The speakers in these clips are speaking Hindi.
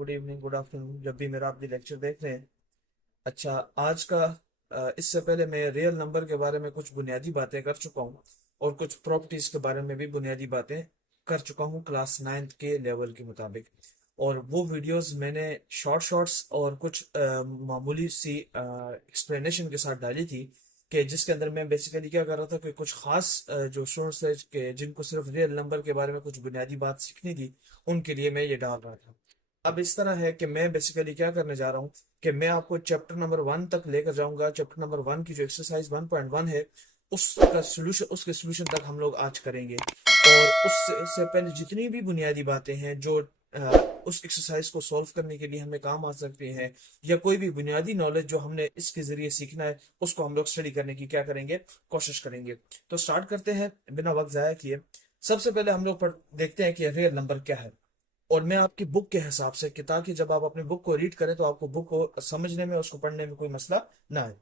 गुड इवनिंग, गुड आफ्टरनून, जब भी मेरा आप लेक्चर देख रहे हैं। अच्छा, आज का इससे पहले मैं रियल नंबर के बारे में कुछ बुनियादी बातें कर चुका हूँ और कुछ प्रॉपर्टीज के बारे में भी बुनियादी बातें कर चुका हूँ क्लास नाइन्थ के लेवल के मुताबिक। और वो वीडियोस मैंने शॉर्ट्स और कुछ मामूली सी एक्सप्लेनेशन के साथ डाली थी कि जिसके अंदर मैं बेसिकली क्या कर रहा था कि कुछ खास जो स्टूडेंट्स थे कि जिनको सिर्फ रियल नंबर के बारे में कुछ बुनियादी बात सीखनी थी, उनके लिए मैं ये डाल रहा था। अब इस तरह है कि मैं बेसिकली क्या करने जा रहा हूँ कि मैं आपको चैप्टर नंबर 1 तक लेकर जाऊंगा। चैप्टर नंबर 1 की जो एक्सरसाइज 1.1 है, उसके सोल्यूशन तक हम लोग आज करेंगे। और उससे पहले जितनी भी बुनियादी बातें हैं जो उस एक्सरसाइज को सॉल्व करने के लिए हमें काम आ सकती हैं, या कोई भी बुनियादी नॉलेज जो हमने इसके जरिए सीखना है, उसको हम लोग स्टडी करने की क्या करेंगे, कोशिश करेंगे। तो स्टार्ट करते हैं बिना वक्त जाया किए। सबसे पहले हम लोग देखते हैं कि रियल नंबर क्या है। और मैं आपकी बुक के हिसाब से कि ताकि जब आप अपनी बुक को रीड करें तो आपको बुक को समझने में, उसको पढ़ने में कोई मसला ना आए।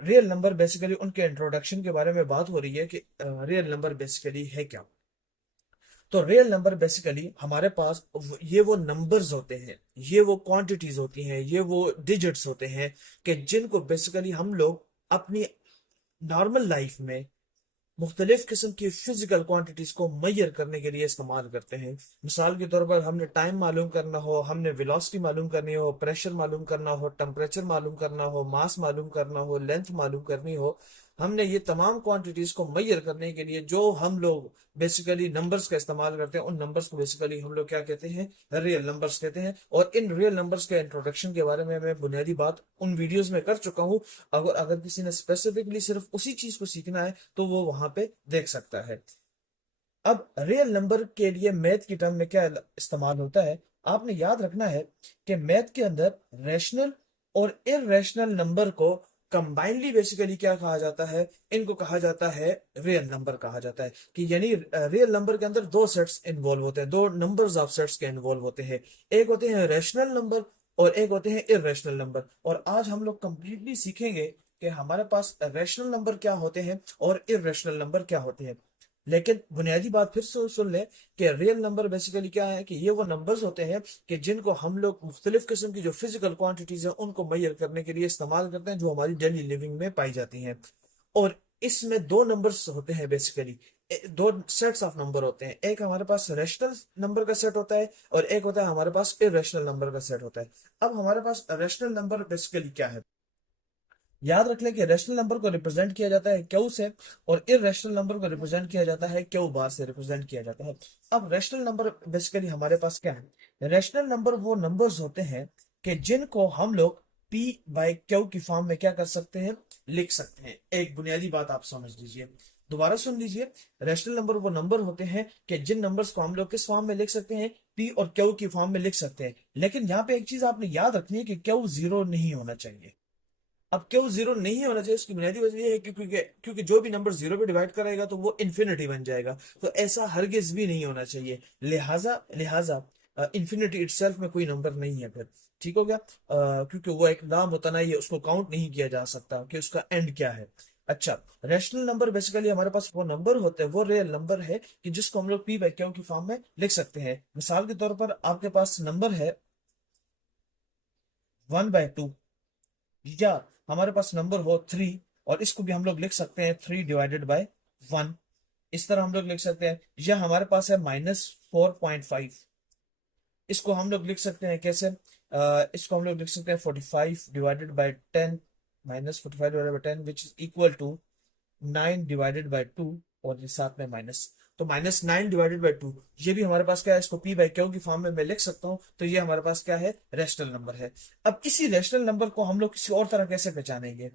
रियल नंबर बेसिकली उनके इंट्रोडक्शन के बारे में बात हो रही है कि रियल नंबर बेसिकली है क्या। तो रियल नंबर बेसिकली हमारे पास ये वो नंबर्स होते हैं, ये वो क्वांटिटीज होती हैं, ये वो डिजिट्स होते हैं कि जिनको बेसिकली हम लोग अपनी नॉर्मल लाइफ में मुख्तलिफ किस्म की फिजिकल क्वांटिटीज को मैयर करने के लिए इस्तेमाल करते हैं। मिसाल के तौर पर हमने टाइम मालूम करना हो, हमने वेलोसिटी मालूम करनी हो, प्रेशर मालूम करना हो, टेम्परेचर मालूम करना हो, मास मालूम करना हो, लेंथ मालूम करनी हो, हमने ये तमाम क्वांटिटीज को मैयर करने के लिए जो हम लोग बेसिकली नंबर्स का इस्तेमाल करते हैं, उन नंबर्स को बेसिकली हम लोग क्या कहते हैं, रियल नंबर्स कहते हैं। और इन रियल नंबर्स के इंट्रोडक्शन के बारे में मैं बुनियादी बात उन वीडियोस में कर चुका हूँ। अगर अगर किसी ने स्पेसिफिकली सिर्फ उसी चीज को सीखना है तो वो वहां पे देख सकता है। अब रियल नंबर के लिए मैथ की टर्म में क्या इस्तेमाल होता है, आपने याद रखना है कि मैथ के अंदर रैशनल और इररेशनल नंबर को कंबाइनली बेसिकली क्या कहा जाता है, इनको कहा जाता है रियल नंबर कहा जाता है। कि यानी रियल नंबर के अंदर दो सेट्स इन्वॉल्व होते हैं, दो नंबर्स ऑफ सेट्स के इन्वॉल्व होते हैं। एक होते हैं रैशनल नंबर और एक होते हैं इररेशनल नंबर। और आज हम लोग कंप्लीटली सीखेंगे कि हमारे पास रैशनल नंबर क्या होते हैं और इररेशनल नंबर क्या होते हैं। लेकिन बुनियादी बात फिर से सुन ले कि रियल नंबर बेसिकली क्या है, कि ये वो नंबर्स होते हैं कि जिनको हम लोग मुख्तलिफ किस्म की जो फिजिकल क्वांटिटीज है उनको मैयर करने के लिए इस्तेमाल करते हैं, जो हमारी डेली लिविंग में पाई जाती हैं। और इसमें दो नंबर्स होते हैं बेसिकली, दो सेट्स ऑफ नंबर होते हैं। एक हमारे पास रैशनल नंबर का सेट होता है और एक होता है हमारे पास इररेशनल नंबर का सेट होता है। अब हमारे पास रैशनल नंबर बेसिकली क्या है, याद रख लें कि रैशनल नंबर को रिप्रेजेंट किया जाता है क्यू से और इररेशनल नंबर को रिप्रेजेंट किया जाता है क्यू बार से रिप्रेजेंट किया जाता है। अब रैशनल नंबर बेसिकली हमारे पास क्या है, रैशनल नंबर वो नंबर्स होते हैं कि जिनको हम लोग पी बाई क्यू की फॉर्म में क्या कर सकते हैं, लिख सकते हैं। एक बुनियादी बात आप समझ लीजिए, दोबारा सुन लीजिए। रैशनल नंबर वो नंबर होते हैं कि जिन नंबर्स को हम लोग किस फॉर्म में लिख सकते हैं, पी और क्यू की फॉर्म में लिख सकते हैं। लेकिन यहाँ पे एक चीज आपने याद रखनी है कि क्यू जीरो नहीं होना चाहिए। अब क्यों जीरो नहीं होना चाहिए, उसकी बुनियादी वजह यह है कि क्योंकि जो भी नंबर जीरो पे डिवाइड करेगा तो वो इन्फिनिटी बन जाएगा। तो ऐसा हरगिज भी नहीं होना चाहिए। लिहाजा लिहाजा इन्फिनिटी इटसेल्फ में कोई नंबर नहीं है फिर। ठीक हो गया। क्योंकि वो एक नाम होता ना, ये उसको काउंट नहीं किया जा सकता कि उसका एंड क्या है। अच्छा, रैशनल नंबर बेसिकली हमारे पास वो नंबर होते हैं, वो रियल नंबर है कि जिसको हम लोग पी बाई क्यू की फॉर्म में लिख सकते हैं। मिसाल के तौर पर आपके पास नंबर है 1/2, या हमारे पास नंबर हो 3, और इसको भी हम लोग लिख सकते हैं 3/1। इस तरह हम लोग लिख सकते हैं। या हमारे पास है -4.5, इसको हम लोग लिख सकते हैं कैसे, इसको हम लोग लिख सकते हैं 45/10, -45/10 विच इज इक्वल टू 9/2, और ये साथ में माइनस, तो -9/2। ये भी हमारे पास क्या है, इसको पी बाई क्यू की फॉर्म में मैं लिख सकता हूं। तो ये हमारे पास क्या है, रैशनल नंबर है। अब इसी रैशनल नंबर को हम लोग किसी और तरह कैसे पहचानेंगे,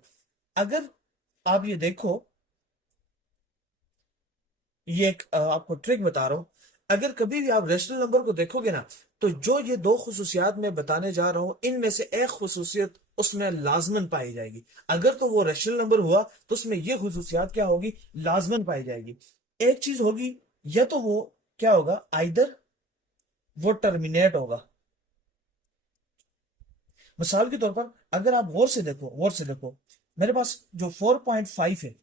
अगर आप ये देखो, ये एक आपको ट्रिक बता रहा हूं। अगर कभी भी आप रैशनल नंबर को देखोगे ना, तो जो ये दो खुसूसियात मैं बताने जा रहा हूं, इनमें से एक खुसूसियत उसमें लाजमन पाई जाएगी। अगर तो वो रैशनल नंबर हुआ तो उसमें ये खुसूसियात क्या होगी, लाजमन पाई जाएगी। एक चीज होगी, या तो वो क्या होगा, आइदर वो टर्मिनेट होगा। मिसाल के तौर पर अगर आप गौर से देखो, मेरे पास जो 4.5 है,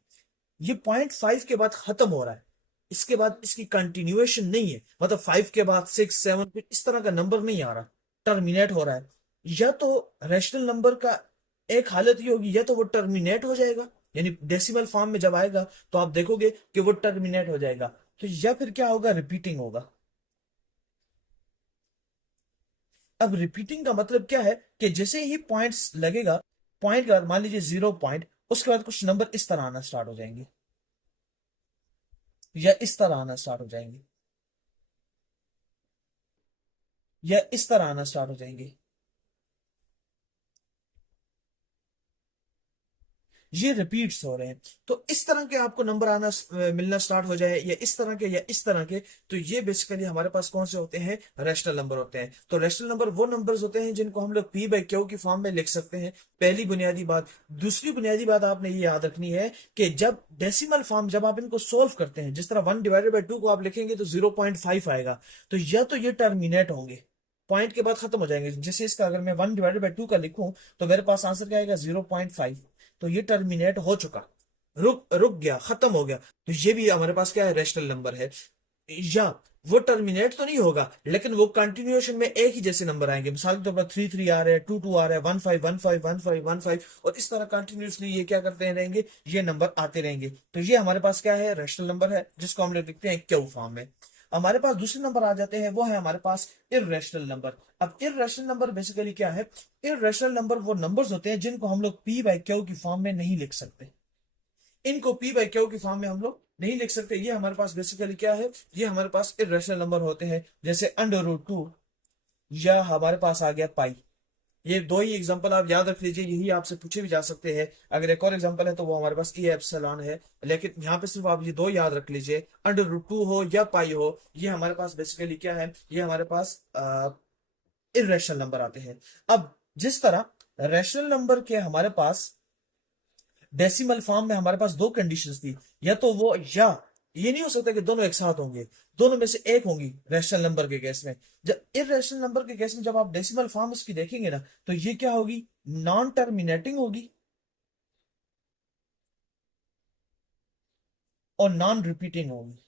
ये 0.5 के बाद खत्म हो रहा है। इसके बाद इसकी कंटिन्यूएशन नहीं है, मतलब 5 के बाद 6 7 फिर इस तरह का नंबर नहीं आ रहा। टर्मिनेट हो रहा है, या तो रैशनल नंबर का एक हालत ये होगी, या तो वो टर्मिनेट हो जाएगा, यानी डेसिमल फॉर्म में जब आएगा तो आप देखोगे कि वो टर्मिनेट हो जाएगा, तो या फिर क्या होगा, रिपीटिंग होगा। अब रिपीटिंग का मतलब क्या है कि जैसे ही पॉइंट्स लगेगा, पॉइंट के बाद मान लीजिए 0 पॉइंट, उसके बाद कुछ नंबर इस तरह आना स्टार्ट हो जाएंगे, या इस तरह आना स्टार्ट हो जाएंगे, या इस तरह आना स्टार्ट हो जाएंगे। ये रिपीट्स हो रहे हैं। तो इस तरह के आपको नंबर आना मिलना स्टार्ट हो जाए, या इस तरह के या इस तरह के, तो ये बेसिकली हमारे पास कौन से होते हैं, रैशनल नंबर होते हैं। तो रैशनल नंबर वो नंबर्स होते हैं जिनको हम लोग पी बाई क्यू की फॉर्म में लिख सकते हैं। पहली बुनियादी बात। दूसरी बुनियादी बात आपने ये याद रखनी है कि जब डेसिमल फॉर्म, जब आप इनको सोल्व करते हैं, जिस तरह 1/2 को आप लिखेंगे तो 0.5 आएगा, तो या तो ये टर्मिनेट होंगे, पॉइंट के बाद खत्म हो जाएंगे। जैसे इसका अगर मैं 1/2 का लिखूं तो मेरे पास आंसर क्या आएगा, 0.5। तो ये टर्मिनेट हो चुका, रुक रुक गया, खत्म हो गया। तो ये भी हमारे पास क्या है, रैशनल नंबर है। या वो टर्मिनेट तो नहीं होगा, लेकिन वो कंटिन्यूएशन में एक ही जैसे नंबर आएंगे। मिसाल के तौर पर 3 3 आ रहे हैं, 2 2 आ रहा है, 1 5 1 5 1 5 1 5, और इस तरह कंटिन्यूसली ये क्या करते हैं रहेंगे, ये नंबर आते रहेंगे। तो ये हमारे पास क्या है, रैशनल नंबर है, जिसको हम लोग लिखते हैं क्यू फॉर्म में। हमारे पास दूसरे नंबर आ जाते हैं, वो है हमारे पास इर्रेशनल नंबर। अब इर्रेशनल नंबर बेसिकली क्या है, इर्रेशनल नंबर वो नंबर्स होते हैं जिनको हम लोग पी बाई क्यू की फॉर्म में नहीं लिख सकते। इनको पी बाई क्यू की फॉर्म में हम लोग नहीं लिख सकते। ये हमारे पास बेसिकली क्या है, ये हमारे पास इर्रेशनल नंबर होते हैं, जैसे अंडर रूट 2, या हमारे पास आ गया पाई। ये दो ही एग्जांपल आप याद रख लीजिए, यही आपसे पूछे भी जा सकते हैं। अगर एक और एग्जांपल है तो वो हमारे पास ई एप्सिलॉन है, लेकिन यहाँ पे सिर्फ आप ये दो याद रख लीजिए, अंडर रूट 2 हो या पाई हो, ये हमारे पास बेसिकली क्या है, ये हमारे पास इरेशनल नंबर आते हैं। अब जिस तरह रैशनल नंबर के हमारे पास डेसिमल फॉर्म में हमारे पास दो कंडीशंस थी, या तो वो, या ये नहीं हो सकता कि दोनों एक साथ होंगे, दोनों में से एक होंगी रैशनल नंबर के केस में। जब इरेशनल नंबर के केस में जब आप डेसिमल फॉर्म इसकी देखेंगे ना, तो ये क्या होगी, नॉन टर्मिनेटिंग होगी और नॉन रिपीटिंग होगी।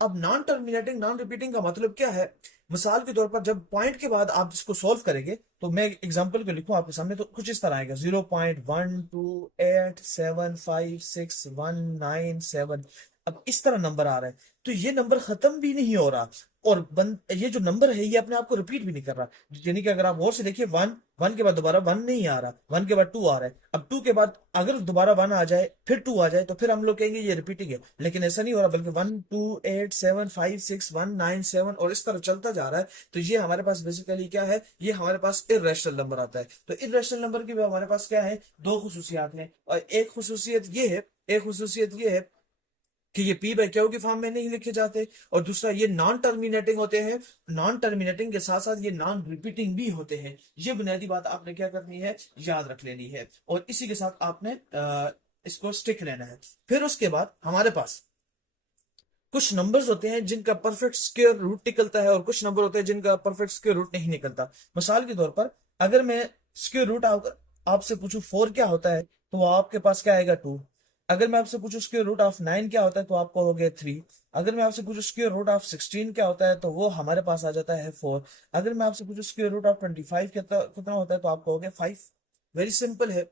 अब नॉन टर्मिनेटिंग नॉन रिपीटिंग का मतलब क्या है, मिसाल के तौर पर जब पॉइंट के बाद आप इसको सॉल्व करेंगे, तो मैं एग्जांपल को लिखूं आपके सामने, तो कुछ इस तरह आएगा, 0.12875619 7। अब इस तरह नंबर आ रहा है, तो ये नंबर खत्म भी नहीं हो रहा, और ये जो नंबर है ये अपने आप को रिपीट भी नहीं कर रहा। यानी कि अगर आप गौर से देखिए, वन, वन के बाद दोबारा वन नहीं आ रहा, वन के बाद टू आ रहा है, अब टू के बाद अगर दोबारा वन आ जाए, फिर टू आ जाए, तो फिर हम लोग कहेंगे ये रिपीटिंग है। लेकिन ऐसा नहीं हो रहा, बल्कि 1 2 8 7 5 6 1 9 7 और इस तरह चलता जा रहा है। तो ये हमारे पास बेसिकली क्या है, ये हमारे पास इर्रेशनल नंबर आता है। तो इर्रेशनल नंबर की भी हमारे पास क्या है, दो खुसूसियात हैं। और एक खुसूसियत ये है, एक खुसूसियत ये है कि ये पी बाई क्यू की फॉर्म में नहीं लिखे जाते, और दूसरा ये नॉन टर्मिनेटिंग होते हैं। नॉन टर्मिनेटिंग के साथ साथ ये नॉन रिपीटिंग भी होते हैं। ये बुनियादी बात आपने क्या करनी है, याद रख लेनी है, और इसी के साथ आपने इसको स्टिक रहना है। फिर उसके बाद हमारे पास कुछ नंबर्स होते हैं जिनका परफेक्ट स्क्वायर रूट निकलता है, और कुछ नंबर होते हैं जिनका परफेक्ट स्क्वायर रूट नहीं निकलता। मिसाल के तौर पर अगर मैं स्क्वायर रूट आपसे पूछूं 4 क्या होता है, तो आपके पास क्या आएगा, 2। अगर मैं आपसे पूछूं स्क्वायर रूट ऑफ 9 क्या होता है, तो आपको हो गया 3। अगर मैं आपसे पूछूं स्क्वायर रूट ऑफ 16 क्या होता है, तो वो हमारे पास आ जाता है 4। अगर मैं आपसे पूछूं स्क्वायर रूट ऑफ 25 कितना कितना होता है, तो आपको हो गया 5। वेरी सिंपल है।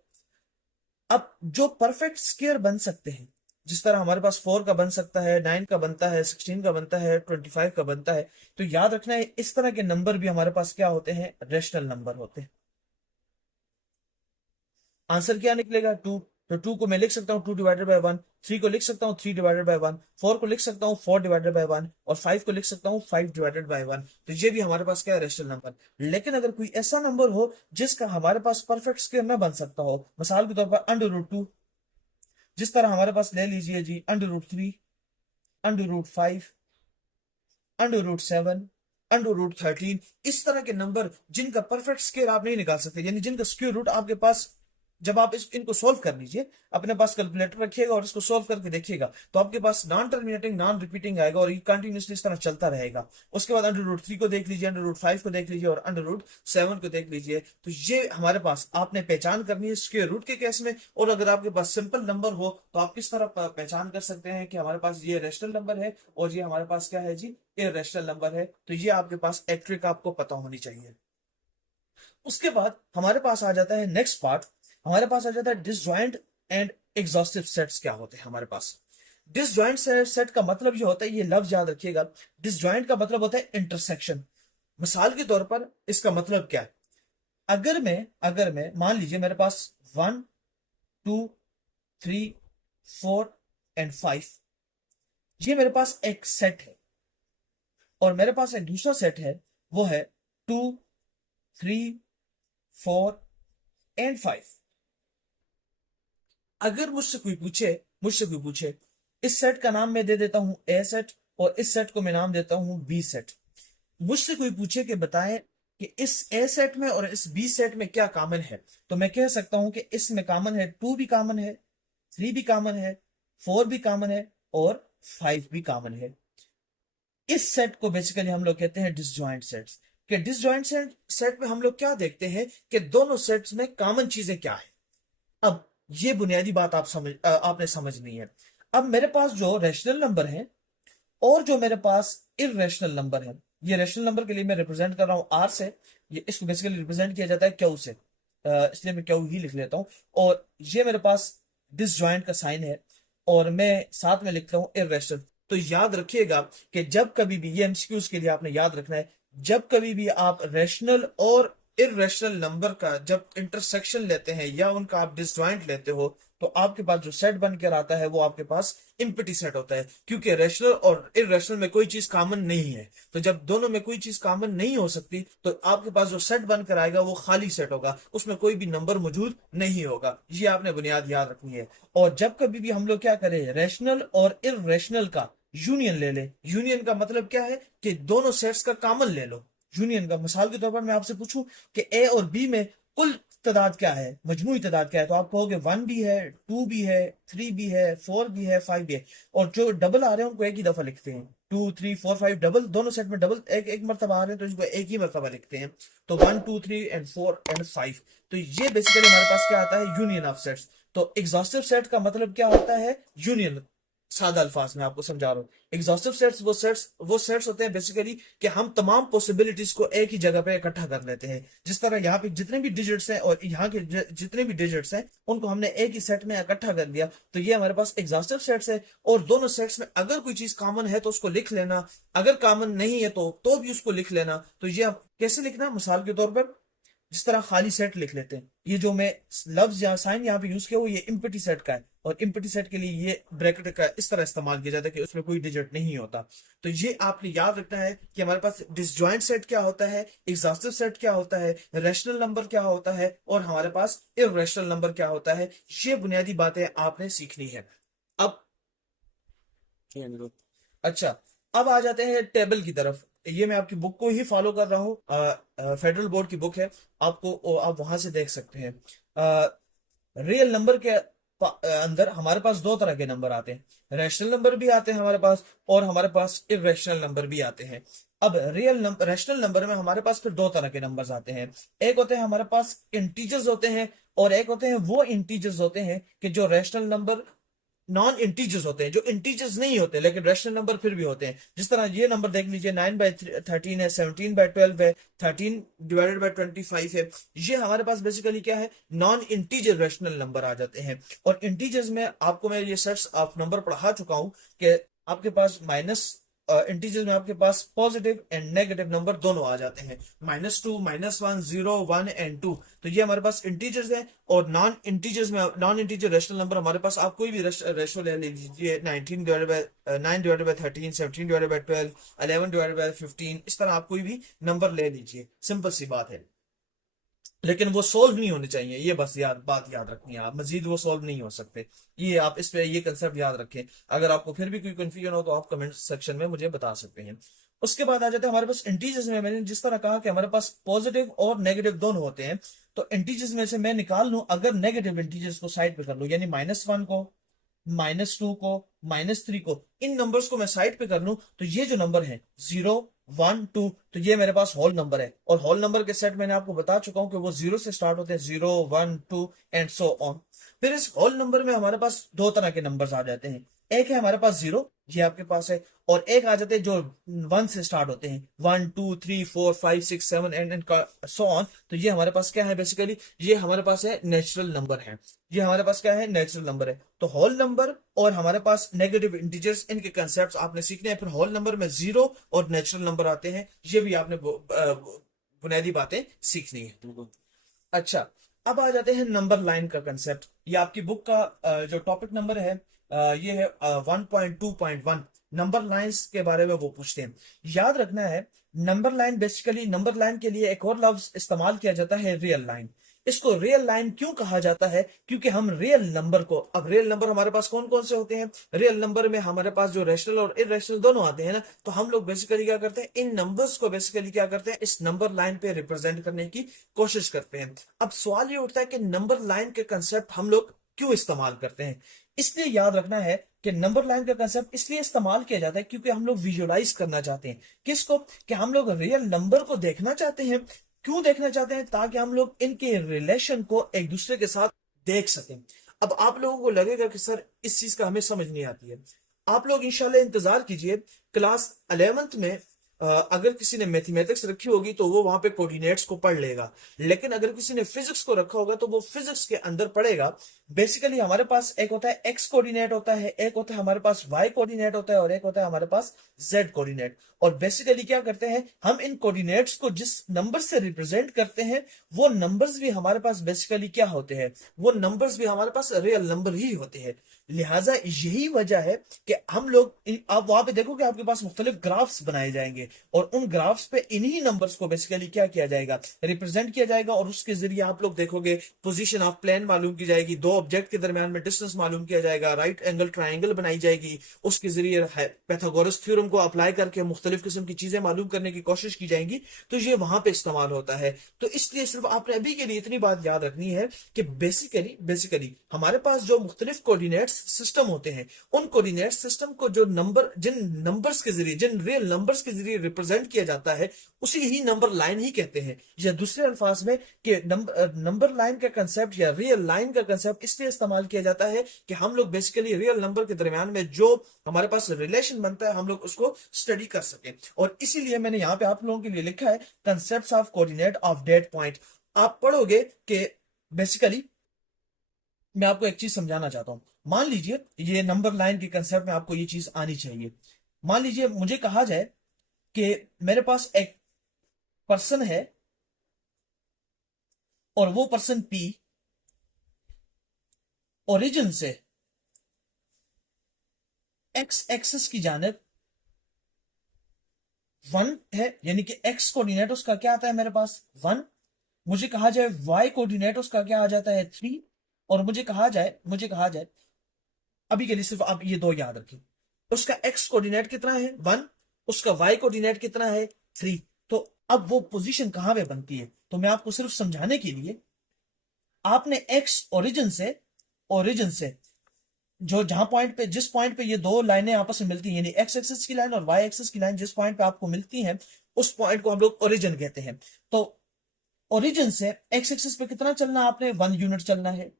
अब जो परफेक्ट स्क्वायर बन सकते हैं, जिस तरह हमारे पास 4 का बन सकता है, 9 का बनता है, 16 का बनता है, 25 का बनता है, तो याद रखना है इस तरह के नंबर भी हमारे पास क्या होते हैं, रेशनल नंबर होते हैं। आंसर क्या निकलेगा, 2। तो 2 को मैं लिख सकता हूँ 2/1, 3 को लिख सकता हूँ 3/1, 4 को लिख सकता हूँ 4/1, और 5 को लिख सकता हूँ 5/1। तो ये भी हमारे पास क्या है, रेशनल नंबर। लेकिन अगर कोई ऐसा नंबर हो जिसका हमारे पास परफेक्ट स्क्वायर न बन सकता हो, मिसाल के तौर पर अंडर रूट 2, जिस तरह हमारे पास ले लीजिए जी under root 3, under root 5, under root 7, under root 13, इस तरह के नंबर जिनका परफेक्ट स्क्वायर आप नहीं निकाल सकते, यानी जिनका स्क्वायर रूट आपके पास जब आप इनको सोल्व कर लीजिए, अपने पास कैलकुलेटर रखिएगा और इसको सोल्व करके देखिएगा, तो आपके पास नॉन टर्मिनेटिंग नॉन रिपीटिंग आएगा और ये कंटिन्यूसली इस तरह चलता रहेगा। उसके बाद अंडर रूट 3 को देख लीजिए, अंडर रूट 5 को देख लीजिए और अंडर रूट 7 को देख लीजिए। तो ये हमारे पास आपने पहचान करनी है स्क्वायर रूट के केस में। और अगर आपके पास सिंपल नंबर हो तो आप किस तरह पहचान कर सकते हैं कि हमारे पास ये रेशनल नंबर है और ये हमारे पास क्या है जी, इर्रेशनल नंबर है। तो ये आपके पास एक ट्रिक आपको पता होनी चाहिए। उसके बाद हमारे पास आ जाता है नेक्स्ट पार्ट, हमारे पास आ जाता है डिसजॉइंट एंड एग्जॉस्टिव सेट्स क्या होते हैं हमारे पास। डिसजॉइंट सेट का मतलब ये होता है, ये लफ्ज याद रखिएगा, डिसजॉइंट का मतलब होता है इंटरसेक्शन। मिसाल के तौर पर इसका मतलब क्या है, अगर मैं मान लीजिए मेरे पास 1 2 3 4 एंड 5, ये मेरे पास एक सेट है और मेरे पास एक दूसरा सेट है, वो है 2 3 4 एंड 5। अगर मुझसे कोई पूछे इस सेट का नाम मैं दे देता हूं ए सेट और इस सेट को मैं नाम देता हूं बी सेट। मुझसे कोई पूछे कि बताएं कि इस ए सेट में और इस बी सेट में क्या कॉमन है, तो मैं कह सकता हूं कि इसमें कॉमन है 2 भी कॉमन है, 3 भी कॉमन है, 4 भी कॉमन है और 5 भी कॉमन है। इस सेट को बेसिकली हम लोग कहते हैं डिसजॉइंट सेट्स। कि डिसजॉइंट सेट में हम लोग क्या देखते हैं कि दोनों सेट्स में कॉमन चीजें क्या है। अब ये बुनियादी बात आपने समझनी है। अब मेरे पास जो रैशनल नंबर है और जो मेरे पास इर्रेशनल नंबर है, ये रैशनल नंबर के लिए मैं रिप्रेजेंट कर रहा हूं आर से, ये इसको बेसिकली रिप्रेजेंट किया जाता है क्यू से, इसलिए मैं क्यू ही लिख लेता हूं। और ये मेरे पास डिसजॉइंट का साइन है और मैं साथ में लिखता हूं इर्रेशनल। तो याद रखिएगा कि जब कभी भी, ये एमसीक्यूज के लिए आपने याद रखना है, जब कभी भी आप रैशनल और इर्रेशनल नंबर का जब इंटरसेक्शन लेते हैं या उनका आप डिसजॉइंट लेते हो, तो आपके पास जो सेट बनकर आता है वो आपके पास इम्पटी सेट होता है, क्योंकि रैशनल और इर्रेशनल में कोई चीज कॉमन नहीं है। तो जब दोनों में कोई चीज कॉमन नहीं हो सकती तो आपके पास जो सेट बनकर आएगा वो खाली सेट होगा, उसमें कोई भी नंबर मौजूद नहीं होगा। ये आपने बुनियाद याद रखनी है। और जब कभी भी हम लोग क्या करें, रैशनल और इर्रेशनल का यूनियन ले लें। यूनियन का मतलब क्या है कि दोनों सेट्स का कॉमन ले लो। यूनियन का मिसाल के तौर पर मैं आपसे पूछूं कि ए और बी में कुल तादाद क्या है, मजमूई तादाद क्या है, तो आप कहोगे 1 भी है, 2 भी है, 3 भी है, 4 भी है, 5 भी है। और जो डबल आ रहे हैं उनको एक ही दफा लिखते हैं, 2 3 4 5 डबल, दोनों सेट में डबल एक एक मरतबा आ रहे हैं तो इसको एक ही मरतबा लिखते हैं। तो 1 2 3 एंड 4 एंड 5। तो ये बेसिकली हमारे पास क्या आता है, यूनियन ऑफ सेट्स। तो एग्जॉस्टिव सेट का मतलब क्या होता है, यूनियन। सादा अल्फाज में आपको समझा रहा हूँ। एग्जॉस्टिव सेट्स वो सेट्स होते हैं बेसिकली कि हम तमाम पॉसिबिलिटीज को एक ही जगह पे इकट्ठा कर लेते हैं। जिस तरह यहाँ पे जितने भी डिजिट्स हैं और यहाँ के जितने भी डिजिट्स हैं उनको हमने एक ही सेट में इकट्ठा कर दिया, तो ये हमारे पास एग्जॉस्टिव सेट्स है। और दोनों सेट्स में अगर कोई चीज कॉमन है तो उसको लिख लेना, अगर कॉमन नहीं है तो भी उसको लिख लेना। तो ये आप कैसे लिखना, मिसाल के तौर पर जिस तरह खाली सेट लिख लेते हैं, ये जो मैं लफ्ज या साइन यहाँ पे यूज किया वो ये इम्पटी सेट का है, और इम्पटी सेट के लिए ये ब्रैकेट का इस तरह इस्तेमाल किया जाता है कि उसमें कोई डिजिट नहीं होता। तो ये आपने याद रखना है कि हमारे पास डिसजॉइंट सेट क्या होता है, एग्जॉस्टिव सेट क्या होता है, रैशनल नंबर क्या होता है और हमारे पास इर्रेशनल नंबर क्या होता है। ये बुनियादी बातें आपने सीखनी है। अब अच्छा, अब आ जाते हैं टेबल की तरफ। ये मैं आपकी बुक को ही फॉलो कर रहा हूँ, फेडरल बोर्ड की बुक है, आप वहां से देख सकते हैं। रियल नंबर के अंदर हमारे पास दो तरह के नंबर आते हैं, रैशनल नंबर भी आते हैं हमारे पास और हमारे पास इर्रेशनल नंबर भी आते हैं। अब रैशनल नंबर में हमारे पास फिर दो तरह के नंबर्स आते हैं। एक होते हैं हमारे पास इंटीजर्स होते हैं और एक होते हैं वो इंटीजर्स होते हैं कि जो रैशनल नंबर नॉन इंटीजर्स होते हैं, जो इंटीजर्स नहीं होते लेकिन रैशनल नंबर फिर भी होते हैं। जिस तरह ये नंबर देख लीजिए, 9/13 है, 17/12 है, 13/25 है। ये हमारे पास बेसिकली क्या है, नॉन इंटीजर रैशनल नंबर आ जाते हैं। और इंटीजर्स में आपको मैं ये सेट्स ऑफ नंबर पढ़ा चुका हूं कि आपके पास माइनस इंटीजर्स में आपके पास पॉजिटिव एंड नेगेटिव नंबर दोनों आ जाते हैं, -2 -1 0 1 एंड 2। तो ये हमारे पास इंटीजर्स हैं। और नॉन इंटीजर्स में, नॉन इंटीजर रैशनल नंबर हमारे पास, आप कोई भी रेशो ले लीजिए, 9/13 17/12 11/15, इस तरह आप कोई भी नंबर ले लीजिए, सिंपल सी बात है। लेकिन वो सोल्व नहीं होने चाहिए, ये बस बात याद रखनी है, आप मजीद वो सोल्व नहीं हो सकते। ये आप इस पे ये कंसेप्ट याद रखें। अगर आपको फिर भी कोई कंफ्यूजन हो तो आप कमेंट सेक्शन में मुझे बता सकते हैं। उसके बाद आ जाते हैं हमारे पास इंटीजर्स में। मैंने जिस तरह कहा कि हमारे पास पॉजिटिव और नेगेटिव दोनों होते हैं, तो इंटीजर्स में से मैं निकाल लूं, अगर नेगेटिव इंटीजर्स को साइड पे कर लूं, यानी -1 को, -2 को, -3 को, इन नंबर्स को मैं साइड पे कर लूं, तो ये जो नंबर है 0 1 2, तो ये मेरे पास होल नंबर है। और होल नंबर के सेट मैंने आपको बता चुका हूं कि वो 0 से स्टार्ट होते हैं, 0 1 2 एंड सो ऑन। फिर इस होल नंबर में हमारे पास दो तरह के नंबर्स आ जाते हैं। एक है हमारे पास 0, ये आपके पास है, और एक आ जाते हैं जो 1 से स्टार्ट होते हैं, 1 2 3 4 5 6 7 एंड सो ऑन। तो ये हमारे पास क्या है, बेसिकली ये हमारे पास है नेचुरल नंबर है। ये हमारे पास क्या है, नेचुरल नंबर है। तो होल नंबर और हमारे पास नेगेटिव इंटीजर्स, इनके कंसेप्ट आपने सीखने हैं। फिर होल नंबर में 0 और नेचुरल नंबर आते हैं, ये भी आपने बुनियादी बातें सीखनी है। अच्छा, अब आ जाते हैं नंबर लाइन का कंसेप्ट। ये आपकी बुक का जो टॉपिक नंबर है, ये है 1.2.1। नंबर लाइंस के बारे में वो पूछते हैं। याद रखना है, number line basically, number line के लिए एक और लफ्ज इस्तेमाल किया जाता है, रियल लाइन। इसको रियल लाइन क्यों कहा जाता है, क्योंकि हम रियल नंबर को, अब रियल नंबर हमारे पास कौन कौन से होते हैं, रियल नंबर में हमारे पास जो रैशनल और इरेशनल दोनों आते हैं ना, तो हम लोग बेसिकली क्या करते हैं, इन नंबर्स को बेसिकली क्या करते हैं, इस नंबर लाइन पे रिप्रेजेंट करने की कोशिश करते हैं। अब सवाल ये उठता है कि नंबर लाइन के कंसेप्ट हम लोग क्यों इस्तेमाल करते हैं। इसलिए याद रखना है कि नंबर लाइन का कंसेप्ट इसलिए इस्तेमाल किया जाता है क्योंकि हम लोग विजुअलाइज करना चाहते हैं। किसको, कि हम लोग रियल नंबर को देखना चाहते हैं। क्यों देखना चाहते हैं, ताकि हम लोग इनके रिलेशन को एक दूसरे के साथ देख सकें। अब आप लोगों को लगेगा कि सर इस चीज का हमें समझ नहीं आती है। आप लोग इंशाल्लाह इंतजार कीजिए, क्लास 11th में अगर किसी ने मैथमेटिक्स रखी होगी तो वो वहां पे कोऑर्डिनेट्स को पढ़ लेगा, लेकिन अगर किसी ने फिजिक्स को रखा होगा तो वो फिजिक्स के अंदर पढ़ेगा। बेसिकली हमारे पास एक होता है एक्स कोऑर्डिनेट होता है, एक होता है हमारे पास वाई कोऑर्डिनेट होता है, और एक होता है हमारे पास जेड कोऑर्डिनेट। और बेसिकली क्या करते हैं हम, इन कोऑर्डिनेट्स को जिस नंबर से रिप्रेजेंट करते हैं, वो नंबर्स भी हमारे पास बेसिकली क्या होते हैं, वो नंबर्स भी हमारे पास रियल नंबर ही होते हैं। लिहाजा यही वजह है कि हम लोग आप वहां पे देखोगे आपके पास मुख्तलिफ ग्राफ्स बनाए जाएंगे, और उन ग्राफ्स पे इन्हीं नंबर्स को बेसिकली क्या किया जाएगा, रिप्रेजेंट किया जाएगा। और उसके जरिए आप लोग देखोगे पोजीशन ऑफ प्लेन मालूम की जाएगी, दो ऑब्जेक्ट के दरमियान में डिस्टेंस मालूम किया जाएगा, राइट एंगल ट्राइंगल बनाई जाएगी, उसके जरिए पैथागोरस थ्योरम को अप्लाई करके मुख्तलिफ किस्म की चीजें मालूम करने की कोशिश की जाएंगी। तो ये वहां पे इस्तेमाल होता है। तो इसलिए सिर्फ आपने अभी के लिए इतनी बात याद रखनी है कि बेसिकली हमारे पास जो मुख्तलिफ कोऑर्डिनेट्स सिस्टम होते हैं, उन कोऑर्डिनेट सिस्टम को जो नंबर, जिन नंबर्स के जरिए, जिन रियल नंबर्स के जरिए रिप्रेजेंट किया जाता है, उसी ही नंबर लाइन ही कहते हैं। या दूसरे अल्फाज में कि नंबर लाइन का कंसेप्ट या रियल लाइन का कंसेप्ट इसलिए इस्तेमाल किया जाता है कि हम लोग बेसिकली रियल नंबर के दरमियान में जो हमारे पास रिलेशन बनता है, हम लोग उसको स्टडी कर सकें। और इसीलिए मैंने यहाँ पे आप लोगों के लिए लिखा है concept of coordinate of date point. आप पढ़ोगे कि बेसिकली मैं आपको एक चीज समझाना चाहता हूं। मान लीजिए ये नंबर लाइन के कंसेप्ट में आपको ये चीज आनी चाहिए। मान लीजिए मुझे कहा जाए कि मेरे पास एक पर्सन है, और वो पर्सन पी ओरिजिन से एक्स एक्सिस की जानिब 1 है, यानी कि एक्स कोऑर्डिनेट उसका क्या आता है मेरे पास 1। मुझे कहा जाए वाई कोऑर्डिनेट उसका क्या आ जाता है 3। और मुझे कहा जाए अभी के लिए सिर्फ आप ये दो याद रखें, उसका एक्स कोऑर्डिनेट कितना है 1, उसका वाई कोऑर्डिनेट कितना है 3। तो अब वो पोजीशन कहां पे बनती है, तो मैं आपको सिर्फ समझाने के लिए, आपने एक्स ओरिजिन से जो जहां पॉइंट पे, जिस पॉइंट पे ये दो लाइनें आपस में मिलती हैं, यानी एक्स एक्सिस की लाइन और वाई एक्सिस की लाइन जिस पॉइंट पे आपको मिलती हैं, उस पॉइंट को हम लोग ओरिजिन कहते हैं। तो ओरिजिन से एक्स एक्सिस पे कितना चलना है आपने 1 यूनिट चलना है,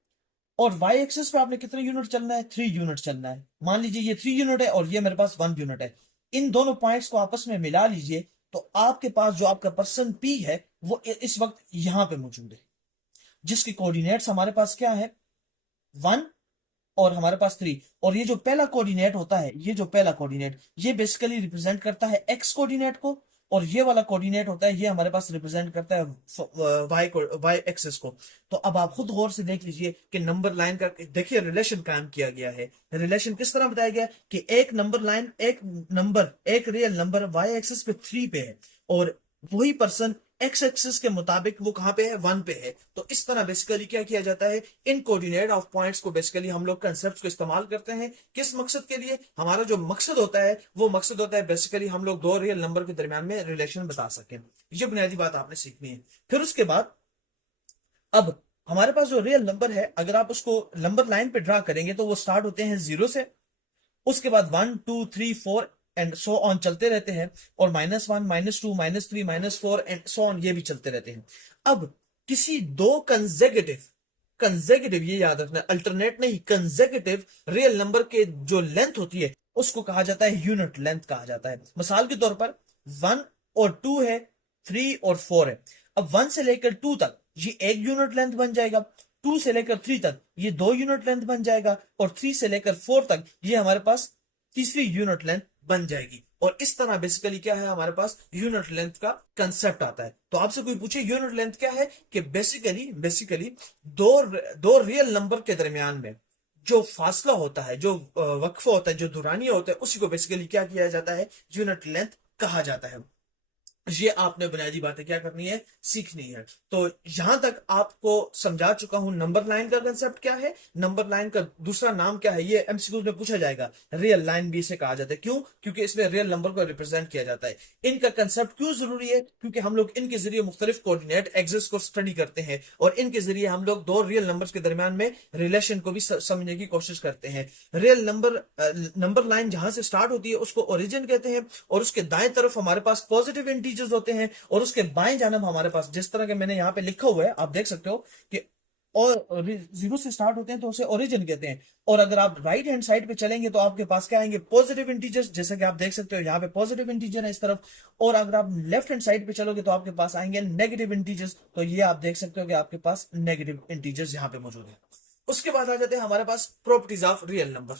और वाई एक्सिस पे आपने कितने यूनिट चलना है 3 यूनिट चलना है। मान लीजिए ये 3 यूनिट है और ये मेरे पास 1 यूनिट है। इन दोनों पॉइंट्स को आपस में मिला लीजिए, तो आपके पास जो आपका पर्सन पी है वो इस वक्त यहां पे मौजूद है, जिसके कोऑर्डिनेट्स हमारे पास क्या है 1 और हमारे पास 3। और ये जो पहला कोऑर्डिनेट होता है, ये जो पहला कोऑर्डिनेट, ये बेसिकली रिप्रेजेंट करता है एक्स कोऑर्डिनेट को, और ये वाला कोऑर्डिनेट होता है, ये हमारे पास रिप्रेजेंट करता है वाई एक्सिस को। तो अब आप खुद गौर से देख लीजिए कि नंबर लाइन का देखिए रिलेशन कायम किया गया है। रिलेशन किस तरह बताया गया कि एक नंबर लाइन, एक रियल नंबर वाई एक्सिस पे 3 पे है, और वही पर्सन एक्स एक्सिस के मुताबिक वो कहां पे है 1 पे है। तो इस तरह बेसिकली क्या किया जाता है, इन कोऑर्डिनेट ऑफ पॉइंट्स को बेसिकली हम लोग कंसेप्ट को इस्तेमाल करते हैं। किस मकसद के लिए, हमारा जो मकसद होता है वो मकसद होता है बेसिकली हम लोग दो रियल नंबर के दरमियान में रिलेशन बता सकें। ये बुनियादी बात आपने सीखनी है। फिर उसके बाद अब हमारे पास जो रियल नंबर है, अगर आप उसको नंबर लाइन पे ड्रा करेंगे तो वो स्टार्ट होते हैं जीरो से, उसके बाद 1 2 3 4 एंड सो ऑन चलते रहते हैं, और -1 -2 -3 -4 एंड सो ऑन ये भी चलते रहते हैं। अब किसी दो कंसेक्यूटिव कंसेक्यूटिव ये याद रखना, अल्टरनेट नहीं, कंसेक्यूटिव रियल नंबर के जो लेंथ होती है उसको कहा जाता है यूनिट लेंथ कहा जाता है। मिसाल के तौर पर 1 और 2 है, 3 और 4 है। अब 1 से लेकर 2 तक ये एक यूनिट लेंथ बन जाएगा, 2 से लेकर 3 तक ये 2 यूनिट लेंथ बन जाएगा, और 3 से लेकर 4 तक ये हमारे पास तीसरी यूनिट लेंथ बन जाएगी। और इस तरह बेसिकली क्या है, हमारे पास यूनिट लेंथ का कंसेप्ट आता है। तो आपसे कोई पूछे यूनिट लेंथ क्या है, कि बेसिकली दो दो रियल नंबर के दरमियान में जो फासला होता है, जो वक्फा होता है, जो दुरानिया होता है, उसी को बेसिकली क्या किया जाता है, यूनिट लेंथ कहा जाता है। ये आपने बुनियादी बातें क्या करनी है, सीखनी है। तो यहां तक आपको समझा चुका हूं नंबर लाइन का कंसेप्ट क्या है, नंबर लाइन का दूसरा नाम क्या है, ये एमसीक्यू में पूछा जाएगा। रियल लाइन भी इसे कहा जाता है, क्यों, क्योंकि इसमें रियल नंबर को रिप्रेजेंट किया जाता है। इनका कंसेप्ट क्यों जरूरी है, क्योंकि हम लोग इनके जरिए मुख्तलिफ कोऑर्डिनेट एक्सिस को स्टडी करते हैं, और इनके जरिए हम लोग दो रियल नंबर्स के दरमियान में रिलेशन को भी समझने की कोशिश करते हैं। रियल नंबर लाइन जहां से स्टार्ट होती है उसको ओरिजिन कहते हैं, और उसके दाएं तरफ हमारे पास पॉजिटिव इंटीजर्स होते हैं, और उसके बाएं जानब हमारे पास जिस तरह के मैंने यहाँ पे लिखा हुआ है आप देख सकते हो कि और जीरो से स्टार्ट होते हैं तो उसे ओरिजिन कहते हैं। और अगर आप राइट हैंड साइड पे चलेंगे तो आपके पास क्या आएंगे, पॉजिटिव इंटीजर्स, जैसे कि आप देख सकते हो यहाँ पे पॉजिटिव इंटीजर है इस तरफ। और अगर आप लेफ्ट हैंड साइड पे चलोगे तो आपके पास आएंगे नेगेटिव इंटीजर्स। तो ये आप देख सकते हो कि आपके पास नेगेटिव इंटीजर्स यहाँ पे मौजूद है। उसके बाद आ जाते हैं हमारे पास प्रॉपर्टीज ऑफ रियल नंबर।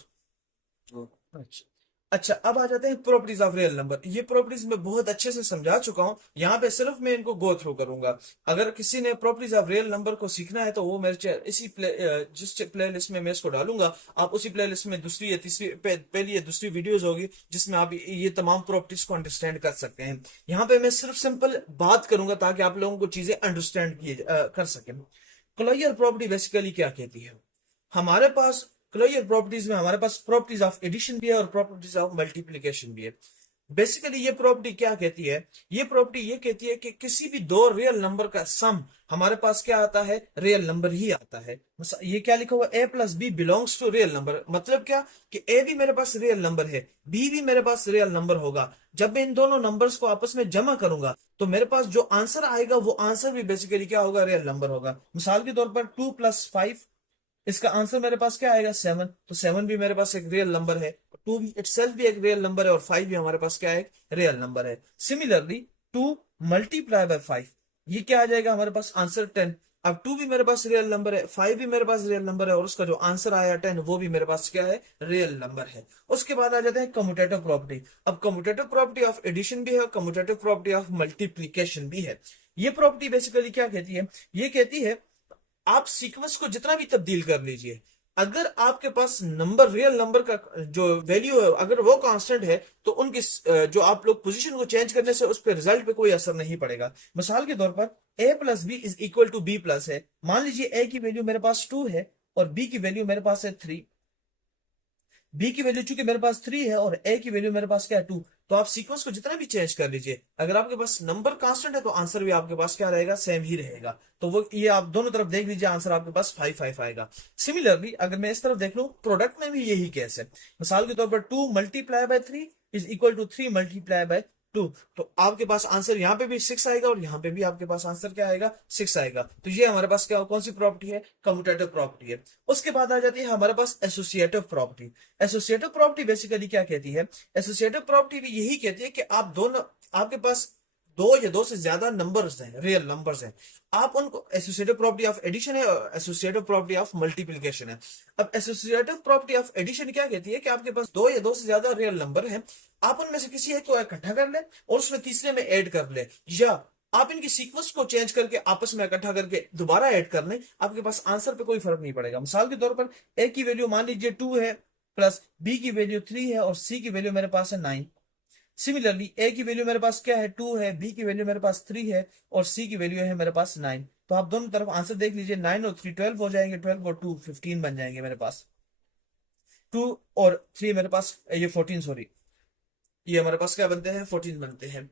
अच्छा अच्छा, अब आ जाते हैं प्रॉपर्टीज ऑफ रियल नंबर। ये प्रॉपर्टीज मैं बहुत अच्छे से समझा चुका हूं, यहाँ पे सिर्फ मैं इनको गो थ्रू करूंगा। अगर किसी ने प्रॉपर्टीज ऑफ रियल नंबर को सीखना है तो वो मेरे जिस प्ले लिस्ट में मैं इसको डालूंगा, आप उसी प्ले लिस्ट में दूसरी या तीसरी पहली या दूसरी वीडियोज होगी जिसमें आप ये तमाम प्रॉपर्टीज को अंडरस्टैंड कर सकते हैं। यहाँ पे मैं सिर्फ सिंपल बात करूंगा ताकि आप लोगों को चीजें अंडरस्टैंड कर सकें। क्लोजर प्रॉपर्टी बेसिकली क्या कहती है, हमारे पास क्लोजर प्रॉपर्टीज में हमारे पास प्रॉपर्टीज ऑफ एडिशन भी है और प्रॉपर्टीज ऑफ मल्टीप्लिकेशन भी है। बेसिकली ये प्रॉपर्टी क्या कहती है, ये प्रॉपर्टी ये कहती है कि किसी भी दो रियल नंबर का सम हमारे पास क्या आता है, रियल नंबर ही आता है। ये क्या लिखा हुआ, A plus B belongs to real number, मतलब क्या कि ए भी मेरे पास रियल नंबर है, बी भी मेरे पास रियल नंबर होगा। जब मैं इन दोनों नंबर्स को आपस में जमा करूंगा तो मेरे पास जो आंसर आएगा वो आंसर भी बेसिकली क्या होगा, रियल नंबर होगा। मिसाल के तौर पर 2 + 5, इसका आंसर मेरे पास क्या आएगा, 7। तो 7 भी मेरे पास एक रियल नंबर है, 2 भी इटसेल्फ भी एक रियल नंबर है, और 5 भी हमारे पास क्या है, रियल नंबर है। सिमिलरली 2 × 5, ये क्या आ जाएगा हमारे पास, आंसर 10। अब 2 भी मेरे पास रियल नंबर है, 5 भी मेरे पास रियल नंबर है, और उसका जो आंसर आया 10 वो भी मेरे पास क्या है, रियल नंबर है। उसके बाद आ जाते हैं कम्यूटेटिव प्रॉपर्टी। अब कम्यूटेटिव प्रॉपर्टी ऑफ एडिशन भी है, कम्यूटेटिव प्रॉपर्टी ऑफ मल्टीप्लीकेशन भी है। ये प्रॉपर्टी बेसिकली क्या कहती है, ये कहती है आप सीक्वेंस को जितना भी तब्दील कर लीजिए, अगर आपके पास नंबर रियल नंबर का जो वैल्यू है अगर वो कांस्टेंट है तो उनकी जो आप लोग पोजीशन को चेंज करने से उस पर रिजल्ट पे कोई असर नहीं पड़ेगा। मिसाल के तौर पर a + b = है। मान लीजिए a की वैल्यू मेरे पास 2 है और b की वैल्यू मेरे पास है 3। बी की वैल्यू चूंकि मेरे पास 3 है और ए की वैल्यू मेरे पास क्या है, 2। तो आप सीक्वेंस को जितना भी चेंज कर लीजिए, अगर आपके पास नंबर कांस्टेंट है तो आंसर भी आपके पास क्या रहेगा, सेम ही रहेगा। तो वो ये आप दोनों तरफ देख लीजिए, आंसर आपके पास 5 आएगा। सिमिलरली अगर मैं इस तरफ देख लूं, प्रोडक्ट में भी यही केस है। मिसाल के तौर पर 2 × 3 = 3 तो आपके पास आंसर यहाँ पे भी 6 आएगा और यहाँ पे भी आपके पास आंसर क्या आएगा, 6 आएगा। तो ये हमारे पास क्या कौन सी प्रॉपर्टी है, कम्यूटेटिव प्रॉपर्टी है। उसके बाद आ जाती है हमारे पास associative property. Associative property basically क्या कहती है, एसोसिएटिव प्रॉपर्टी भी यही कहती है कि आप दोनों, आपके पास दो या दो से ज्यादा नंबर्स हैं, रियल नंबर्स हैं, आप उनको, एसोसिएटिव प्रॉपर्टी ऑफ एडिशन है और एसोसिएटिव प्रॉपर्टी ऑफ मल्टीप्लिकेशन है। अब एसोसिएटिव प्रॉपर्टी ऑफ एडिशन क्या कहती है कि आपके पास दो या दो से ज्यादा रियल नंबर हैं, आप उनमें से किसी एक को इकट्ठा कर लें और उसमें तीसरे में ऐड कर लें, या आप इनकी सीक्वेंस को चेंज करके आपस में इकट्ठा करके दोबारा ऐड कर लें, आपके पास आंसर पे कोई फर्क नहीं पड़ेगा। मिसाल के तौर पर ए की वैल्यू मान लीजिए 2 है, प्लस बी की वैल्यू 3 है और सी की वैल्यू मेरे पास है 9। सिमिलरली ए की वैल्यू मेरे पास क्या है, 2 है, बी की वैल्यू मेरे पास 3 है और सी की वैल्यू है मेरे पास 9। तो आप दोनों तरफ आंसर देख लीजिए, 9 और 3 12 हो जाएंगे, 12 और 2 15 बन जाएंगे मेरे पास। 2 और 3 मेरे पास ये 14, सॉरी, ये हमारे पास क्या बनते हैं, 14 बनते हैं।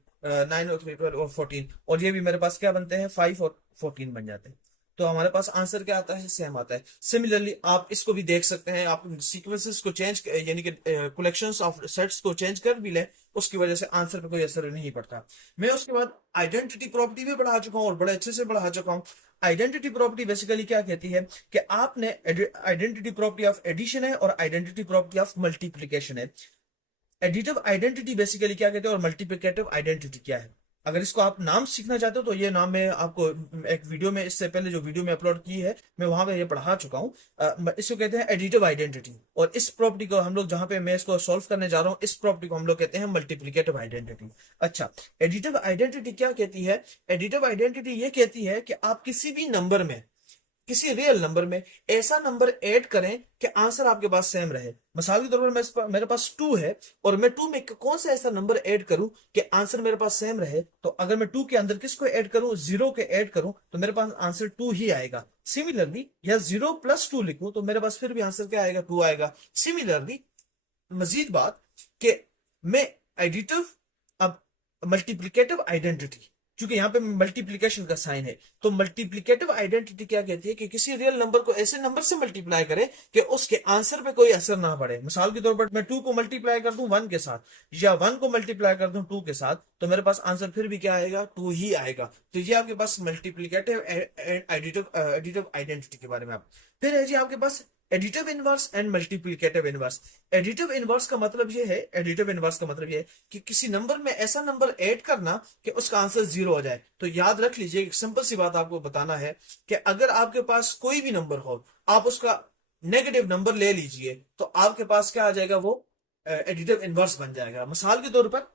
9 और 3 12 और 14, और ये भी मेरे पास क्या बनते हैं, 5 और 14 बन जाते हैं। तो हमारे पास आंसर क्या आता है, सेम आता है। सिमिलरली आप इसको भी देख सकते हैं, आप सीक्वेंसेस को चेंज यानी कि कलेक्शंस ऑफ सेट्स को चेंज कर भी लें, उसकी वजह से आंसर पे कोई असर नहीं पड़ता। मैं उसके बाद आइडेंटिटी प्रॉपर्टी भी पढ़ा चुका हूँ और बड़े अच्छे से पढ़ा चुका हूँ। आइडेंटिटी प्रॉपर्टी बेसिकली क्या कहती है कि आपने आइडेंटिटी प्रॉपर्टी ऑफ एडिशन है और आइडेंटिटी प्रॉपर्टी ऑफ मल्टीप्लीकेशन है। एडिटिव आइडेंटिटी बेसिकली क्या कहते हैं और मल्टीप्लिकेटिव आइडेंटिटी क्या है। अगर इसको आप नाम सीखना चाहते हो तो ये नाम मैं आपको एक वीडियो में, इससे पहले जो वीडियो में अपलोड की है मैं वहां पे ये पढ़ा चुका हूँ। इसको कहते हैं एडिटिव आइडेंटिटी, और इस प्रॉपर्टी को हम लोग जहां पे मैं इसको सॉल्व करने जा रहा हूँ, इस प्रॉपर्टी को हम लोग कहते हैं मल्टीप्लिकेटिव आइडेंटिटी। अच्छा, एडिटिव आइडेंटिटी क्या कहती है? एडिटिव आइडेंटिटी ये कहती है कि आप किसी भी नंबर में, किसी रियल नंबर में ऐसा नंबर ऐड करें कि आंसर आपके पास सेम रहे। मिसाल के तौर पर मेरे पास 2 है और मैं 2 में कौन सा ऐसा नंबर ऐड करूं कि आंसर मेरे पास सेम रहे। तो अगर मैं 2 के अंदर किसको ऐड करूं, 0 के ऐड करूं, तो मेरे पास आंसर 2 ही आएगा। सिमिलरली या 0 प्लस 2 लिखूं तो मेरे पास फिर भी आंसर क्या आएगा, 2 आएगा। सिमिलरली मजीद बात कि मैं एडिटिव, अब मल्टीप्लिकेटिव आइडेंटिटी, क्योंकि यहाँ पे मल्टीप्लिकेशन का साइन है, तो मल्टीप्लिकेटिव आइडेंटिटी क्या कहती है कि किसी रियल नंबर को ऐसे नंबर से मल्टीप्लाई करें कि उसके आंसर पे कोई असर ना पड़े। मिसाल के तौर पर मैं 2 को मल्टीप्लाई कर दूं 1 के साथ, या 1 को मल्टीप्लाई कर दूं 2 के साथ, तो मेरे पास आंसर फिर भी क्या आएगा, 2 ही आएगा। तो ये आपके पास मल्टीप्लिकेटिव एडिटिव आइडेंटिटी के बारे में। आप फिर है जी आपके पास additive inverse and multiplicative inverse. Additive inverse का मतलब ये है, एडिटिव इनवर्स का मतलब ये है कि किसी नंबर में ऐसा नंबर ऐड करना कि उसका आंसर 0 हो जाए। तो याद रख लीजिए, एक सिंपल सी बात आपको बताना है कि अगर आपके पास कोई भी नंबर हो, आप उसका नेगेटिव नंबर ले लीजिए, तो आपके पास क्या आ जाएगा, वो एडिटिव इनवर्स बन जाएगा। मिसाल के तौर पर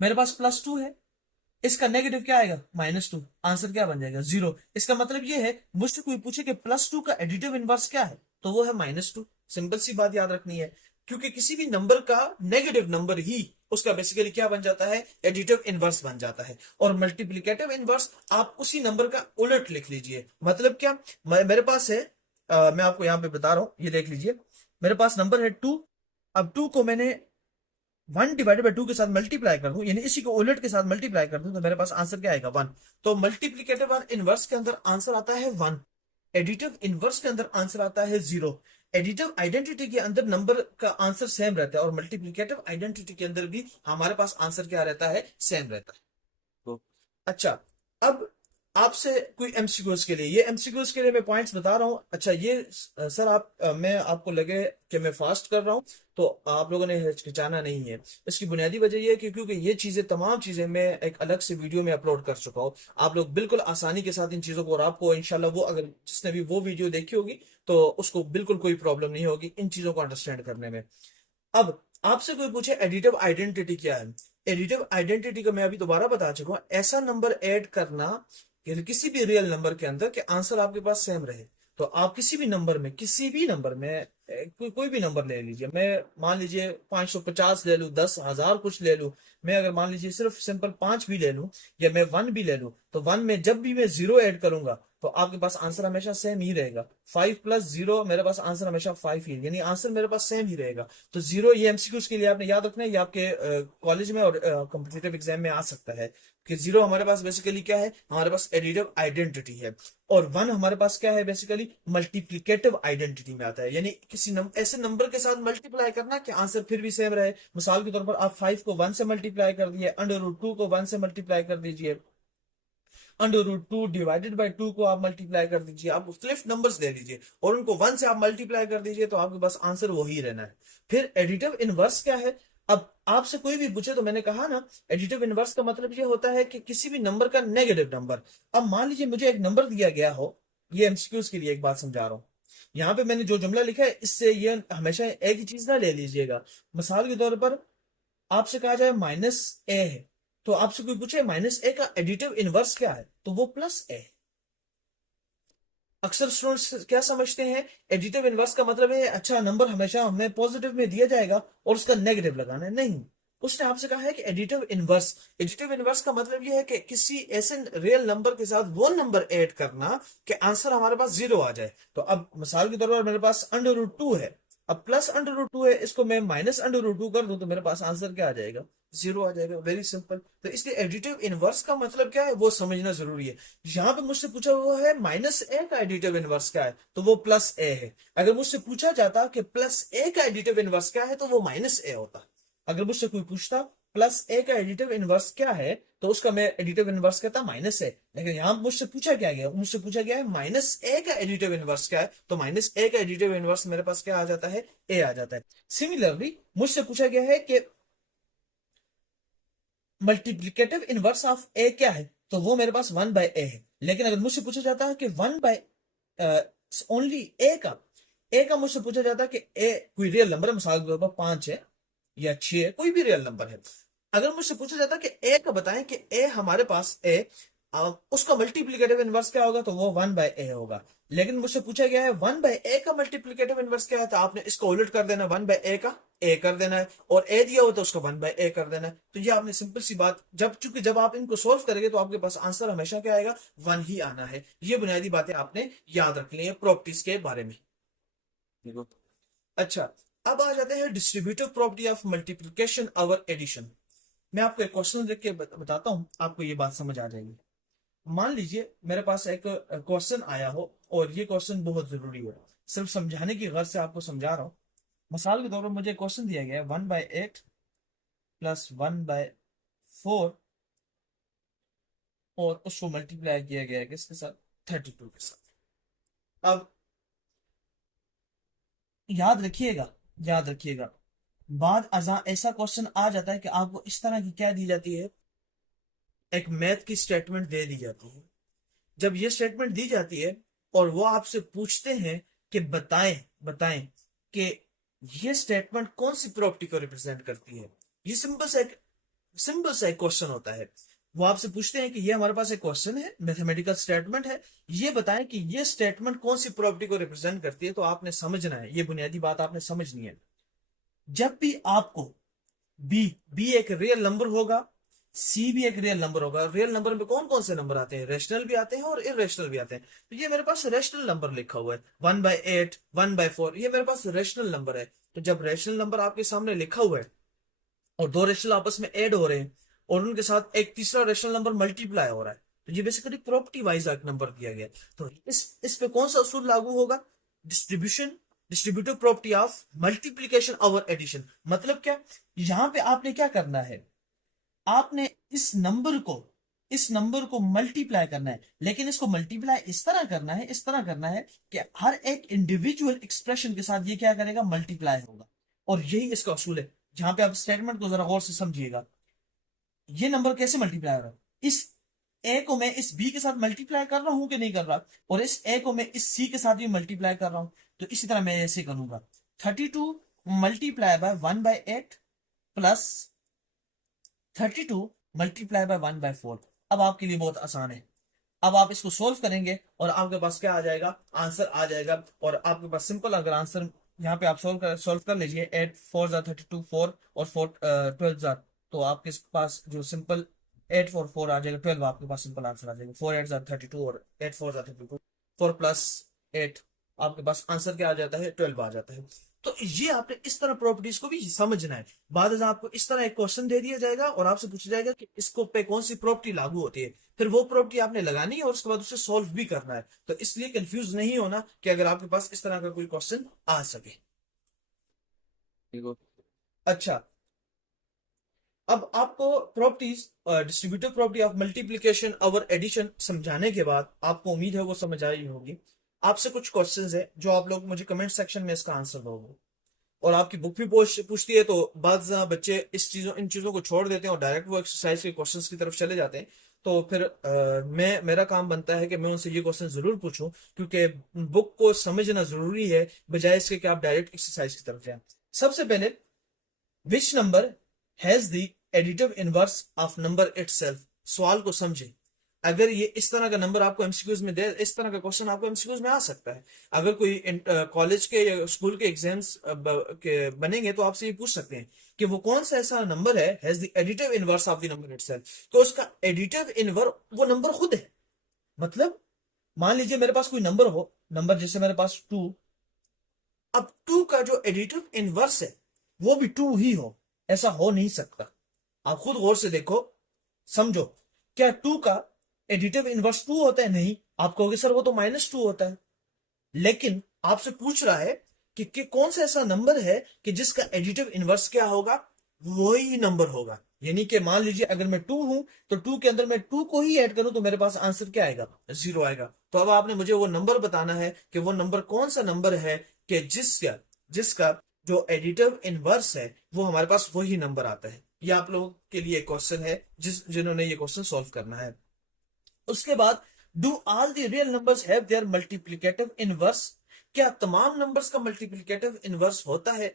मेरे पास +2 है, इसका नेगेटिव क्या आएगा, -2, आंसर क्या बन जाएगा, 0। इसका मतलब ये है, मुझसे कोई पूछे कि +2 का एडिटिव इनवर्स क्या है, तो वो है -2। सिंपल सी बात याद रखनी है, क्योंकि किसी भी नंबर का नेगेटिव नंबर ही उसका बेसिकली क्या बन जाता है, एडिटिव इनवर्स बन जाता है। और मल्टीप्लिकेटिव इनवर्स आप उसी नंबर का उलट लिख लीजिए। मतलब क्या, मेरे पास है, मैं आपको यहाँ पे बता रहा हूँ, ये देख लीजिए, मेरे पास नंबर है 2। अब 2 को मैंने 1/2 के साथ मल्टीप्लाई कर दूं, यानी इसी को उलट के साथ मल्टीप्लाई कर दूं, तो मेरे पास आंसर क्या आएगा, 1। तो मल्टीप्लिकेटिव और इनवर्स के अंदर आंसर आता है 1, एडिटिव इनवर्स के अंदर आंसर आता है 0। एडिटिव आइडेंटिटी के अंदर नंबर का आंसर सेम रहता है और मल्टीप्लिकेटिव आइडेंटिटी के अंदर भी हमारे पास आंसर क्या रहता है, सेम रहता है। तो अच्छा, अब आपसे कोई एमसीक्यूज के लिए, ये एमसीक्यूज के लिए मैं पॉइंट्स बता रहा हूँ। अच्छा ये सर आप मैं आपको लगे कि मैं फास्ट कर रहा हूँ, तो आप लोगों ने हिचकिचाना नहीं है। इसकी बुनियादी वजह ये है कि क्योंकि ये चीजें, तमाम चीजें मैं एक अलग से वीडियो में अपलोड कर चुका हूँ। आप लोग बिल्कुल आसानी के साथ इन चीजों को, और आपको इंशाल्लाह वो, अगर जिसने भी वो वीडियो देखी होगी तो उसको बिल्कुल कोई प्रॉब्लम नहीं होगी इन चीजों को अंडरस्टैंड करने में। अब आपसे कोई पूछे एडिटिव आइडेंटिटी क्या है, एडिटिव आइडेंटिटी को मैं अभी दोबारा बता चुका हूं, ऐसा नंबर ऐड करना कि किसी भी रियल नंबर के अंदर कि आंसर आपके पास सेम रहे। तो आप किसी भी नंबर में, कोई भी नंबर ले लीजिए, मैं मान लीजिए 550 ले लूं, 10,000 कुछ ले लूं, मैं अगर मान लीजिए सिर्फ सिंपल 5 भी ले लूं, या मैं 1 भी ले लूं, तो 1 में जब भी मैं 0 ऐड करूंगा तो आपके पास आंसर हमेशा सेम ही रहेगा। 5 + 0 मेरे पास आंसर हमेशा 5 ही, यानी आंसर मेरे पास सेम ही रहेगा। तो 0, ये एमसीक्यूज के लिए आपने याद रखना है, ये आपके कॉलेज में और कॉम्पिटिटिव एग्जाम में आ सकता है कि 0 हमारे पास बेसिकली क्या है, हमारे पास एडिटिव आइडेंटिटी है, और 1 हमारे पास क्या है, बेसिकली मल्टीप्लिकेटिव आइडेंटिटी में आता है, यानी किसी ऐसे नंबर के साथ मल्टीप्लाई करना कि आंसर फिर भी सेम रहे। मिसाल के तौर पर आप 5 को 1 से मल्टीप्लाई कर दिए, √2 को 1 से मल्टीप्लाई कर दीजिए, √2 डिवाइडेड बाई 2 को आप मल्टीप्लाई कर दीजिए, आप मुख्तलिफ नंबर्स ले लीजिए और उनको 1 से आप मल्टीप्लाई कर दीजिए, तो आपके पास आंसर वही रहना है। फिर एडिटिव इनवर्स क्या है? अब आपसे कोई भी पूछे तो मैंने कहा ना, एडिटिव इनवर्स का मतलब ये होता है कि किसी भी नंबर का नेगेटिव नंबर। अब मान लीजिए मुझे एक नंबर दिया गया हो, ये एमसीक्यूज के लिए एक बात समझा रहा हूं, यहाँ पे मैंने जो जुमला लिखा है इससे ये हमेशा एक ही चीज ना ले लीजिएगा। मिसाल के तौर पर आपसे कहा जाए -a है, तो आपसे कोई पूछे -a का एडिटिव इनवर्स क्या है, तो वो +a। अक्सर स्टूडेंट्स क्या समझते हैं, एडिटिव इनवर्स का मतलब है अच्छा नंबर हमेशा हमें पॉजिटिव में दिया जाएगा और उसका नेगेटिव लगाना है। नहीं, उसने आपसे कहा है कि एडिटिव इनवर्स का मतलब यह है कि किसी ऐसे रियल नंबर के साथ वो नंबर ऐड करना कि आंसर हमारे पास 0 आ जाए। तो अब मिसाल के तौर पर मेरे पास √2 है, अब +√2 है, इसको मैं -√2 कर दूं तो मेरे पास आंसर क्या आ जाएगा, जीरो आ जाएगा, वेरी सिंपल। तो इसलिए एडिटिव इनवर्स का मतलब क्या है वो समझना जरूरी है। यहाँ पे मुझसे पूछा हुआ है माइनस ए का एडिटिव इनवर्स क्या है, तो वो प्लस ए है। अगर मुझसे पूछा जाता कि प्लस ए का एडिटिव इनवर्स क्या है, तो वो माइनस ए होता। अगर मुझसे कोई पूछता प्लस ए का एडिटिव इनवर्स क्या है, तो उसका मैं एडिटिव इनवर्स कहता माइनस ए। लेकिन यहाँ मुझसे पूछा क्या गया, मुझसे पूछा गया है माइनस ए का एडिटिव इनवर्स क्या है, तो माइनस ए का एडिटिव इनवर्स मेरे पास क्या आ जाता है, ए आ जाता है। सिमिलरली मुझसे पूछा गया है कि मल्टीप्लीकेटिव इनवर्स ऑफ ए क्या है, तो वो मेरे पास वन बाय ए है। लेकिन अगर मुझसे पूछा जाता है कि वन बाय ओनली ए का मुझसे पूछा जाता है कि ए कोई रियल नंबर है, मिसाल के तौर पर 5 है या 6 है, कोई भी रियल नंबर है। अगर मुझसे पूछा जाता है कि ए का बताएं कि ए हमारे पास ए उसका मल्टीप्लीकेटिव इनवर्स क्या होगा, तो वो वन बाय ए होगा। लेकिन मुझसे पूछा गया है वन बाय ए का मल्टीप्लीकेटिव इनवर्स क्या है, तो आपने इसको उलट कर देना, वन बाय ए का ए कर देना है, और ए दिया हो तो उसको वन बाय ए कर देना है। तो ये आपने सिंपल सी बात, चूंकि जब आप इनको सोल्व करेंगे तो आपके पास आंसर हमेशा क्या आएगा, वन ही आना है। ये बुनियादी बातें आपने याद रखनी है प्रॉपर्टीज के बारे में। देखो, अच्छा, अब आ जाते हैं डिस्ट्रीब्यूटिव प्रॉपर्टी ऑफ मल्टीप्लिकेशन और एडिशन। मैं आपको एक क्वेश्चन देख के बताता हूं, आपको ये बात समझ आ जाएगी। मान लीजिए मेरे पास एक क्वेश्चन आया हो, और ये क्वेश्चन बहुत जरूरी है, सिर्फ समझाने की गर्ज से आपको समझा रहा हूं। मिसाल के तौर पर मुझे क्वेश्चन दिया गया है 1/8 प्लस 1/4, और उसको मल्टीप्लाई किया गया है किसके साथ, 32 के साथ। अब याद रखिएगा, याद रखिएगा, बाद अजा ऐसा क्वेश्चन आ जाता है कि आपको इस तरह की क्या दी जाती है, एक मैथ की स्टेटमेंट दे दी जाती है। जब ये स्टेटमेंट दी जाती है और वो आपसे पूछते हैं कि बताएं बताएं कि ये स्टेटमेंट कौन सी प्रॉपर्टी को रिप्रेजेंट करती है, ये सिंपल सा एक क्वेश्चन होता है। वो आपसे पूछते हैं कि ये हमारे पास एक क्वेश्चन है, मैथमेटिकल स्टेटमेंट है, ये बताएं कि ये स्टेटमेंट कौन सी प्रॉपर्टी को रिप्रेजेंट करती है। तो आपने समझना है, ये बुनियादी बात आपने समझनी है। जब भी आपको बी बी एक रियल नंबर होगा, सी भी एक रियल नंबर होगा। रियल नंबर में कौन कौन से नंबर आते हैं, रेशनल भी आते हैं और इरेशनल भी आते हैं। तो ये मेरे पास रेशनल नंबर लिखा हुआ है 1/8 1/4, ये मेरे पास रेशनल नंबर है। तो जब रेशनल नंबर आपके सामने लिखा हुआ है और दो रेशनल आपस में ऐड हो रहे हैं, और उनके साथ एक तीसरा रेशनल नंबर मल्टीप्लाई हो रहा है, तो ये बेसिकली प्रॉपर्टी वाइज एक नंबर दिया गया है। तो इस पे कौन सा असूल लागू होगा, distribution distributive property of multiplication और एडिशन। मतलब क्या, यहां पे आपने क्या करना है, आपने इस नंबर को मल्टीप्लाई करना है, लेकिन इसको मल्टीप्लाई इस तरह करना है, इस तरह करना है कि हर एक इंडिविजुअल एक्सप्रेशन के साथ ये क्या करेगा, मल्टीप्लाई होगा। और यही इसका असूल है। जहां पे आप स्टेटमेंट को जरा गौर से समझिएगा, ये नंबर कैसे मल्टीप्लाई हो रहा है, इस ए को मैं इस बी के साथ मल्टीप्लाई कर रहा हूं कि नहीं कर रहा, और इस ए को मैं इस सी के साथ भी मल्टीप्लाई कर रहा हूं। तो इसी तरह मैं ऐसे करूंगा, 32 multiply by 1/8 plus 32 multiply by 1/4। अब आपके लिए बहुत आसान है। अब आप इसको सोल्व करेंगे और आपके पास क्या आ जाएगा, आंसर आ जाएगा। और आपके पास सिंपल अगर आंसर यहाँ पे आप सोल्व कर लीजिए, 8 4 32 4 और 4 12 तो आपके पास जो सिंपल 8 4 4 आ जाएगा, 12 आपके पास सिंपल आंसर आ जाएगा। 4 8 32 और 8 4 32, 4 + 8 आपके पास आंसर क्या आ जाता है, 12 आ जाता है। तो ये आपने इस तरह प्रॉपर्टीज को भी समझना है। बाद में आपको इस तरह एक क्वेश्चन दे दिया जाएगा और आपसे पूछा जाएगा कि इसको पे कौन सी प्रॉपर्टी लागू होती है, फिर वो प्रॉपर्टी आपने लगानी है और उसके बाद उसे सॉल्व भी करना है। तो इसलिए कंफ्यूज नहीं होना कि अगर आपके पास इस तरह का कोई क्वेश्चन आ सके। देखो, अच्छा, अब आपको properties, distributive property of multiplication और एडिशन समझाने के बाद आपको उम्मीद है वो समझ आई होगी। आपसे कुछ क्वेश्चंस है जो आप लोग मुझे कमेंट सेक्शन में इसका आंसर दोगे। और आपकी बुक भी पूछती है, तो बाद बच्चे इन चीजों को छोड़ देते हैं और डायरेक्ट वो एक्सरसाइज के क्वेश्चंस की तरफ चले जाते हैं। तो फिर मेरा काम बनता है कि मैं उनसे ये क्वेश्चन जरूर पूछूं, क्योंकि बुक को समझना जरूरी है बजाय इसके कि आप डायरेक्ट एक्सरसाइज की तरफ जाएं। सबसे पहले, which number has the additive inverse of number itself. सवाल को समझे। अगर ये इस तरह का नंबर आपको एमसीक्यूज में दे, इस तरह का क्वेश्चन आपको एमसीक्यूज में आ सकता है। अगर कोई कॉलेज के या स्कूल के एग्जाम्स के बनेंगे तो आपसे ये पूछ सकते हैं कि वो कौन सा ऐसा नंबर है, has the additive inverse of the number itself. तो उसका एडिटिव इनवर्स वो नंबर खुद है। मतलब मान लीजिए मेरे पास कोई नंबर हो, नंबर जैसे मेरे पास 2, अब 2 का जो एडिटिव इनवर्स है वो भी 2 ही हो, ऐसा हो नहीं सकता। आप खुद गौर से देखो, समझो, क्या टू का एडिटिव इनवर्स टू होता है? नहीं। आप कहोगे सर वो तो -2 होता है, लेकिन आपसे पूछ रहा है कि कौन सा ऐसा नंबर है कि जिसका एडिटिव इनवर्स क्या होगा, वही नंबर होगा। यानी कि मान लीजिए अगर मैं 2 हूं तो 2 के अंदर मैं 2 को ही ऐड करूं तो मेरे पास आंसर क्या आएगा? 0 आएगा। तो अब आपने मुझे वो नंबर बताना है कि वो नंबर कौन सा नंबर है कि जिसका जिसका जो एडिटिव इनवर्स है वो हमारे पास वही नंबर आता है। ये आप लोगों के लिए क्वेश्चन है जिन्होंने ये क्वेश्चन सॉल्व करना है। उसके बाद, do all the real numbers have their multiplicative inverse? क्या तमाम नंबर्स का मल्टीप्लिकेटिव इनवर्स होता है?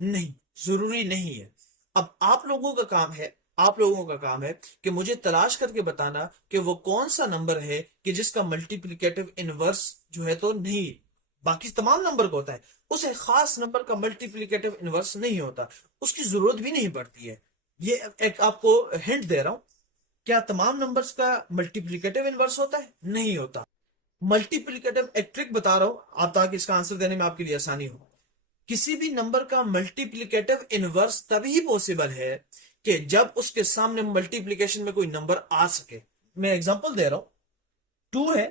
नहीं, जरूरी नहीं है। अब आप लोगों का काम है कि मुझे तलाश करके बताना कि वो कौन सा नंबर है कि जिसका मल्टीप्लिकेटिव इनवर्स जो है तो नहीं, बाकी तमाम नंबर का होता है, उस एक खास नंबर का मल्टीप्लिकेटिव इनवर्स नहीं होता, उसकी जरूरत भी नहीं पड़ती है। ये एक आपको हिंट दे रहा हूं। क्या तमाम नंबर्स का मल्टीप्लिकेटिव इनवर्स होता है? नहीं होता। मल्टीप्लिकेटिव एक ट्रिक बता रहा हूं आप, ताकि इसका आंसर देने में आपके लिए आसानी हो। किसी भी नंबर का मल्टीप्लिकेटिव इनवर्स तभी पॉसिबल है कि जब उसके सामने मल्टीप्लिकेशन में कोई नंबर आ सके। मैं एग्जांपल दे रहा हूं, 2 है।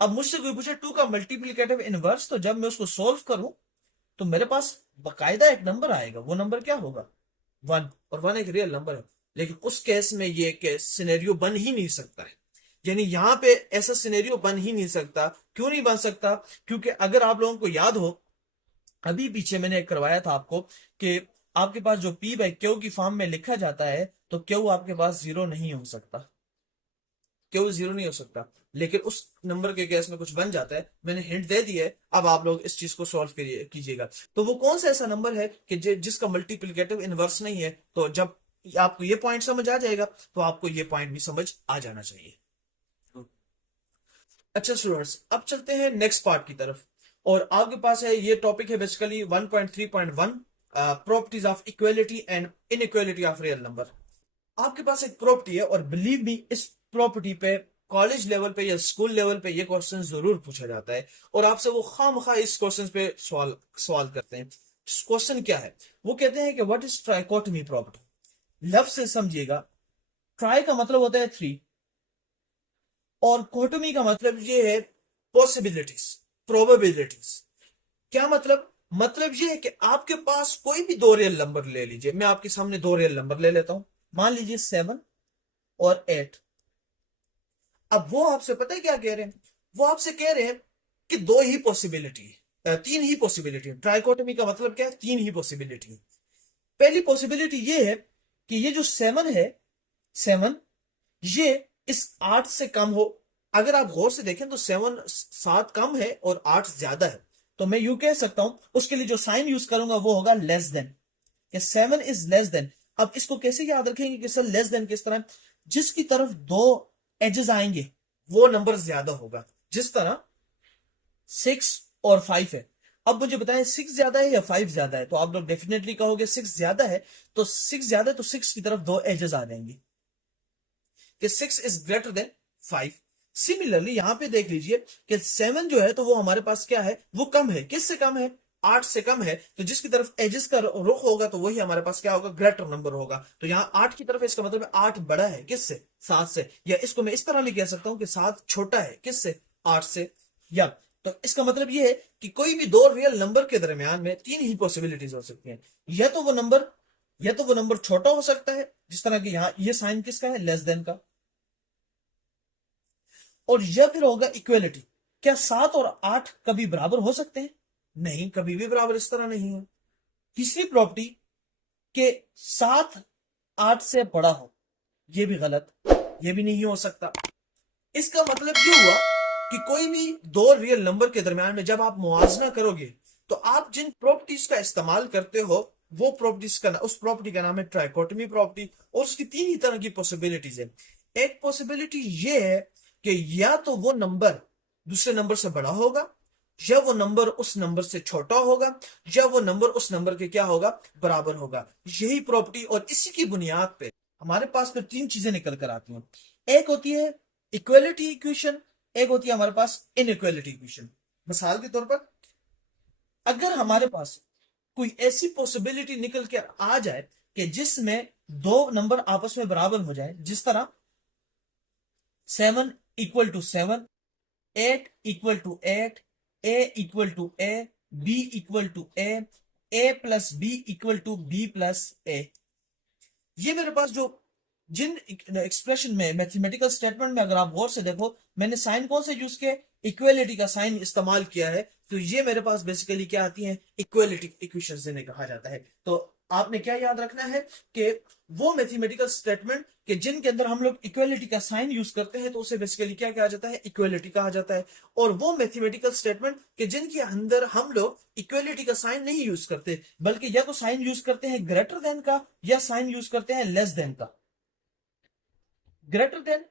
अब मुझसे कोई पूछे 2 का मल्टीप्लिकेटिव इनवर्स, तो जब मैं उसको सोल्व करूं तो मेरे पास बकायदा एक नंबर आएगा। वो नंबर क्या होगा? 1। और 1 एक रियल नंबर है। लेकिन उस केस में ये केस सिनेरियो बन ही नहीं सकता है। यानी यहां पे ऐसा सिनेरियो बन ही नहीं सकता। क्यों नहीं बन सकता? क्योंकि अगर आप लोगों को याद हो, अभी पीछे मैंने एक करवाया था आपको कि आपके पास जो पी बाई क्यू की फॉर्म में लिखा जाता है तो क्यू आपके पास जीरो नहीं हो सकता। क्यू जीरो नहीं हो सकता। लेकिन उस नंबर के केस में कुछ बन जाता है। मैंने हिंट दे दी है, अब आप लोग इस चीज को सॉल्व कीजिएगा। तो वो कौन सा ऐसा नंबर है कि जिसका मल्टीप्लिकेटिव इनवर्स नहीं है? तो जब आपको ये पॉइंट समझ आ जाएगा तो आपको ये पॉइंट भी समझ आ जाना चाहिए। अच्छा स्टूडेंट्स, अब चलते हैं नेक्स्ट पार्ट की तरफ। और आपके पास है, ये टॉपिक है basically 1.3.1, properties of equality and inequality of real number. आपके पास एक प्रॉपर्टी है, और बिलीव मी, इस प्रॉपर्टी पे कॉलेज लेवल पे या स्कूल लेवल पे ये क्वेश्चन जरूर पूछा जाता है, और आपसे वो खामखा इस क्वेश्चन पे सवाल सवाल करते हैं। क्वेश्चन क्या है? वो कहते हैं कि व्हाट इज ट्राइकोटमी प्रॉपर्टी। लफ्ज से समझिएगा, ट्राई का मतलब होता है 3, और कोटमी का मतलब ये है पॉसिबिलिटीज, प्रोबेबिलिटीज। क्या मतलब? मतलब ये है कि आपके पास कोई भी दो रियल नंबर ले लीजिए। मैं आपके सामने दो रियल नंबर ले लेता हूं। मान लीजिए 7 और 8। अब वो आपसे पता है क्या कह रहे हैं? वो आपसे कह रहे हैं कि दो ही पॉसिबिलिटी है, तीन ही पॉसिबिलिटी है। ट्राइकोटमी का मतलब क्या है? तीन ही पॉसिबिलिटी है। पहली पॉसिबिलिटी ये है कि ये जो 7 है, 7 ये इस 8 से कम हो। अगर आप गौर से देखें तो 7 कम है और 8 ज्यादा है। तो मैं यूं कह सकता हूं, उसके लिए जो साइन यूज करूंगा वो होगा लेस देन, कि 7 इज लेस देन। अब इसको कैसे याद रखेंगे कि सर लेस देन किस तरह? जिसकी तरफ दो एजेस आएंगे वो नंबर ज्यादा होगा। जिस तरह 6 और 5 है। अब मुझे बताएं 6 ज्यादा है या 5 ज्यादा है? तो आप लोग डेफिनेटली कहोगे 6 ज्यादा है। तो 6 ज्यादा है तो 6 की तरफ दो एजेस आ जाएंगे कि 6 इज ग्रेटर देन 5। सिमिलरली यहां पे देख लीजिए कि 7 जो है तो वो हमारे पास क्या है? वो कम है। किससे कम है? 8 से कम है। तो जिसकी तरफ एजेस का रुख होगा तो वही हमारे पास क्या होगा? ग्रेटर नंबर होगा। तो यहाँ 8 की तरफ है, इसका मतलब 8 बड़ा है किससे? 7 से। या इसको मैं इस तरह भी कह सकता हूं कि 7 छोटा है किससे? 8 से। या तो इसका मतलब ये है कि कोई भी दो रियल नंबर के दरमियान में तीन ही पॉसिबिलिटीज हो सकती हैं। या तो वो नंबर छोटा हो सकता है, जिस तरह की यहाँ ये साइन किसका है? लेस देन का। और यह फिर होगा इक्वेलिटी। क्या 7 और 8 कभी बराबर हो सकते हैं? नहीं, कभी भी बराबर इस तरह नहीं है। तीसरी प्रॉपर्टी के 7 8 से बड़ा हो, यह भी गलत, यह भी नहीं हो सकता। इसका मतलब ये हुआ कि कोई भी दो रियल नंबर के दरमियान में जब आप मुआवजा करोगे तो आप जिन प्रॉपर्टीज का इस्तेमाल करते हो वो प्रॉपर्टीज का उस प्रॉपर्टी का नाम है ट्राइकोटमी प्रॉपर्टी। और उसकी तीन ही तरह की पॉसिबिलिटीज है। एक पॉसिबिलिटी ये है कि या तो वो नंबर दूसरे नंबर से बड़ा होगा, या वो नंबर उस नंबर से छोटा होगा, या वो नंबर उस नंबर के क्या होगा? बराबर होगा। यही प्रॉपर्टी, और इसी की बुनियाद पे हमारे पास फिर तीन चीजें निकल कर आती हैं। एक होती है इक्वेलिटी इक्वेशन, एक होती है हमारे पास इनइक्वेलिटी इक्वेशन। मिसाल के तौर पर, अगर हमारे पास कोई ऐसी पॉसिबिलिटी निकल कर आ जाए कि जिसमें दो नंबर आपस में बराबर हो जाए, जिस तरह 7 = 7, 8 = 8, A = A, B = A plus B plus A. ये मेरे पास जो जिन एक्सप्रेशन में, मैथमेटिकल स्टेटमेंट में अगर आप गौर से देखो, मैंने साइन कौन से यूज किया, इक्वेलिटी का साइन इस्तेमाल किया है। तो ये मेरे पास बेसिकली क्या आती है, इक्वेलिटी इक्वेशंस इन्हें कहा जाता है। तो आपने क्या याद रखना है कि वो मैथमेटिकल स्टेटमेंट कि जिनके अंदर हम लोग इक्वेलिटी का साइन यूज करते हैं तो उसे बेसिकली क्या कहा जाता है, इक्वेलिटी कहा जाता है। और वो मैथमेटिकल स्टेटमेंट कि जिनके अंदर हम लोग इक्वेलिटी का साइन नहीं यूज करते, बल्कि या तो साइन यूज करते हैं ग्रेटर देन का, या साइन यूज करते हैं लेस देन का। ग्रेटर देन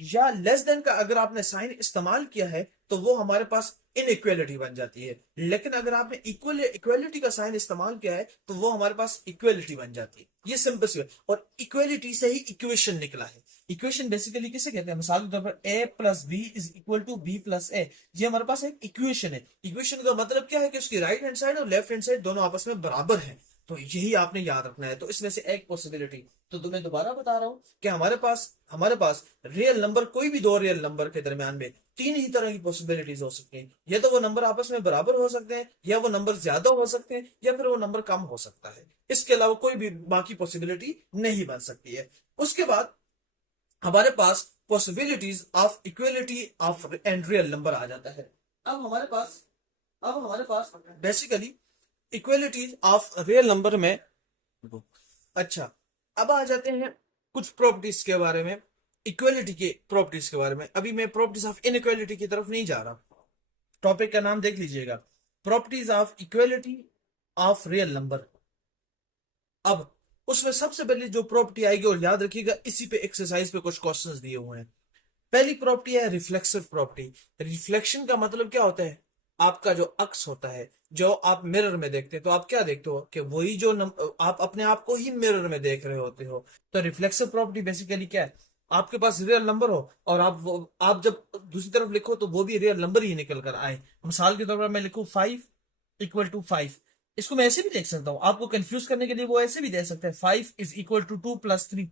या लेस देन का अगर आपने साइन इस्तेमाल किया है तो वो हमारे पास इनइक्वेलिटी बन जाती है, लेकिन अगर आपने इक्वेलिटी का साइन इस्तेमाल किया है तो वो हमारे पास इक्वेलिटी बन जाती है। ये सिंपल सी बात। और इक्वेलिटी से ही इक्वेशन निकला है। इक्वेशन बेसिकली किसे कहते हैं, मिसाल के तौर पर a plus B is equal to B plus A, ये हमारे पास एक इक्वेशन है। इक्वेशन का मतलब क्या है कि उसकी राइट हैंड साइड और लेफ्ट हैंड साइड दोनों आपस में बराबर है। तो यही आपने याद रखना है। तो इसमें से एक पॉसिबिलिटी, तो तुम्हें दोबारा बता रहा हूं कि हमारे पास रियल नंबर, कोई भी दो रियल नंबर के दरमियान में तीन ही तरह की पॉसिबिलिटीज हो सकती हैं। या तो वो नंबर आपस में बराबर हो सकते हैं, या वो नंबर ज्यादा हो सकते हैं, या फिर वो नंबर कम हो सकता है। इसके अलावा कोई भी बाकी पॉसिबिलिटी नहीं बन सकती है। उसके बाद हमारे पास possibilities of equality of and real number आ जाता है। अब हमारे पास basically equalities of real number में, अच्छा, अब आ जाते हैं कुछ प्रॉपर्टीज के बारे में, इक्वलिटी के प्रॉपर्टीज के बारे में। अभी मैं प्रॉपर्टीज ऑफ इनइक्वालिटी की तरफ नहीं जा रहा। टॉपिक का नाम देख लीजिएगा, properties of equality of real number. अब उसमें सबसे पहले जो प्रॉपर्टी आएगी, और याद रखिएगा इसी पे एक्सरसाइज पे कुछ क्वेश्चंस दिए हुए हैं। पहली प्रॉपर्टी है रिफ्लेक्सिव प्रॉपर्टी। रिफ्लेक्शन का मतलब क्या होता है, आपका जो अक्स होता है, जो आप मिरर में देखते हैं तो आप क्या देखते हो कि वही जो आप अपने आप को ही मिरर में देख रहे होते हो। तो रिफ्लेक्सिव प्रॉपर्टी बेसिकली क्या है, आपके पास रियल नंबर हो और आप जब दूसरी तरफ लिखो तो वो भी रियल नंबर ही निकल कर आए। मिसाल के तौर पर मैं लिखूं 5 = 5, इसको मैं ऐसे भी देख सकता हूं, आपको कंफ्यूज करने के लिए वो ऐसे भी दे सकते हैं 5 = 2 + 3।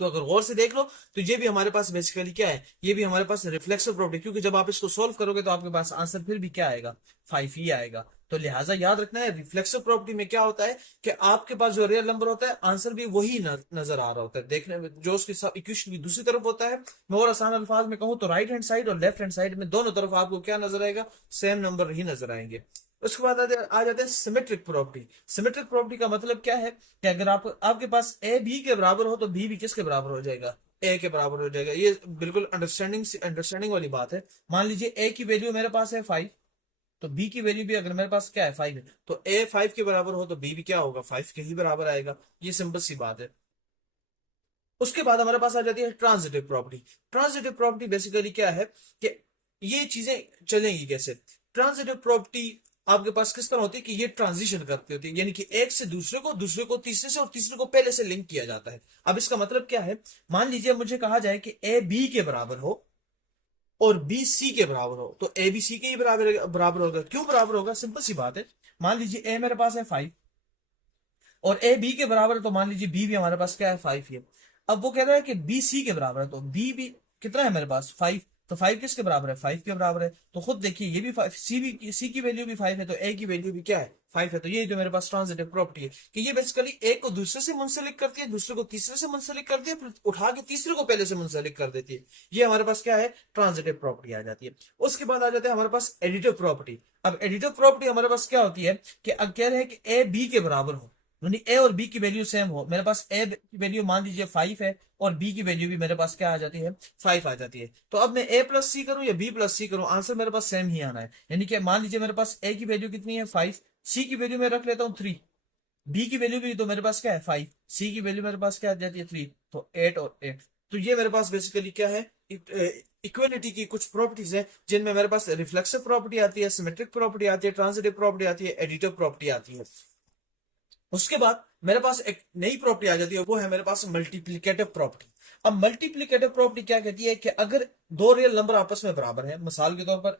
तो अगर गौर से देख लो तो ये भी हमारे पास बेसिकली क्या है, ये भी हमारे पास रिफ्लेक्सिव प्रॉपर्टी, क्योंकि जब आप इसको सोल्व करोगे तो आपके पास आंसर फिर भी क्या आएगा, 5 ही आएगा। तो लिहाजा याद रखना है रिफ्लेक्सिव प्रॉपर्टी में क्या होता है कि आपके पास जो रियल नंबर होता है आंसर भी वही नजर आ रहा होता है देखने में, जो उसके साथ इक्वेशन की दूसरी तरफ होता है। मैं और आसान अल्फाज में कहूं तो राइट हैंड साइड और लेफ्ट हैंड साइड में दोनों तरफ आपको क्या नजर आएगा, सेम नंबर ही नजर आएंगे। उसके बाद आ जाते हैं सिमेट्रिक प्रॉपर्टी। सिमेट्रिक प्रॉपर्टी का मतलब क्या है कि अगर आपके पास ए बी के बराबर हो तो बी भी किसके बराबर हो जाएगा, ए के बराबर हो जाएगा। ये बिल्कुल अंडरस्टैंडिंग वाली बात है। मान लीजिए ए की वैल्यू मेरे पास है 5, तो बी की वैल्यू भी अगर मेरे पास क्या है 5 है, तो ए 5 के बराबर हो तो बी भी क्या होगा, 5 के ही बराबर आएगा। ये सिंपल सी बात है। उसके बाद हमारे पास आ जाती है transitive property. Transitive property basically क्या है कि ये चीजें चलेंगी कैसे। ट्रांजिटिव प्रॉपर्टी आपके पास किस तरह होती है कि ये ट्रांजिशन करती होती है, यानी कि एक से दूसरे को तीसरे से, और तीसरे को पहले से लिंक किया जाता है। अब इसका मतलब क्या है, मान लीजिए मुझे कहा जाए कि ए बी के बराबर हो और बी सी के बराबर हो, तो ए बी सी के ही बराबर बराबर होगा। क्यों बराबर होगा, सिंपल सी बात है। मान लीजिए ए मेरे पास है 5 और ए बी के बराबर है, तो मान लीजिए बी भी हमारे पास क्या है 5 ही है। अब वो कह रहा है कि बी सी के बराबर है, तो बी भी कितना है मेरे पास 5, तो 5 किसके बराबर है, 5 के बराबर है। तो खुद देखिए ये भी 5, सी की वैल्यू भी 5 है, तो ए की वैल्यू भी क्या है 5 है। तो ये जो मेरे पास ट्रांजिटिव प्रॉपर्टी है कि ये बेसिकली एक को दूसरे से मुंसलिक करती है, दूसरे को तीसरे से मुंसलिक करती है, फिर उठा के तीसरे को पहले से मुंसलिक कर देती है। ये हमारे पास क्या है, ट्रांजिटिव प्रॉपर्टी आ जाती है। उसके बाद आ जाते हैं हमारे पास एडिटिव प्रॉपर्टी। अब एडिटिव प्रॉपर्टी हमारे पास क्या होती है कि अब कह रहे हैं कि ए बी के बराबर हो, यानी ए और बी की वैल्यू सेम हो। मेरे पास ए की वैल्यू मान लीजिए 5 है और बी की वैल्यू भी मेरे पास क्या आ जाती है, 5 आ जाती है। तो अब मैं ए प्लस सी करूं या बी प्लस सी करूं, आंसर मेरे पास सेम ही आना है। यानी कि मान लीजिए मेरे पास ए की वैल्यू कितनी है 5, सी की वैल्यू मैं रख लेता हूँ 3, बी की वैल्यू भी तो मेरे पास क्या है 5, सी की वैल्यू मेरे पास क्या आ जाती है 3, तो 8 और 8। तो ये मेरे पास बेसिकली क्या है, इक्वलिटी की कुछ प्रॉपर्टीज है जिनमें मेरे पास रिफ्लेक्सिव प्रॉपर्टी आती है, सिमेट्रिक प्रॉपर्टी आती है, ट्रांजिटिव प्रॉपर्टी आती है, एडिटिव प्रॉपर्टी आती है। उसके बाद मेरे पास एक नई प्रॉपर्टी आ जाती है, वो है मेरे पास मल्टीप्लिकेटिव प्रॉपर्टी। अब मल्टीप्लिकेटिव प्रॉपर्टी क्या कहती है कि अगर दो रियल नंबर आपस में बराबर है, मिसाल के तौर पर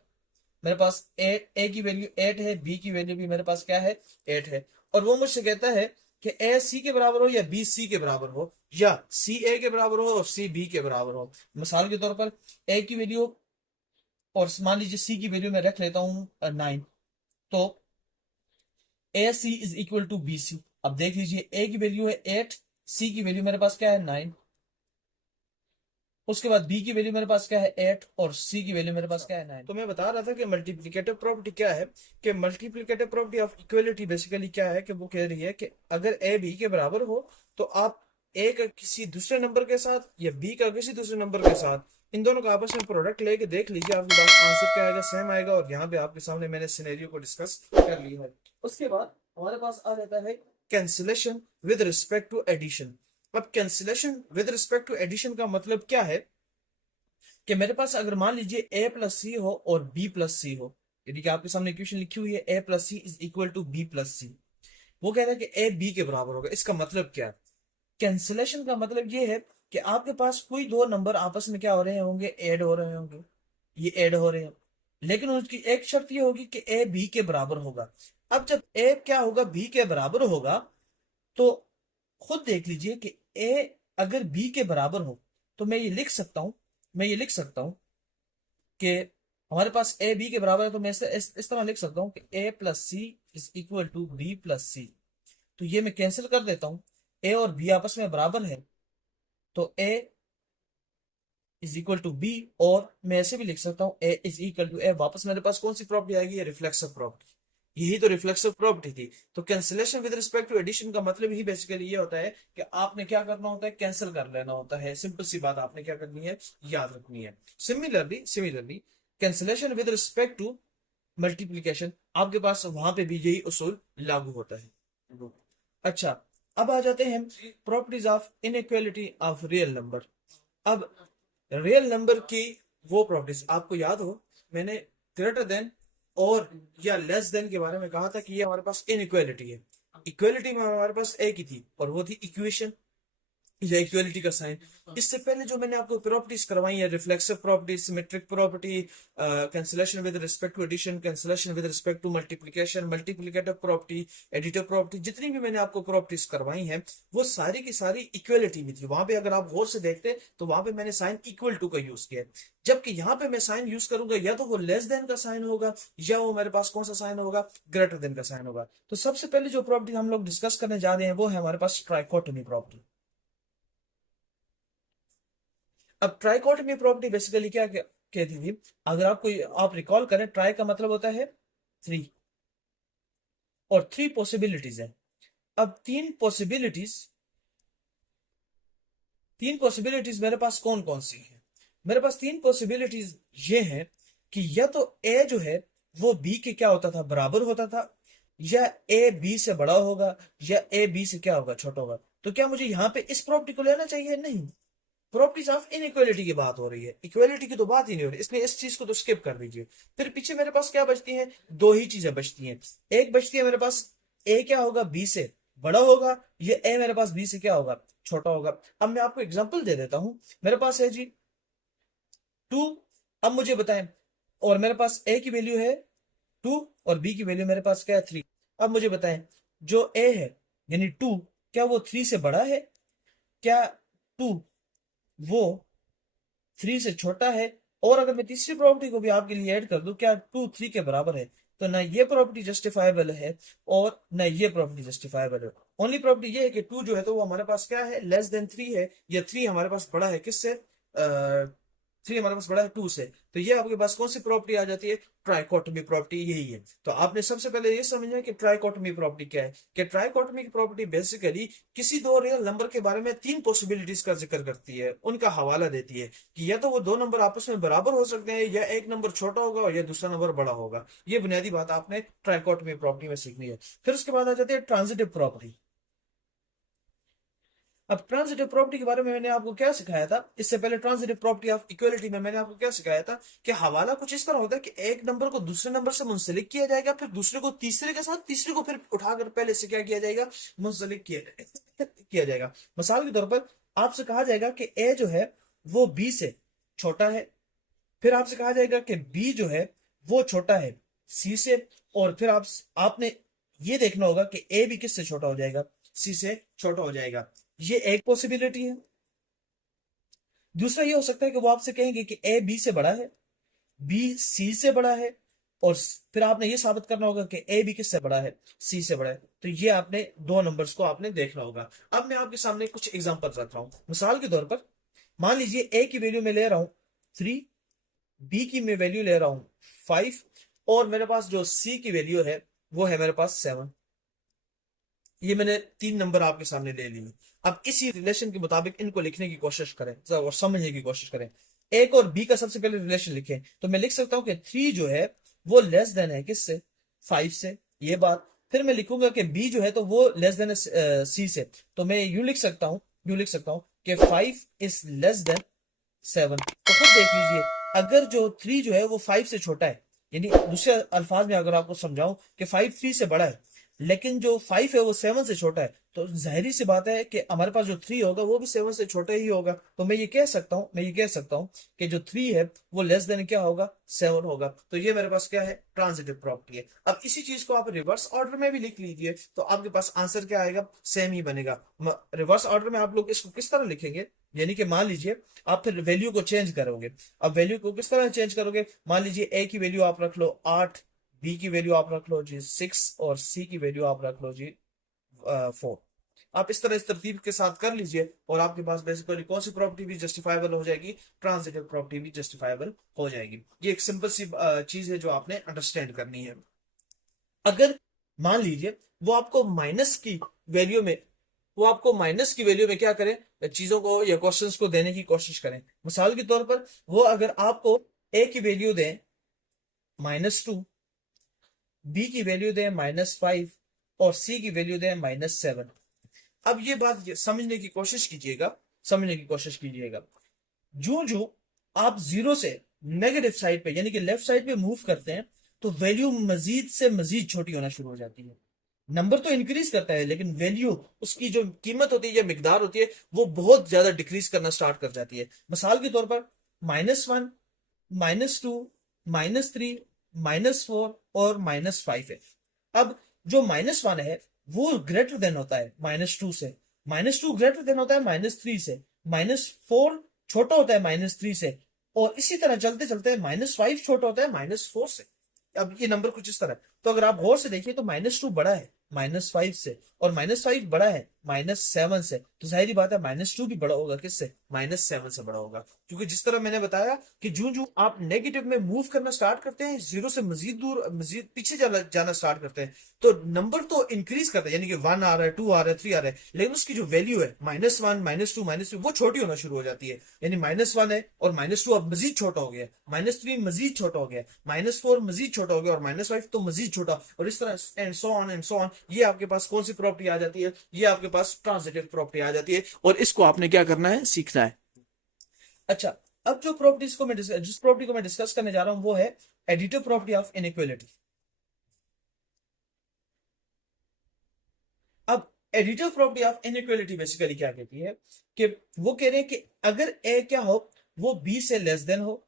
मेरे पास ए की वैल्यू 8 है, बी की वैल्यू भी मेरे पास क्या है 8 है, और वो मुझसे कहता है कि ए सी के बराबर हो या बी सी के बराबर हो, या सी ए के बराबर हो और सी बी के बराबर हो। मिसाल के तौर पर ए की वैल्यू, और मान लीजिए सी की वैल्यू मैं रख लेता हूँ 9, तो A C is equal to B C. अब देख लीजिए ए की वैल्यू है 8, सी की वैल्यू मेरे पास क्या है 9, उसके बाद बी की वैल्यू मेरे पास क्या है 8 और सी की वैल्यू मेरे पास क्या है 9। तो मैं बता रहा था कि मल्टीप्लिकेटिव प्रॉपर्टी क्या है, कि multiplicative property of equality basically क्या है, कि वो कह रही है कि अगर ए बी के बराबर हो तो आप ए का किसी दूसरे नंबर के साथ या बी का किसी दूसरे नंबर के साथ, इन दोनों का आपस में प्रोडक्ट लेके देख लीजिए, आपके पास आंसर क्या आएगा, सेम आएगा। और यहाँ पे आपके सामने मैंने सिनेरियो को डिस्कस कर लिया है। उसके बाद हमारे पास आ जाता है cancellation with respect to addition. अब cancellation with respect to addition का मतलब क्या है, कि मेरे पास अगर मान लीजिए ए प्लस सी हो और बी प्लस सी हो, यानी कि आपके सामने इक्वेशन लिखी हुई है A plus C is equal to B plus C, वो कह रहा है कि ए बी के बराबर होगा। इसका मतलब क्या है? कैंसिलेशन का मतलब ये है कि आपके पास कोई दो नंबर आपस में क्या हो रहे होंगे, ऐड हो रहे होंगे, ये ऐड हो रहे हैं, लेकिन उसकी एक शर्त ये होगी कि ए बी के बराबर होगा। अब जब ए क्या होगा, बी के बराबर होगा, तो खुद देख लीजिए कि ए अगर बी के बराबर हो तो मैं ये लिख सकता हूं कि हमारे पास ए बी के बराबर है, तो मैं इस तरह लिख सकता हूं कि A plus C is equal to B plus C. तो ये मैं कैंसिल कर देता हूं, ए और बी आपस में बराबर है, तो A is equal to B, और मैं ऐसे भी लिख सकता हूं A is equal to A. वापस मेरे पास कौन सी प्रॉपर्टी आएगी, रिफ्लेक्सिव प्रॉपर्टी। यही तो रिफ्लेक्सिव प्रॉपर्टी थी। तो cancellation with respect to addition का मतलब ही बेसिकली ये होता है कि आपने क्या करना होता है, कैंसिल कर लेना होता है। सिंपल सी बात आपने क्या करनी है, याद रखनी है। Similarly cancellation with respect to multiplication, आपके पास वहां पे भी यही उसूल लागू होता है। अच्छा, अब आ जाते हैं properties of inequality of real number. अब रियल नंबर की वो प्रॉपर्टीज आपको याद हो, मैंने ग्रेटर देन और या लेस देन के बारे में कहा था कि ये हमारे पास इनइक्वालिटी है। इक्वालिटी में हमारे पास एक ही थी और वो थी इक्वेशन या इक्वालिटी का साइन। इससे पहले जो मैंने आपको प्रॉपर्टीज करवाई है, reflexive property, symmetric property, cancellation with respect to addition, cancellation with respect to multiplication, multiplicative property, additive property, जितनी भी मैंने आपको प्रॉपर्टीज करवाई हैं वो सारी की सारी इक्वलिटी में थी। वहां पे अगर आप गौर से देखते तो वहां पे मैंने साइन इक्वल टू का यूज किया है, जबकि यहाँ पे मैं साइन यूज करूंगा या तो वो लेस देन का साइन होगा या वो मेरे पास कौन सा साइन होगा, ग्रेटर देन का साइन होगा। तो सबसे पहले जो प्रॉपर्टी हम लोग डिस्कस करने जा रहे हैं वो है हमारे पास ट्राइकोटोमी प्रॉपर्टी। अब ट्राइकोटोमी प्रॉपर्टी बेसिकली क्या कहती थी, अगर आप रिकॉल करें, ट्राई का मतलब होता है थ्री, और थ्री पॉसिबिलिटीज है। अब तीन पॉसिबिलिटीज मेरे पास कौन कौन सी है? मेरे पास तीन पॉसिबिलिटीज ये हैं कि या तो ए जो है वो बी के क्या होता था, बराबर होता था, या ए बी से बड़ा होगा, या ए बी से क्या होगा, छोटा होगा। तो क्या मुझे यहाँ पे इस प्रॉपर्टी को लेना चाहिए? नहीं, प्रॉपर्टीज ऑफ इनइक्वालिटी की बात हो रही है, इक्वालिटी की तो बात ही नहीं हो रही, इसलिए इस चीज को तो स्किप कर दीजिए। फिर पीछे मेरे पास क्या बचती है, दो ही चीजें बचती हैं। एक बचती है मेरे पास, ए क्या होगा, बी से बड़ा होगा, ये ए मेरे पास बी से क्या होगा, छोटा होगा। अब मैं आपको एग्जांपल दे देता हूं, मेरे पास है जी 2। अब मुझे बताएं, और मेरे पास ए की वैल्यू है 2 और बी की वैल्यू मेरे पास क्या है 3। अब मुझे बताएं, जो ए है यानी 2, क्या वो 3 से बड़ा है, क्या 2 वो 3 से छोटा है? और अगर मैं तीसरी प्रॉपर्टी को भी आपके लिए ऐड कर दूं, क्या 2 3 के बराबर है? तो ना ये प्रॉपर्टी जस्टिफाइबल है और ना ये प्रॉपर्टी जस्टिफाइबल है। ओनली प्रॉपर्टी ये है कि 2 जो है तो वो हमारे पास क्या है, लेस देन 3 है, या 3 हमारे पास बड़ा है किससे, 3 हमारे पास बड़ा है 2 से। तो ये आपके पास कौन सी प्रॉपर्टी आ जाती है, ट्राइकोटोमी प्रॉपर्टी, यही है। तो आपने सबसे पहले ये समझना है कि ट्राइकोटोमी प्रॉपर्टी क्या है। कि ट्राइकोटोमी की प्रॉपर्टी बेसिकली किसी दो रियल नंबर के बारे में तीन पॉसिबिलिटीज का जिक्र करती है, उनका हवाला देती है कि या तो वो दो नंबर आपस में बराबर हो सकते हैं, या एक नंबर छोटा होगा और या दूसरा नंबर बड़ा होगा। ये बुनियादी बात आपने ट्राइकोटोमी प्रॉपर्टी में सीखनी है। फिर उसके बाद आ जाती है ट्रांजिटिव प्रॉपर्टी। अब ट्रांजिटिव प्रॉपर्टी के बारे में मैंने आपको क्या सिखाया था, इससे पहले ट्रांजिटिव प्रॉपर्टी ऑफ इक्वलिटी में मैंने आपको क्या सिखाया था, कि हवाला कुछ इस तरह होता है कि एक नंबर को दूसरे नंबर से मुंसलिक किया जाएगा, फिर दूसरे को तीसरे के साथ, तीसरे को फिर उठाकर पहले से क्या किया जाएगा, मुंसलिक किया जाएगा। मिसाल के तौर पर आपसे कहा जाएगा कि ए जो है वो बी से छोटा है, फिर आपसे कहा जाएगा कि बी जो है वो छोटा है सी से, और फिर आपने ये देखना होगा कि ए भी किससे छोटा हो जाएगा, सी से छोटा हो जाएगा। ये एक पॉसिबिलिटी है। दूसरा ये हो सकता है कि वो आपसे कहेंगे कि ए बी से बड़ा है, बी सी से बड़ा है, और फिर आपने ये साबित करना होगा कि ए बी किससे बड़ा है, सी से बड़ा है। तो ये आपने दो नंबर्स को आपने देखना होगा। अब मैं आपके सामने कुछ एग्जांपल रख रहा हूं। मिसाल के तौर पर मान लीजिए ए की वैल्यू मैं ले रहा हूं 3, बी की मैं वैल्यू ले रहा हूं 5, और मेरे पास जो सी की वैल्यू है वो है मेरे पास 7। ये मैंने 3 नंबर आपके सामने ले लिए। अब इसी रिलेशन के मुताबिक इनको लिखने की कोशिश करें और समझने की कोशिश करें। एक और बी का सबसे पहले रिलेशन लिखें, तो मैं लिख सकता हूं कि 3 जो है वो लेस देन है किससे, 5 से, ये बात। फिर मैं लिखूंगा कि बी जो है तो वो लेस देन है सी से, तो मैं यूं लिख सकता हूं कि 5 इज लेस देन 7। तो खुद देख लीजिए, अगर जो 3 जो है वो 5 से छोटा है, यानी दूसरे अल्फाज में अगर आपको समझाऊं कि 5 3 से बड़ा है, लेकिन जो 5 है वो 7 से छोटा है, तो जाहिर सी बात है कि हमारे पास जो 3 होगा वो भी 7 से छोटा ही होगा। तो मैं ये कह सकता हूं कि जो 3 है वो लेस देन क्या होगा, 7 होगा। तो ये मेरे पास क्या है, ट्रांजिटिव प्रॉपर्टी है। अब इसी चीज को आप रिवर्स ऑर्डर में भी लिख लीजिए, तो आपके पास आंसर क्या आएगा, सेम ही बनेगा। रिवर्स ऑर्डर में आप लोग इसको किस तरह लिखेंगे, यानी कि मान लीजिए आप फिर वैल्यू को चेंज करोगे। अब वैल्यू को किस तरह चेंज करोगे, मान लीजिए ए की वैल्यू आप रख लो 8, बी की वैल्यू आप रख लो जी 6, और सी की वैल्यू आप रख लो जी 4। आप इस तरह इस तरतीब के साथ कर लीजिए, और आपके पास बेसिकली कौन सी प्रॉपर्टी भी जस्टिफाइबल हो जाएगी, ट्रांजिटिव प्रॉपर्टी भी जस्टिफाइबल हो जाएगी। ये एक सिंपल सी चीज है जो आपने अंडरस्टैंड करनी है। अगर मान लीजिए वो आपको माइनस की वैल्यू में क्या करें, चीजों को या क्वेश्चंस को देने की कोशिश करें। मिसाल के तौर पर वो अगर आपको ए की वैल्यू दें -2, बी की वैल्यू दें -5, और सी की वैल्यू दें -7। अब ये बात समझने की कोशिश कीजिएगा, जो जो आप जीरो से नेगेटिव साइड पे यानी कि लेफ्ट साइड पे मूव करते हैं, तो वैल्यू मजीद से मजीद छोटी होना शुरू हो जाती है। नंबर तो इंक्रीज करता है, लेकिन वैल्यू, उसकी जो कीमत होती है या मिकदार होती है, वो बहुत ज्यादा डिक्रीज करना स्टार्ट कर जाती है। मिसाल के तौर पर -1, -2, -3, -4 और -5 है। अब जो -1 है वो ग्रेटर देन होता है -2 से, -2 ग्रेटर देन होता है -3 से, -4 छोटा होता है -3 से, और इसी तरह चलते चलते -5 छोटा होता है -4 से। अब ये नंबर कुछ इस तरह है। तो अगर आप गौर से देखिए तो -2 बड़ा है -5 से, और -5 बड़ा है -7 से, तो जाहिर बात है -2 भी बड़ा होगा किससे, -7 से बड़ा होगा। क्योंकि जिस तरह मैंने बताया कि जो जो आप नेगेटिव में मूव करना स्टार्ट करते हैं, जीरो से मजीद दूर, मजीद पीछे जाना स्टार्ट करते हैं, तो नंबर तो इंक्रीज करता है, यानी कि 1 आ रहा है, 2 आ रहा है, 3 आ रहा है, लेकिन उसकी जो वैल्यू है -1, -2, -3 वो छोटी होना शुरू हो जाती है। यानी -1 है और -2 अब मजीद छोटा हो गया, -3 मजीद छोटा हो गया, -4 मजीद छोटा हो गया, और -5 तो मजीद छोटा, और इस तरह and so on and so on. ये आपके पास कौन सी प्रॉपर्टी आ जाती है, ये आपके पास ट्रांजिटिव प्रॉपर्टी आ जाती है, और इसको आपने क्या करना है, सीखना है। अच्छा, अब जिस प्रॉपर्टी को मैं डिस्कस करने जा रहा हूं वो है एडिटिव प्रॉपर्टी ऑफ इनइक्वालिटी। अब additive property of inequality basically क्या कहती है, कि वो कह रहे हैं कि अगर ए क्या हो, वो बी से लेस देन हो।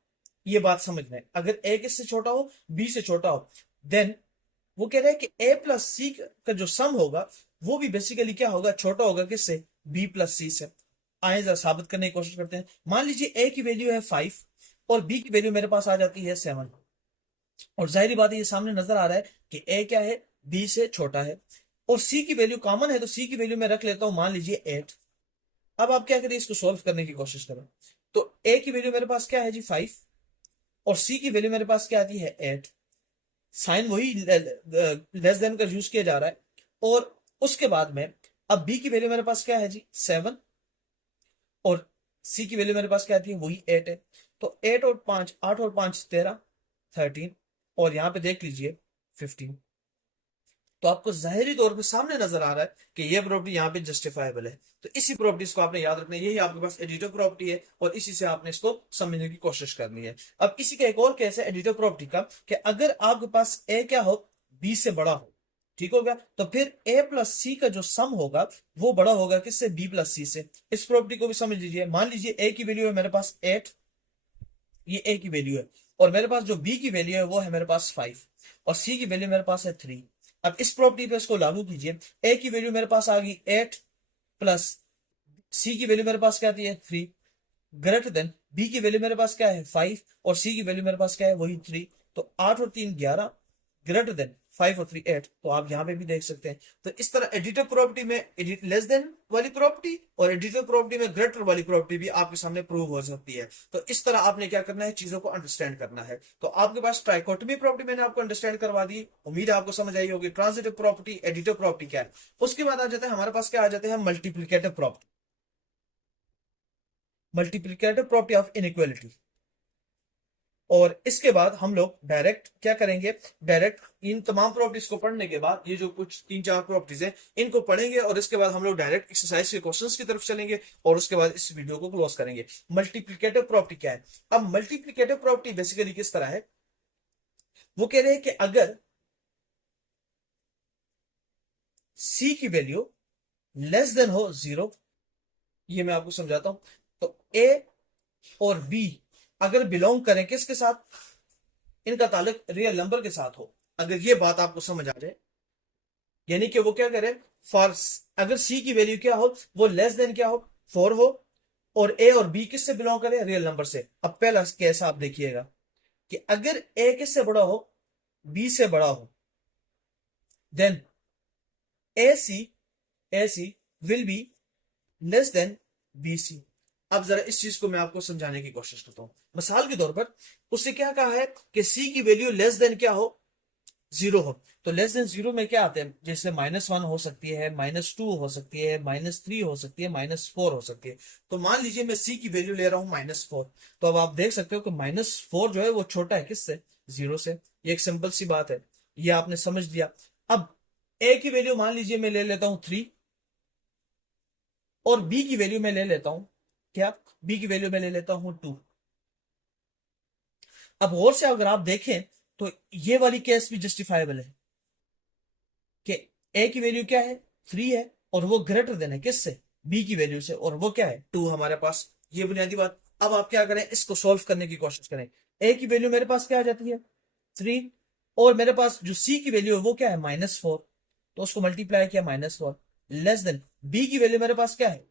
ये बात समझ में, अगर ए किससे छोटा हो, बी से छोटा हो, देन वो कह रहे हैं कि ए प्लस सी का जो सम होगा वो भी बेसिकली क्या होगा, छोटा होगा किससे, बी प्लस सी से। आए जरा साबित करने की कोशिश करते हैं। मान लीजिए ए की वैल्यू है 5 और बी की वैल्यू मेरे पास आ जाती है 7, और जाहिर बात है ये सामने नजर आ रहा है कि ए क्या है, बी से छोटा है, और सी की वैल्यू कॉमन है, तो सी की वैल्यू मैं रख लेता हूं मान लीजिए 8। अब आप क्या करें, इसको सॉल्व करने की कोशिश करें। तो ए की वैल्यू मेरे पास क्या है जी 5, और सी की वैल्यू मेरे पास क्या आती है 8। साइन वही लेस देन का यूज किया जा रहा है, और उसके बाद में अब बी की वैल्यू मेरे पास क्या है जी 7, और सी की वैल्यू मेरे पास क्या आती है, वही 8 है। तो 8 और 5, 8 और 5 13, 13, और यहां पे देख लीजिए 15। तो आपको जाहिरी तौर पे सामने नजर आ रहा है कि ये प्रॉपर्टी यहाँ पे जस्टिफाइबल है। तो इसी प्रॉपर्टीज को आपने याद रखना है, यही आपके पास एडिटिव प्रॉपर्टी है, और इसी से आपने इसको समझने की कोशिश करनी है। अब इसी का एक और केस है एडिटिव प्रॉपर्टी का, कि अगर आपके पास ए क्या हो, बी से बड़ा हो, ठीक होगा, तो फिर ए प्लस सी का जो सम होगा वो बड़ा होगा किससे, बी प्लस सी से। इस प्रॉपर्टी को भी समझ लीजिए। मान लीजिए ए की वैल्यू है मेरे पास 8, ये ए की वैल्यू है, और मेरे पास जो बी की वैल्यू है वो है मेरे पास 5, और सी की वैल्यू मेरे पास है 3। अब इस प्रॉपर्टी पे इसको लागू कीजिए, ए की वैल्यू मेरे पास आ गई 8 प्लस सी की वैल्यू मेरे पास क्या आती है 3, ग्रेटर देन बी की वैल्यू मेरे पास क्या है 5 और सी की वैल्यू मेरे पास क्या है वही 3। तो 8 और 3 11, ग्रेटर देन 5 और 3 8। तो आप यहां पे भी देख सकते हैं। तो इस तरह एडिटिव प्रॉपर्टी में लेस देन वाली प्रॉपर्टी और एडिटिव प्रॉपर्टी में ग्रेटर वाली प्रॉपर्टी भी आपके सामने प्रूव हो सकती है। तो इस तरह आपने क्या करना है, चीजों को अंडरस्टैंड करना है। तो आपके पास ट्राइकोटमी प्रॉपर्टी मैंने आपको अंडरस्टैंड करवा दी, उम्मीद है आपको समझ आई होगी। ट्रांजिटिव प्रॉपर्टी, एडिटिव प्रॉपर्टी क्या है। उसके बाद आ जाता है हमारे पास क्या आ जाते हैं, multiplicative property, multiplicative property of inequality. और इसके बाद हम लोग डायरेक्ट क्या करेंगे, डायरेक्ट इन तमाम प्रॉपर्टीज को पढ़ने के बाद, ये जो कुछ 3-4 प्रॉपर्टीज हैं इनको पढ़ेंगे और इसके बाद हम लोग डायरेक्ट एक्सरसाइज के क्वेश्चंस की तरफ चलेंगे और उसके बाद इस वीडियो को क्लोज करेंगे। मल्टीप्लिकेटिव प्रॉपर्टी क्या है। अब मल्टीप्लिकेटिव प्रॉपर्टी बेसिकली किस तरह है, वो कह रहे हैं कि अगर सी की वैल्यू लेस देन हो 0, ये मैं आपको समझाता हूं। तो ए और बी अगर बिलोंग करें किसके साथ, इनका ताल्लुक रियल नंबर के साथ हो, अगर ये बात आपको समझ आ जाए, यानी कि वो क्या करें, फॉर अगर सी की वैल्यू क्या हो, वो लेस देन क्या हो 4 हो, और ए और बी किससे बिलोंग करें, रियल नंबर से। अब पहला केस आप देखिएगा कि अगर ए किससे बड़ा हो, बी से बड़ा हो, then A C will be less than B C. अब जरा इस चीज को मैं आपको समझाने की कोशिश करता हूं। मिसाल के तौर पर उससे क्या कहा है कि सी की वैल्यू लेस देन क्या हो, 0 हो। तो लेस देन 0 में क्या आते हैं, जैसे -1 हो सकती है, -2 हो सकती है, -3 हो सकती है, -4 हो सकती है। तो मान लीजिए मैं सी की वैल्यू ले रहा हूं -4। तो अब आप देख सकते हो कि -4 जो है वो छोटा है किससे, 0 से। ये एक सिंपल सी बात है, ये आपने समझ लिया। अब ए की वैल्यू मान लीजिए मैं ले लेता हूं 3 और बी की वैल्यू मैं ले लेता हूं क्या, बी की वैल्यू मैं ले लेता हूं 2। अब गौर से अगर आप देखें तो ये वाली केस भी जस्टिफाइबल है कि ए की वैल्यू क्या है 3 है और वो ग्रेटर देन है किससे, बी की वैल्यू से, और वो क्या है 2 हमारे पास। ये बुनियादी बात। अब आप क्या करें, इसको सॉल्व करने की कोशिश करें। ए की वैल्यू मेरे पास क्या आ जाती है 3 और मेरे पास जो सी की वैल्यू है वो क्या है -4। तो उसको मल्टीप्लाई किया -4 लेस देन बी की वैल्यू मेरे पास क्या है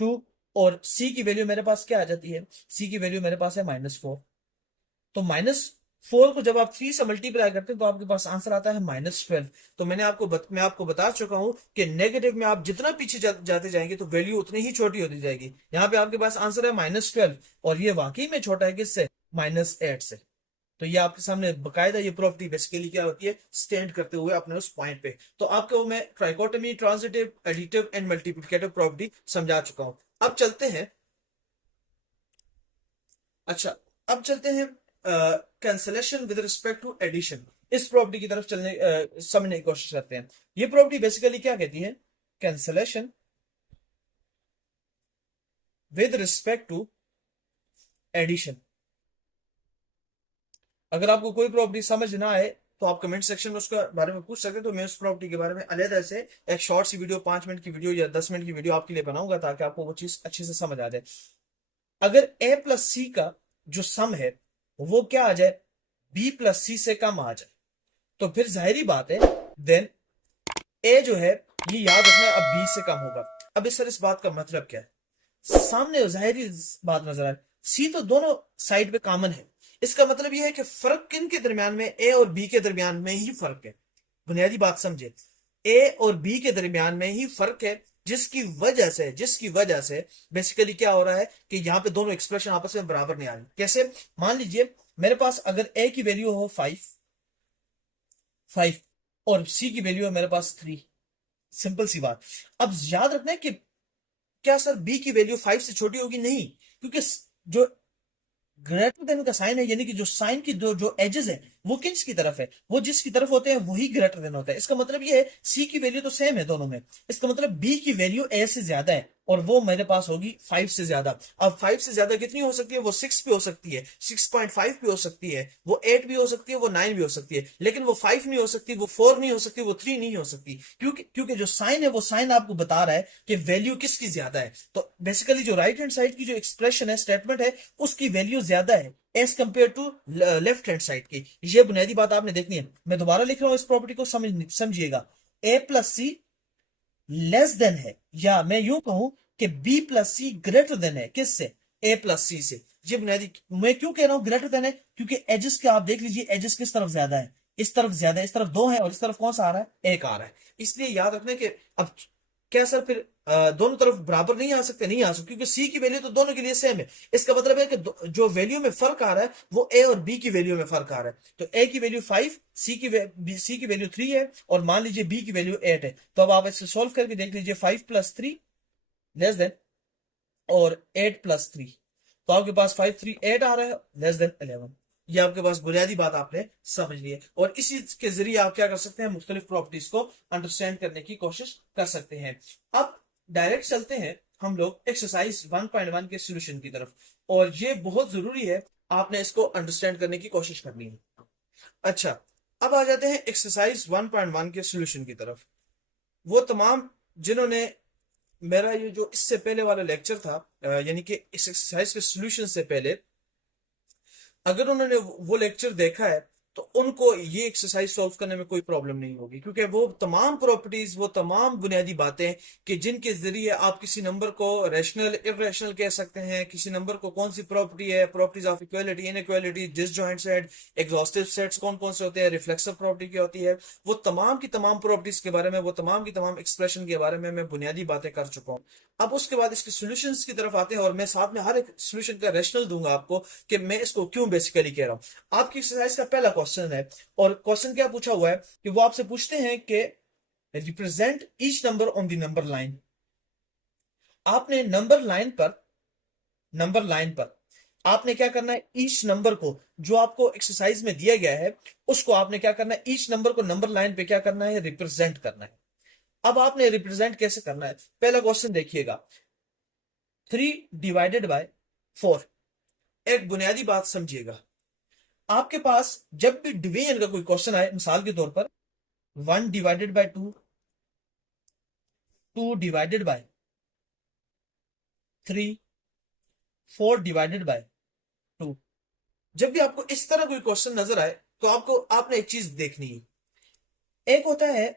2 और सी की वैल्यू मेरे पास क्या आ जाती है, सी की वैल्यू मेरे पास है -4। तो -4 को जब आप 3 से मल्टीप्लाई करते हैं तो आपके पास आंसर आता है -12। तो मैं आपको बता चुका हूं कि नेगेटिव में आप जितना पीछे जाते जाएंगे तो वैल्यू उतनी ही छोटी होती जाएगी। यहाँ पे आपके पास आंसर है -12 और ये वाकई में छोटा है किससे, -8 से। तो ये आपके सामने बकायदा ये प्रॉपर्टी बेसिकली क्या होती है, स्टैंड करते हुए अपने उस पॉइंट पे। तो आपको मैं trichotomy, transitive, additive and multiplicative property समझा चुका हूं। अब चलते हैं, अच्छा अब चलते हैं cancellation with respect to addition. इस प्रॉपर्टी की तरफ समझने की कोशिश करते हैं। ये प्रॉपर्टी बेसिकली क्या कहती है, cancellation with respect to addition. अगर आपको कोई प्रॉपर्टी समझ ना आए तो आप कमेंट सेक्शन में उसके बारे में पूछ सकते हैं। तो मैं उस प्रॉपर्टी के बारे में अलग से एक शॉर्ट सी वीडियो, 5 मिनट की वीडियो या 10 मिनट की वीडियो आपके लिए बनाऊंगा ताकि आपको वो चीज अच्छे से समझ आ जाए। अगर ए प्लस सी का जो सम है वो क्या आ जाए, बी प्लस सी से कम आ जाए, तो फिर जाहिरी बात है देन ए जो है ये याद रखना है अब बी से कम होगा। अब इस बात का मतलब क्या है, सामने जाहिरी बात नजर आए, सी तो दोनों साइड पे कॉमन है। इसका मतलब यह है कि फर्क किन के दरमियान में, ए और बी के दरमियान में ही फर्क है। बुनियादी बात समझे, ए और बी के दरमियान में ही फर्क है, जिसकी वजह से बेसिकली क्या हो रहा है कि यहाँ पे दोनों एक्सप्रेशन आपस में बराबर नहीं आ रही। कैसे, मान लीजिए मेरे पास अगर ए की वैल्यू हो 5 और सी की वैल्यू है मेरे पास 3, सिंपल सी बात। अब याद रखना है कि क्या सर बी की वैल्यू 5 से छोटी होगी, नहीं, क्योंकि जो ग्रेटर देन का साइन है, यानी कि जो साइन की जो एजेस है वो किस की तरफ है, वो जिसकी तरफ होते हैं वही ग्रेटर देन होता है। इसका मतलब ये है सी की वैल्यू तो सेम है दोनों में, इसका मतलब बी की वैल्यू ए से ज्यादा है और वो मेरे पास होगी 5 से ज्यादा। अब 5 से ज्यादा कितनी हो सकती है, वो 6 भी हो सकती है, 6.5 भी हो सकती है, वो 8 भी हो सकती है, वो 9 भी हो सकती है, लेकिन वो 5 नहीं हो सकती, वो 4 नहीं हो सकती, वो 3 नहीं हो सकती। क्योंकि जो साइन है वो साइन आपको बता रहा है कि वैल्यू किसकी ज्यादा है। तो बेसिकली जो राइट हैंड साइड की जो एक्सप्रेशन है, स्टेटमेंट है, उसकी वैल्यू ज्यादा है। As compare to left hand side की। ये बुनियादी बात आपने देखनी है। मैं दोबारा लिख रहा हूं, इस प्रॉपर्टी को समझिएगा। ए प्लस सी लेस देन है, या मैं यूं कहूं कि बी प्लस सी ग्रेटर देन है, किससे? ए प्लस सी से। ये बुनियादी, मैं क्यों कह रहा हूं ग्रेटर देन है? क्योंकि एजेस के आप देख लीजिए, एजेस किस तरफ ज्यादा है, इस तरफ ज्यादा है, इस तरफ दो है और इस तरफ कौन सा आ रहा है? एक आ रहा है। इसलिए याद रखना कि अब क्या सर फिर दोनों तरफ बराबर नहीं आ सकते? नहीं आ सकते, क्योंकि सी की वैल्यू तो दोनों के लिए सेम है। इसका मतलब है कि जो वैल्यू में फर्क आ रहा है वो ए और बी की वैल्यू में फर्क आ रहा है। तो ए की वैल्यू 5, सी की वैल्यू 3 है, और मान लीजिए बी की वैल्यू 8 है। तो अब आप इसे सोल्व करके देख लीजिए, 5 प्लस 3 लेस देन, और 8 प्लस 3, तो आपके पास 5 3 8 आ रहा है, लेस देन 11। ये आपके पास बुनियादी बात आपने समझ ली है, और इसी के जरिए आप क्या कर सकते हैं? मुख्तलिफ प्रॉपर्टीज को अंडरस्टैंड करने की कोशिश कर सकते हैं। अब डायरेक्ट चलते हैं हम लोग एक्सरसाइज 1.1 के सॉल्यूशन की तरफ, और ये बहुत जरूरी है, आपने इसको अंडरस्टैंड करने की कोशिश करनी है। अच्छा, अब आ जाते हैं एक्सरसाइज 1.1 के सॉल्यूशन की तरफ। वो तमाम जिन्होंने मेरा ये जो इससे पहले वाला लेक्चर था, यानी कि इस एक्सरसाइज के सॉल्यूशन से पहले, अगर उन्होंने वो लेक्चर देखा है तो उनको ये एक्सरसाइज सॉल्व करने में कोई प्रॉब्लम नहीं होगी, क्योंकि वो तमाम प्रॉपर्टीज, वो तमाम बुनियादी बातें कि जिनके जरिए आप किसी नंबर को रैशनल इररेशनल कह सकते हैं, किसी नंबर को कौन सी प्रॉपर्टी है, properties of equality, inequality, disjoint set, exhaustive sets कौन कौन से होते हैं, रिफ्लेक्सिव प्रॉपर्टी क्या होती है, वो तमाम की तमाम प्रॉपर्टीज के बारे में, वो तमाम की तमाम एक्सप्रेशन के बारे में मैं बुनियादी बातें कर चुका हूँ। अब उसके बाद इसके सॉल्यूशंस की तरफ आते हैं, और मैं साथ में हर एक सॉल्यूशन का रैशनल दूंगा आपको कि मैं इसको क्यों बेसिकली कह रहा हूं। आपकी एक्सरसाइज का पहला क्वेश्चन है, और क्वेश्चन क्या पूछा हुआ है कि वो आपसे पूछते हैं कि represent each number on the number line. आपने नंबर लाइन पर आपने क्या करना है? ईच नंबर को, जो आपको एक्सरसाइज में दिया गया है, उसको आपने क्या करना है? ईच नंबर को नंबर लाइन पे क्या करना है? रिप्रेजेंट करना है। अब आपने रिप्रेजेंट कैसे करना है? पहला क्वेश्चन देखिएगा, 3/4। एक बुनियादी बात समझिएगा, आपके पास जब भी डिवीजन का कोई क्वेश्चन आए, मिसाल के तौर पर 1/2, 2/3, 4/2, जब भी आपको इस तरह कोई क्वेश्चन नजर आए तो आपने एक चीज देखनी है। एक होता है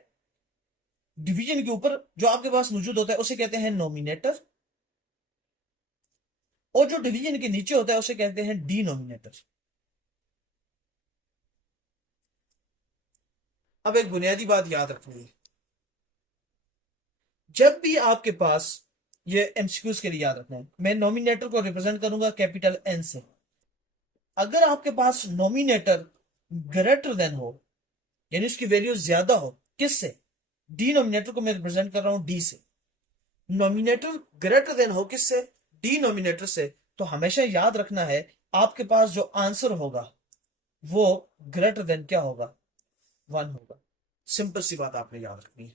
डिवीजन के ऊपर जो आपके पास मौजूद होता है, उसे कहते हैं नोमिनेटर, और जो डिवीजन के नीचे होता है उसे कहते हैं डिनोमिनेटर। अब एक बुनियादी बात याद रखनी है, जब भी आपके पास, ये एमसीक्यूज के लिए याद रखना है, मैं नोमिनेटर को रिप्रेजेंट करूंगा कैपिटल एन से। अगर आपके पास नोमिनेटर ग्रेटर देन हो, यानी उसकी वैल्यू ज्यादा हो, किससे? डिनोमिनेटर को मैं रिप्रेजेंट कर रहा हूं डी से। नोमिनेटर ग्रेटर देन हो किससे? डिनोमिनेटर से। तो हमेशा याद रखना है, आपके पास जो आंसर होगा वो ग्रेटर देन क्या होगा? 1 होगा। सिंपल सी बात आपने याद रखनी है।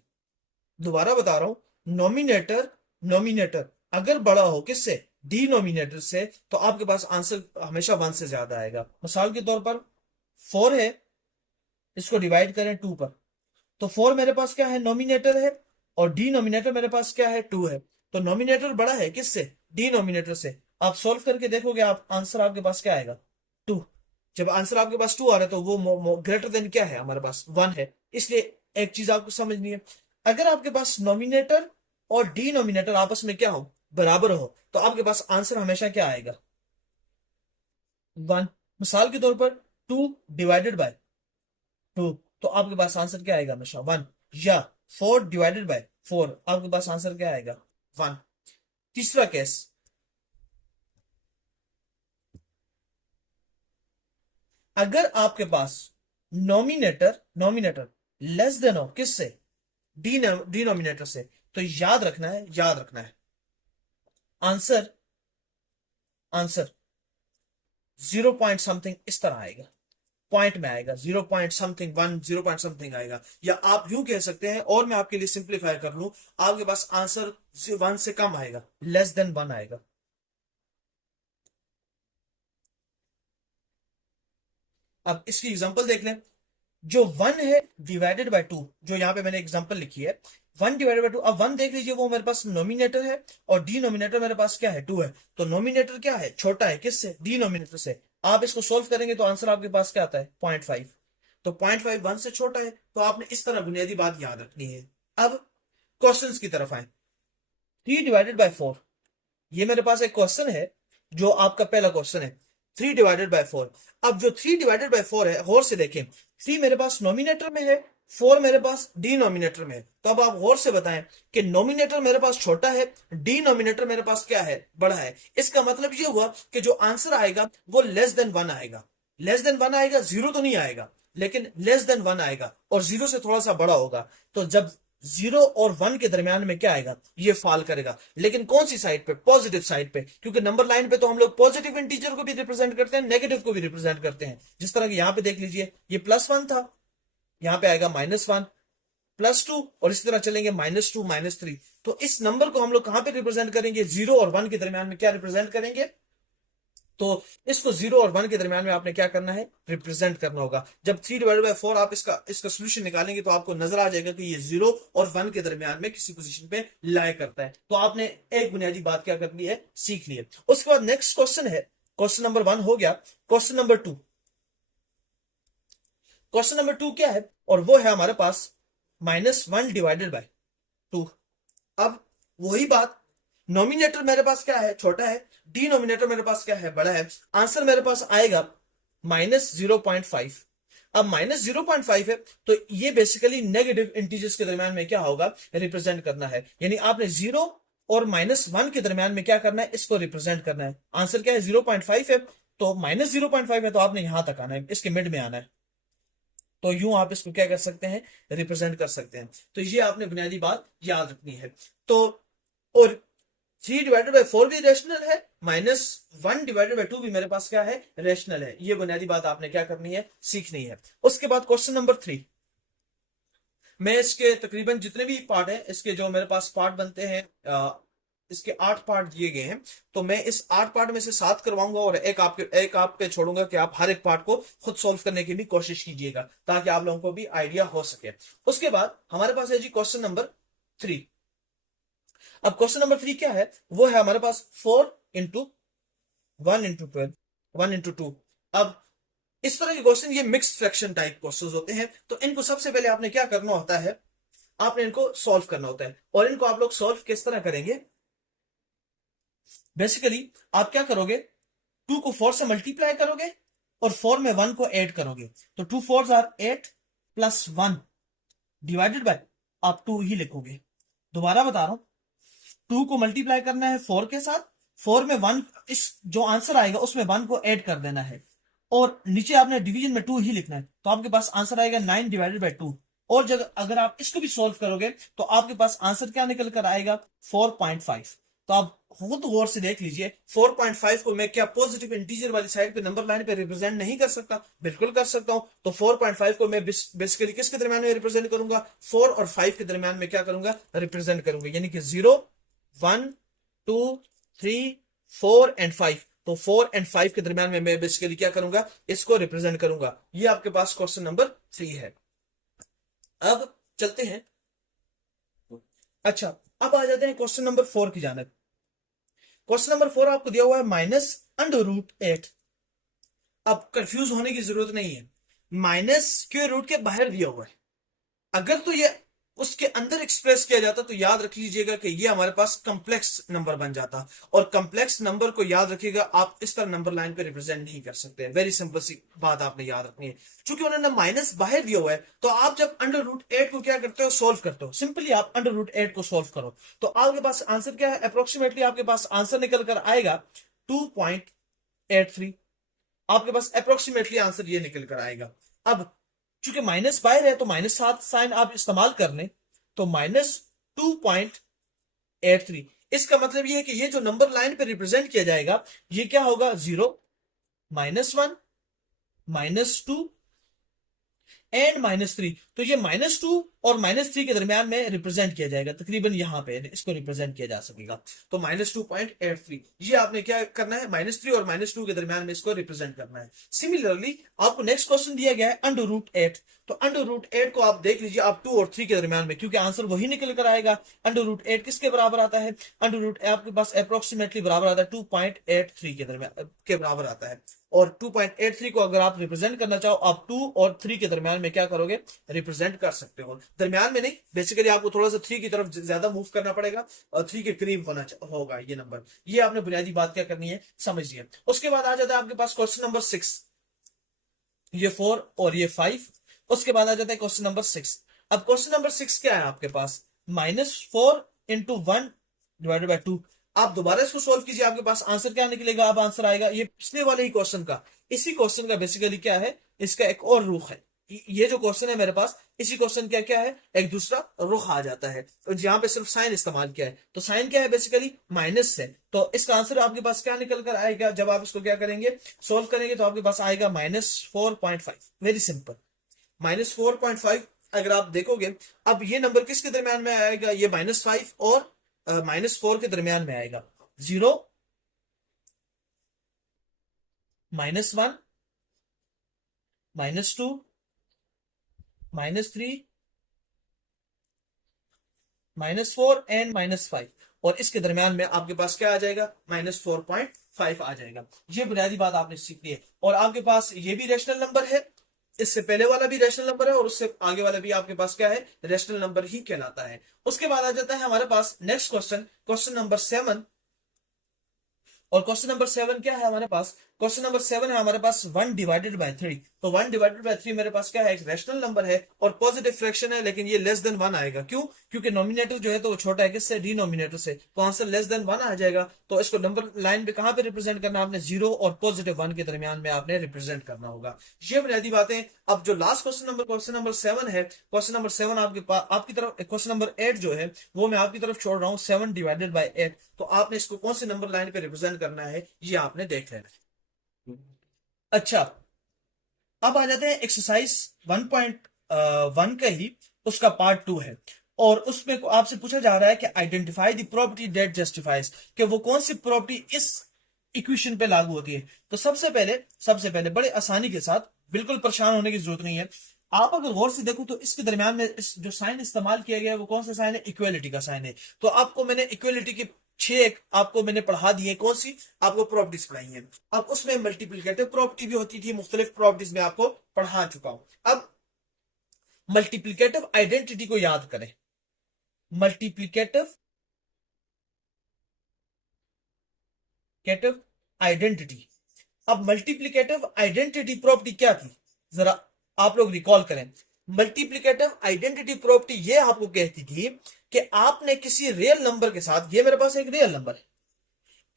दोबारा बता रहा हूं, नोमिनेटर अगर बड़ा हो किससे? डिनोमिनेटर से, तो आपके पास आंसर हमेशा 1 से ज्यादा आएगा। मिसाल के तौर पर 4 है, इसको डिवाइड करें 2 पर, तो 4 मेरे पास क्या है? नोमिनेटर है, और डिनोमिनेटर मेरे पास क्या है? 2 है। तो नोमिनेटर बड़ा है किससे? डिनोमिनेटर से। आप सोल्व करके देखोगे, आप आंसर आपके पास क्या आएगा? 2। जब आंसर आपके पास 2 आ रहा है तो वो ग्रेटर देन क्या है? हमारे पास 1 है। इसलिए एक चीज आपको समझनी है, अगर आपके पास नोमिनेटर और डिनोमिनेटर आपस में क्या हो? बराबर हो, तो आपके पास आंसर हमेशा क्या आएगा? 1। मिसाल के तौर पर 2/2, तो आपके पास आंसर क्या आएगा? हमेशा 1। या 4/4, आपके पास आंसर क्या आएगा? 1। तीसरा केस, अगर आपके पास नोमिनेटर लेस देन हो किससे? डिनोमिनेटर से, तो याद रखना है आंसर 0 पॉइंट समथिंग इस तरह आएगा, पॉइंट में आएगा, 0 पॉइंट समथिंग 1, 0 पॉइंट समथिंग आएगा। या आप यूं कह सकते हैं, और मैं आपके लिए सिंप्लीफाई कर लूं, आपके पास आंसर 1 से कम आएगा, लेस देन 1 आएगा। अब इसकी एग्जांपल देख लें, जो 1 है डिवाइडेड बाय 2, जो यहां पे मैंने एग्जांपल लिखी है, 1/2। अब 1 देख लीजिए, वो मेरे पास नोमिनेटर है, और डिनोमिनेटर मेरे पास क्या है? 2 है। तो नोमिनेटर क्या है? छोटा है किससे? डिनोमिनेटर से। आप इसको सोल्व करेंगे तो आंसर आपके पास क्या आता है 0.5। तो 0.5 1 से छोटा है, तो आपने इस तरह बुनियादी बात याद रखनी है। अब क्वेश्चंस की तरफ आए। 3/4, ये मेरे पास एक क्वेश्चन है जो आपका पहला क्वेश्चन है 3/4। अब जो 3/4 है, गौर से देखें, 3 मेरे पास नॉमिनेटर में है, 4 मेरे पास डिनोमिनेटर में है। तो अब आप गौर से बताएं कि नॉमिनेटर मेरे पास छोटा है, डिनोमिनेटर मेरे पास क्या है, बड़ा है। इसका मतलब ये हुआ कि जो आंसर आएगा वो लेस देन 1 आएगा। लेस देन 1 आएगा, जीरो तो नहीं आएगा, लेकिन लेस देन 1 आएगा और जीरो से थोड़ा सा बड़ा होगा। तो जब 0 और 1 के दरमियान में क्या आएगा, ये फॉल करेगा। लेकिन कौन सी साइड पे, पॉजिटिव साइड पे, क्योंकि नंबर लाइन पे तो हम लोग पॉजिटिव इंटीजर को भी रिप्रेजेंट करते हैं, नेगेटिव को भी रिप्रेजेंट करते हैं। जिस तरह कि यहां पे देख लीजिए, ये +1 था, यहां पे आएगा -1, +2, और इसी तरह चलेंगे -2, -3। तो इस नंबर को हम लोग कहां पे रिप्रेजेंट करेंगे, 0 और 1 के दरमियान में क्या रिप्रेजेंट करेंगे। तो इसको 0 और 1 के दरमियान में आपने क्या करना है, रिप्रेजेंट करना होगा। जब 3/4 आप इसका सोल्यूशन निकालेंगे तो आपको नजर आ जाएगा कि ये 0 और 1 के दरमियान में किसी पोजीशन पे लाई करता है। तो आपने एक बुनियादी बात क्या करनी है, सीख ली है। उसके बाद नेक्स्ट क्वेश्चन है, क्वेश्चन नंबर 1 हो गया। क्वेश्चन नंबर 2, क्वेश्चन नंबर 2 क्या है, और वो है हमारे पास -1/2। अब वही बात, नॉमिनेटर मेरे पास क्या है, छोटा है, डिनोमिनेटर मेरे पास क्या है, बड़ा है। आंसर मेरे पास आएगा -0.5। अब -0.5 है, तो ये बेसिकली नेगेटिव इंटीजर्स के दरमियान में क्या होगा, रिप्रेजेंट करना है। यानी आपने 0 और -1 के दरमियान में क्या करना है, इसको रिप्रेजेंट करना है। आंसर क्या है, 0.5 है, तो -0.5 है, तो आपने यहां तक आना है, इसके मिड में आना है। तो यूं आप इसको क्या कर सकते हैं, रिप्रेजेंट कर सकते हैं। तो ये आपने बुनियादी बात याद रखनी है। तो और 3/4 भी रेशनल है, -1/2 भी मेरे पास क्या है, रेशनल है। ये बुनियादी बात आपने क्या करनी है, सीखनी है। उसके बाद क्वेश्चन नंबर 3, मैं इसके तकरीबन जितने भी पार्ट हैं, इसके जो मेरे पास पार्ट बनते हैं, इसके 8 पार्ट दिए गए हैं। तो मैं इस 8 पार्ट में से 7 करवाऊंगा और एक आप पे छोड़ूंगा कि आप हर एक पार्ट को खुद सॉल्व करने की भी कोशिश कीजिएगा, ताकि आप लोगों को भी आइडिया हो सके। उसके बाद हमारे पास है जी क्वेश्चन नंबर 3। अब क्वेश्चन नंबर 3 क्या है, वो है हमारे पास 4 इंटू 1 इंटू 12, 1 इंटू 2। अब इस तरह के क्वेश्चन ये मिक्स फ्रैक्शन टाइप क्वेश्चंस होते हैं। तो इनको सबसे पहले आपने क्या करना होता है, आपने इनको सॉल्व करना होता है। और इनको आप लोग सॉल्व किस तरह करेंगे, बेसिकली आप क्या करोगे, 2 को 4 से मल्टीप्लाई करोगे और 4 में 1 को ऐड करोगे। तो 2 4 आर 8 प्लस 1 डिवाइडेड बाय, आप 2 ही लिखोगे। दोबारा बता रहा हूं, 2 को मल्टीप्लाई करना है 4 के साथ, 4 में 1, इस जो आंसर आएगा उसमें 1 को ऐड कर देना है, और नीचे आपने डिवीजन में 2 ही लिखना है। तो आपके पास आंसर आएगा 9/2। और जब अगर आप इसको भी सॉल्व करोगे तो आपके पास आंसर क्या निकल कर आएगा, 4.5। तो आप खुद गौर से देख लीजिए, 4.5 को मैं क्या पॉजिटिव इंटीजर वाली साइड पे नंबर लाइन पे रिप्रेजेंट नहीं कर सकता, बिल्कुल कर सकता हूं। तो 4.5 को मैं बेसिकली किसके दरमियान में रिप्रेजेंट करूंगा, 4 और 5 के दरमियान में क्या करूंगा, रिप्रेजेंट करूंगा। यानी कि 0 1 2 3 4 एंड 5। तो 4 एंड 5 के दरमियान में मैं बेसिकली क्या करूंगा, इसको रिप्रेजेंट करूंगा। ये आपके पास क्वेश्चन नंबर 3 है। अब चलते हैं, अच्छा अब आ जाते हैं क्वेश्चन नंबर 4 की जानिब। क्वेश्चन नंबर 4 आपको दिया हुआ है -√8। अब कंफ्यूज होने की जरूरत नहीं है, माइनस स्क्वायर रूट के बाहर दिया हुआ है। अगर तो ये उसके अंदर एक्सप्रेस किया जाता तो याद रख लीजिएगा कि ये हमारे पास कॉम्प्लेक्स नंबर बन जाता। और कॉम्प्लेक्स नंबर को याद रखिएगा, आप इस तरह नंबर लाइन पे रिप्रेजेंट नहीं कर सकते। वेरी सिंपल सी बात आपने याद रखनी है। क्योंकि उन्होंने माइनस बाहर दिया हुआ है, तो आप जब √8 को क्या करते हो, सोल्व करते हो। सिंपली आप √8 को सोल्व करो, तो आपके पास आंसर क्या है, अप्रोक्सीमेटली आपके पास आंसर निकल कर आएगा 2.83। आपके पास अप्रोक्सीमेटली आंसर ये निकल कर आएगा। अब चूंकि माइनस बाहर है तो -7 साइन आप इस्तेमाल कर लें, तो -2.83। इसका मतलब ये है कि ये जो नंबर लाइन पे रिप्रेजेंट किया जाएगा, ये क्या होगा, 0 -1 -2 एंड -3। तो ये -2 और -3 के दरमियान में रिप्रेजेंट किया जाएगा, तकरीबन यहां पे इसको रिप्रेजेंट किया जा सकेगा। तो -2.83, ये आपने क्या करना है, -3 और -2 के दरमियान में इसको रिप्रेजेंट करना है। सिमिलरली आपको नेक्स्ट क्वेश्चन दिया गया है √8। तो √8 को आप देख लीजिए, आप 2 और 3 के दरमियान में, क्योंकि आंसर वही निकल कर आएगा। √8 किसके बराबर आता है, √8 आपके पास अप्रोक्सीमेटली बराबर आता है 2.83 के दरमियान के बराबर आता है। और 2.83 को अगर आप रिप्रेजेंट करना चाहो, आप 2 और 3 के दरमियान में क्या करोगे, रिप्रेजेंट कर सकते हो। दरमियान में नहीं, बेसिकली आपको थोड़ा सा 3 की तरफ ज्यादा मूव करना पड़ेगा और 3 के करीब होगा ये नंबर। ये आपने बुनियादी बात क्या करनी है समझिए। उसके बाद आ जाता है आपके पास क्वेश्चन नंबर 6, ये 4 और ये 5। उसके बाद आ जाता है क्वेश्चन नंबर 6। अब क्वेश्चन नंबर 6 क्या है आपके पास, -4 × 1 / 2। आप दोबारा इसको सोल्व कीजिए, आपके पास आंसर क्या निकलेगा, अब आंसर आएगा ये पिछले वाले ही क्वेश्चन का। इसी क्वेश्चन का बेसिकली क्या है, इसका एक और रुख है। ये जो क्वेश्चन है मेरे पास, इसी क्वेश्चन क्या क्या है, एक दूसरा रुख आ जाता है। तो यहाँ पे सिर्फ साइन इस्तेमाल किया है, तो साइन क्या है, बेसिकली माइनस है। तो इसका आंसर आपके पास क्या निकल कर आएगा, जब आप इसको क्या करेंगे, सोल्व करेंगे, तो आपके पास आएगा -4.5। Very simple, -4.5। अगर आप देखोगे, अब ये नंबर किसके दरमियान में आएगा, ये -5 और -4 के दरमियान में आएगा। 0, -1, -2, -3, -4 एंड -5, और इसके दरमियान में आपके पास क्या आ जाएगा, -4.5 आ जाएगा। ये बुनियादी बात आपने सीखनी है। और आपके पास ये भी रैशनल नंबर है, इससे पहले वाला भी रैशनल नंबर है, और उससे आगे वाला भी आपके पास क्या है, रैशनल नंबर ही कहलाता है। उसके बाद आ जाता है हमारे पास नेक्स्ट क्वेश्चन, क्वेश्चन नंबर 7। और क्वेश्चन नंबर 7 क्या है हमारे पास, क्वेश्चन नंबर 7 है हमारे पास 1/3। तो 1/3 मेरे पास क्या है, एक रैशनल नंबर है और पॉजिटिव फ्रैक्शन है, लेकिन ये लेस देन 1 आएगा। क्यों, क्योंकि नॉमिनेटर जो है तो वो छोटा है किससे, डिनोमिनेटर से, तो आंसर लेस देन 1 आ जाएगा। तो इसको नंबर लाइन पे कहां पे रिप्रेजेंट करना, आपने 0 और +1 के दरमियान में आपने रिप्रेजेंट करना होगा। ये बुनियादी बातें। अब जो लास्ट क्वेश्चन नंबर 7 है, क्वेश्चन नंबर 7 आपके पास, आपकी तरफ क्वेश्चन नंबर 8 जो है वो मैं आपकी तरफ छोड़ रहा हूँ, 7/8। तो आपने इसको कौन से नंबर लाइन पे रिप्रेजेंट करना है, ये आपने देख लेना है। अच्छा, अब आ जाते हैं एक्सरसाइज 1.1 का ही, उसका पार्ट 2 है। और उसमें आपसे पूछा जा रहा है कि identify the property that justifies, कि वो कौन सी प्रॉपर्टी इस इक्वेशन पे लागू होती है। तो सबसे पहले बड़े आसानी के साथ, बिल्कुल परेशान होने की जरूरत नहीं है। आप अगर गौर से देखो तो इसके दरमियान में जो साइन इस्तेमाल किया गया है वो कौन सा साइन है, इक्वेलिटी का साइन है। तो आपको मैंने इक्वेलिटी की 6 आपको मैंने पढ़ा दी है, कौन सी, आपको प्रॉपर्टीज पढ़ाई हैं। अब उसमें मल्टीप्लिकेटिव प्रॉपर्टी भी होती थी, मुख्तलिफ प्रॉपर्टीज में आपको पढ़ा चुका हूं। अब मल्टीप्लिकेटिव आइडेंटिटी को याद करें, मल्टीप्लिकेटिव आइडेंटिटी। अब मल्टीप्लिकेटिव आइडेंटिटी प्रॉपर्टी क्या थी, जरा आप लोग रिकॉल करें। मल्टीप्लिकेटिव आइडेंटिटी प्रॉपर्टी ये आपको कहती थी कि आपने किसी रियल नंबर के साथ, ये मेरे पास एक रियल नंबर है,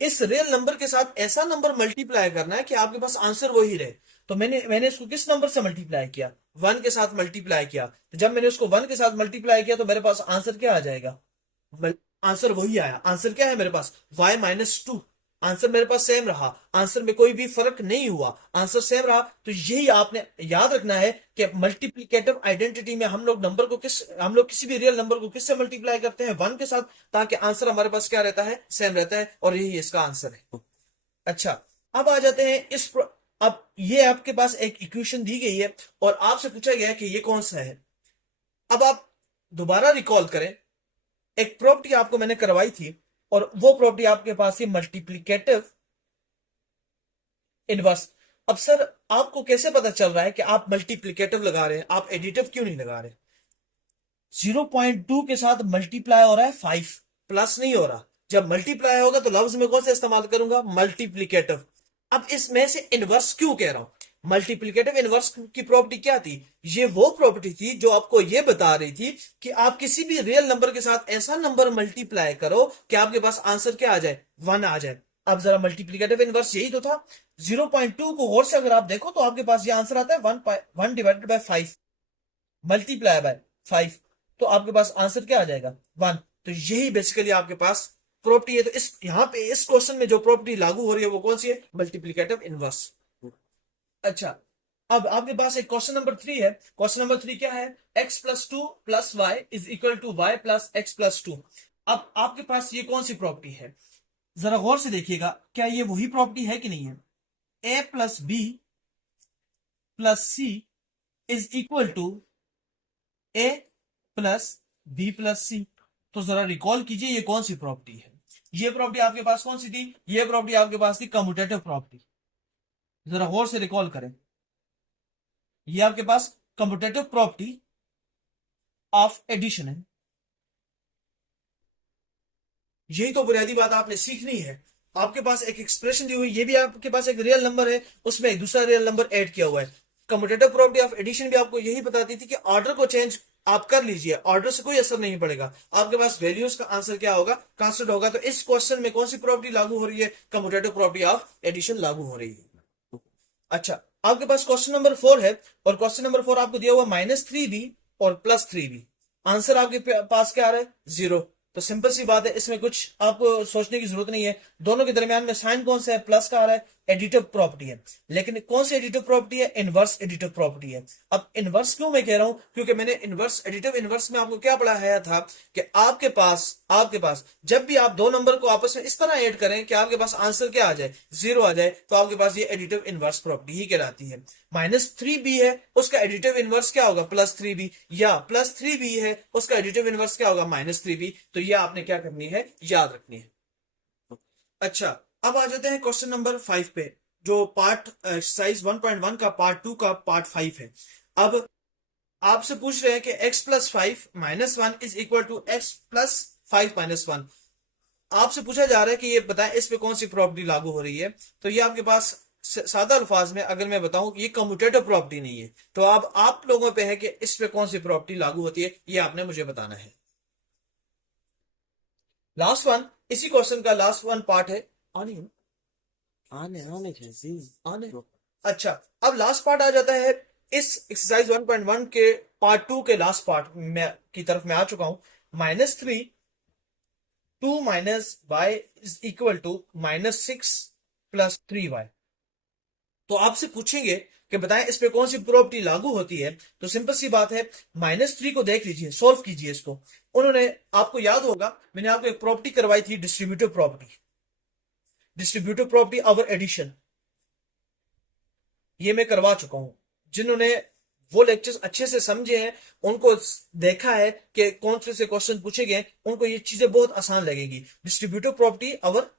इस रियल नंबर के साथ ऐसा नंबर मल्टीप्लाई करना है कि आपके पास आंसर वही रहे। तो मैंने इसको किस नंबर से मल्टीप्लाई किया, 1 के साथ मल्टीप्लाई किया। तो जब मैंने उसको 1 के साथ मल्टीप्लाई किया तो मेरे पास आंसर क्या आ जाएगा, आंसर वही आया। आंसर क्या है मेरे पास, y-2। आंसर मेरे पास सेम रहा, आंसर में कोई भी फर्क नहीं हुआ, आंसर सेम रहा। तो यही आपने याद रखना है कि मल्टीप्लिकेटिव आइडेंटिटी में हम लोग किसी भी रियल नंबर को किससे मल्टीप्लाई करते हैं, 1 के साथ, ताकि आंसर हमारे पास क्या रहता है, सेम रहता है, और यही इसका आंसर है। अच्छा, अब आ जाते हैं अब ये आपके पास एक इक्वेशन दी गई है और आपसे पूछा गया है कि ये कौन सा है। अब आप दोबारा रिकॉल करें, एक प्रॉपर्टी आपको मैंने करवाई थी, और वो प्रॉपर्टी आपके पास थी मल्टीप्लिकेटिव इनवर्स। अब सर आपको कैसे पता चल रहा है कि आप मल्टीप्लिकेटिव लगा रहे हैं, आप एडिटिव क्यों नहीं लगा रहे। 0.2 के साथ मल्टीप्लाई हो रहा है 5, प्लस नहीं हो रहा। जब मल्टीप्लाई होगा तो लफ्ज में कौन सा इस्तेमाल करूंगा, मल्टीप्लिकेटिव। अब इसमें से इनवर्स क्यों कह रहा हूं, मल्टीप्लिकेटिव इनवर्स की प्रॉपर्टी क्या थी, ये वो प्रॉपर्टी थी जो आपको ये बता रही थी कि आप किसी भी रियल नंबर के साथ ऐसा नंबर मल्टीप्लाई करो कि आपके पास आंसर क्या आ जाए, 1 आ जाए। अब जरा मल्टीप्लिकेटिव इनवर्स यही तो था। 0.2 को गौर से अगर आप देखो तो आपके पास ये आंसर आता है 1/5 मल्टीप्लाई बाय 5। तो आपके पास आंसर क्या आ जाएगा, 1। तो यही बेसिकली आपके पास प्रॉपर्टी है। तो इस यहां पे इस क्वेश्चन में जो प्रॉपर्टी लागू हो रही है वो कौन सी है, मल्टीप्लिकेटिव इनवर्स। अच्छा, अब आपके पास एक क्वेश्चन नंबर 3 है। क्वेश्चन नंबर 3 क्या है, x+2 + y = y + x+2। अब आपके पास ये कौन सी प्रॉपर्टी है, जरा गौर से देखिएगा, क्या ये वही प्रॉपर्टी है कि नहीं है। a + b + c = a + b + c। तो जरा रिकॉल कीजिए ये कौन सी प्रॉपर्टी है। ये प्रॉपर्टी आपके पास कौन सी थी, ये प्रॉपर्टी आपके पास थी कम्यूटेटिव प्रॉपर्टी। जरा गौर से रिकॉल करें, ये आपके पास कम्यूटेटिव प्रॉपर्टी ऑफ एडिशन है। यही तो बुनियादी बात आपने सीखनी है। आपके पास एक एक्सप्रेशन दी हुई, ये भी आपके पास एक रियल नंबर है, उसमें एक दूसरा रियल नंबर ऐड किया हुआ है। कम्यूटेटिव प्रॉपर्टी ऑफ एडिशन भी आपको यही बताती थी कि ऑर्डर को चेंज आप कर लीजिए, ऑर्डर से कोई असर नहीं पड़ेगा, आपके पास वैल्यूज का आंसर क्या होगा, कांस्टेंट होगा। तो इस क्वेश्चन में कौन सी प्रॉपर्टी लागू हो रही है, कम्यूटेटिव प्रॉपर्टी ऑफ एडिशन लागू हो रही है। अच्छा, आपके पास क्वेश्चन नंबर 4 है, और क्वेश्चन नंबर 4 आपको दिया हुआ -3b और +3b। आंसर आपके पास क्या आ रहा है, 0। तो सिंपल सी बात है, इसमें कुछ आपको सोचने की जरूरत नहीं है। दोनों के दरमियान में साइन कौन सा है, प्लस का आ रहा है, एडिटिव प्रॉपर्टी है। लेकिन कौन सी एडिटिव प्रॉपर्टी है, इनवर्स एडिटिव प्रॉपर्टी है। अब इनवर्स क्यों मैं कह रहा हूं, क्योंकि मैंने इनवर्स एडिटिव इनवर्स में आपको क्या पढ़ाया था कि आपके पास जब भी आप दो नंबर को आपस में इस तरह ऐड करें कि आपके पास आंसर क्या आ जाए, 0 आ जाए, तो आपके पास ये एडिटिव इनवर्स प्रॉपर्टी ही कहलाती है। -3b है, उसका एडिटिव इनवर्स क्या होगा, +3b, या +3b है, उसका एडिटिव इनवर्स क्या होगा, -3b। तो ये आपने क्या करनी है, याद रखनी है। अच्छा, अब आ जाते हैं क्वेश्चन नंबर 5 पे, जो पार्ट एक्सरसाइज 1.1 का पार्ट 2 का पार्ट 5 है। अब आपसे पूछ रहे हैं कि x+5 -1 is equal to x+5 -1। आपसे पूछा जा रहा है कि ये बताएं इस पे कौन सी प्रॉपर्टी लागू हो रही है। तो ये आपके पास सादा अल्फाज में अगर मैं बताऊं कि ये कम्यूटेटिव प्रॉपर्टी नहीं है, तो अब आप लोगों पे है कि इस पे कौन सी प्रॉपर्टी लागू होती है, ये आपने मुझे बताना है। लास्ट वन, इसी क्वेश्चन का लास्ट वन पार्ट है। आने आने आने कैसी आने अच्छा, अब लास्ट पार्ट आ जाता है इस एक्सरसाइज 1.1 के पार्ट 2 के लास्ट पार्ट में की तरफ मैं आ चुका हूं। -3 2 y is equal to -6 + 3y। तो आपसे पूछेंगे कि बताएं इस पे कौन सी प्रॉपर्टी लागू होती है। तो सिंपल सी बात है, -3 को देख लीजिए, सॉल्व कीजिए इसको। उन्होंने, आपको याद होगा मैंने आपको एक प्रॉपर्टी करवाई थी, distributive property, distributive property over addition, ये मैं करवा चुका हूं। जिन्होंने वो लेक्चर्स अच्छे से समझे हैं, उनको देखा है कि कौन से क्वेश्चन पूछे गए, उनको ये चीजें बहुत आसान लगेंगी। डिस्ट्रीब्यूटिव प्रॉपर्टी ओवर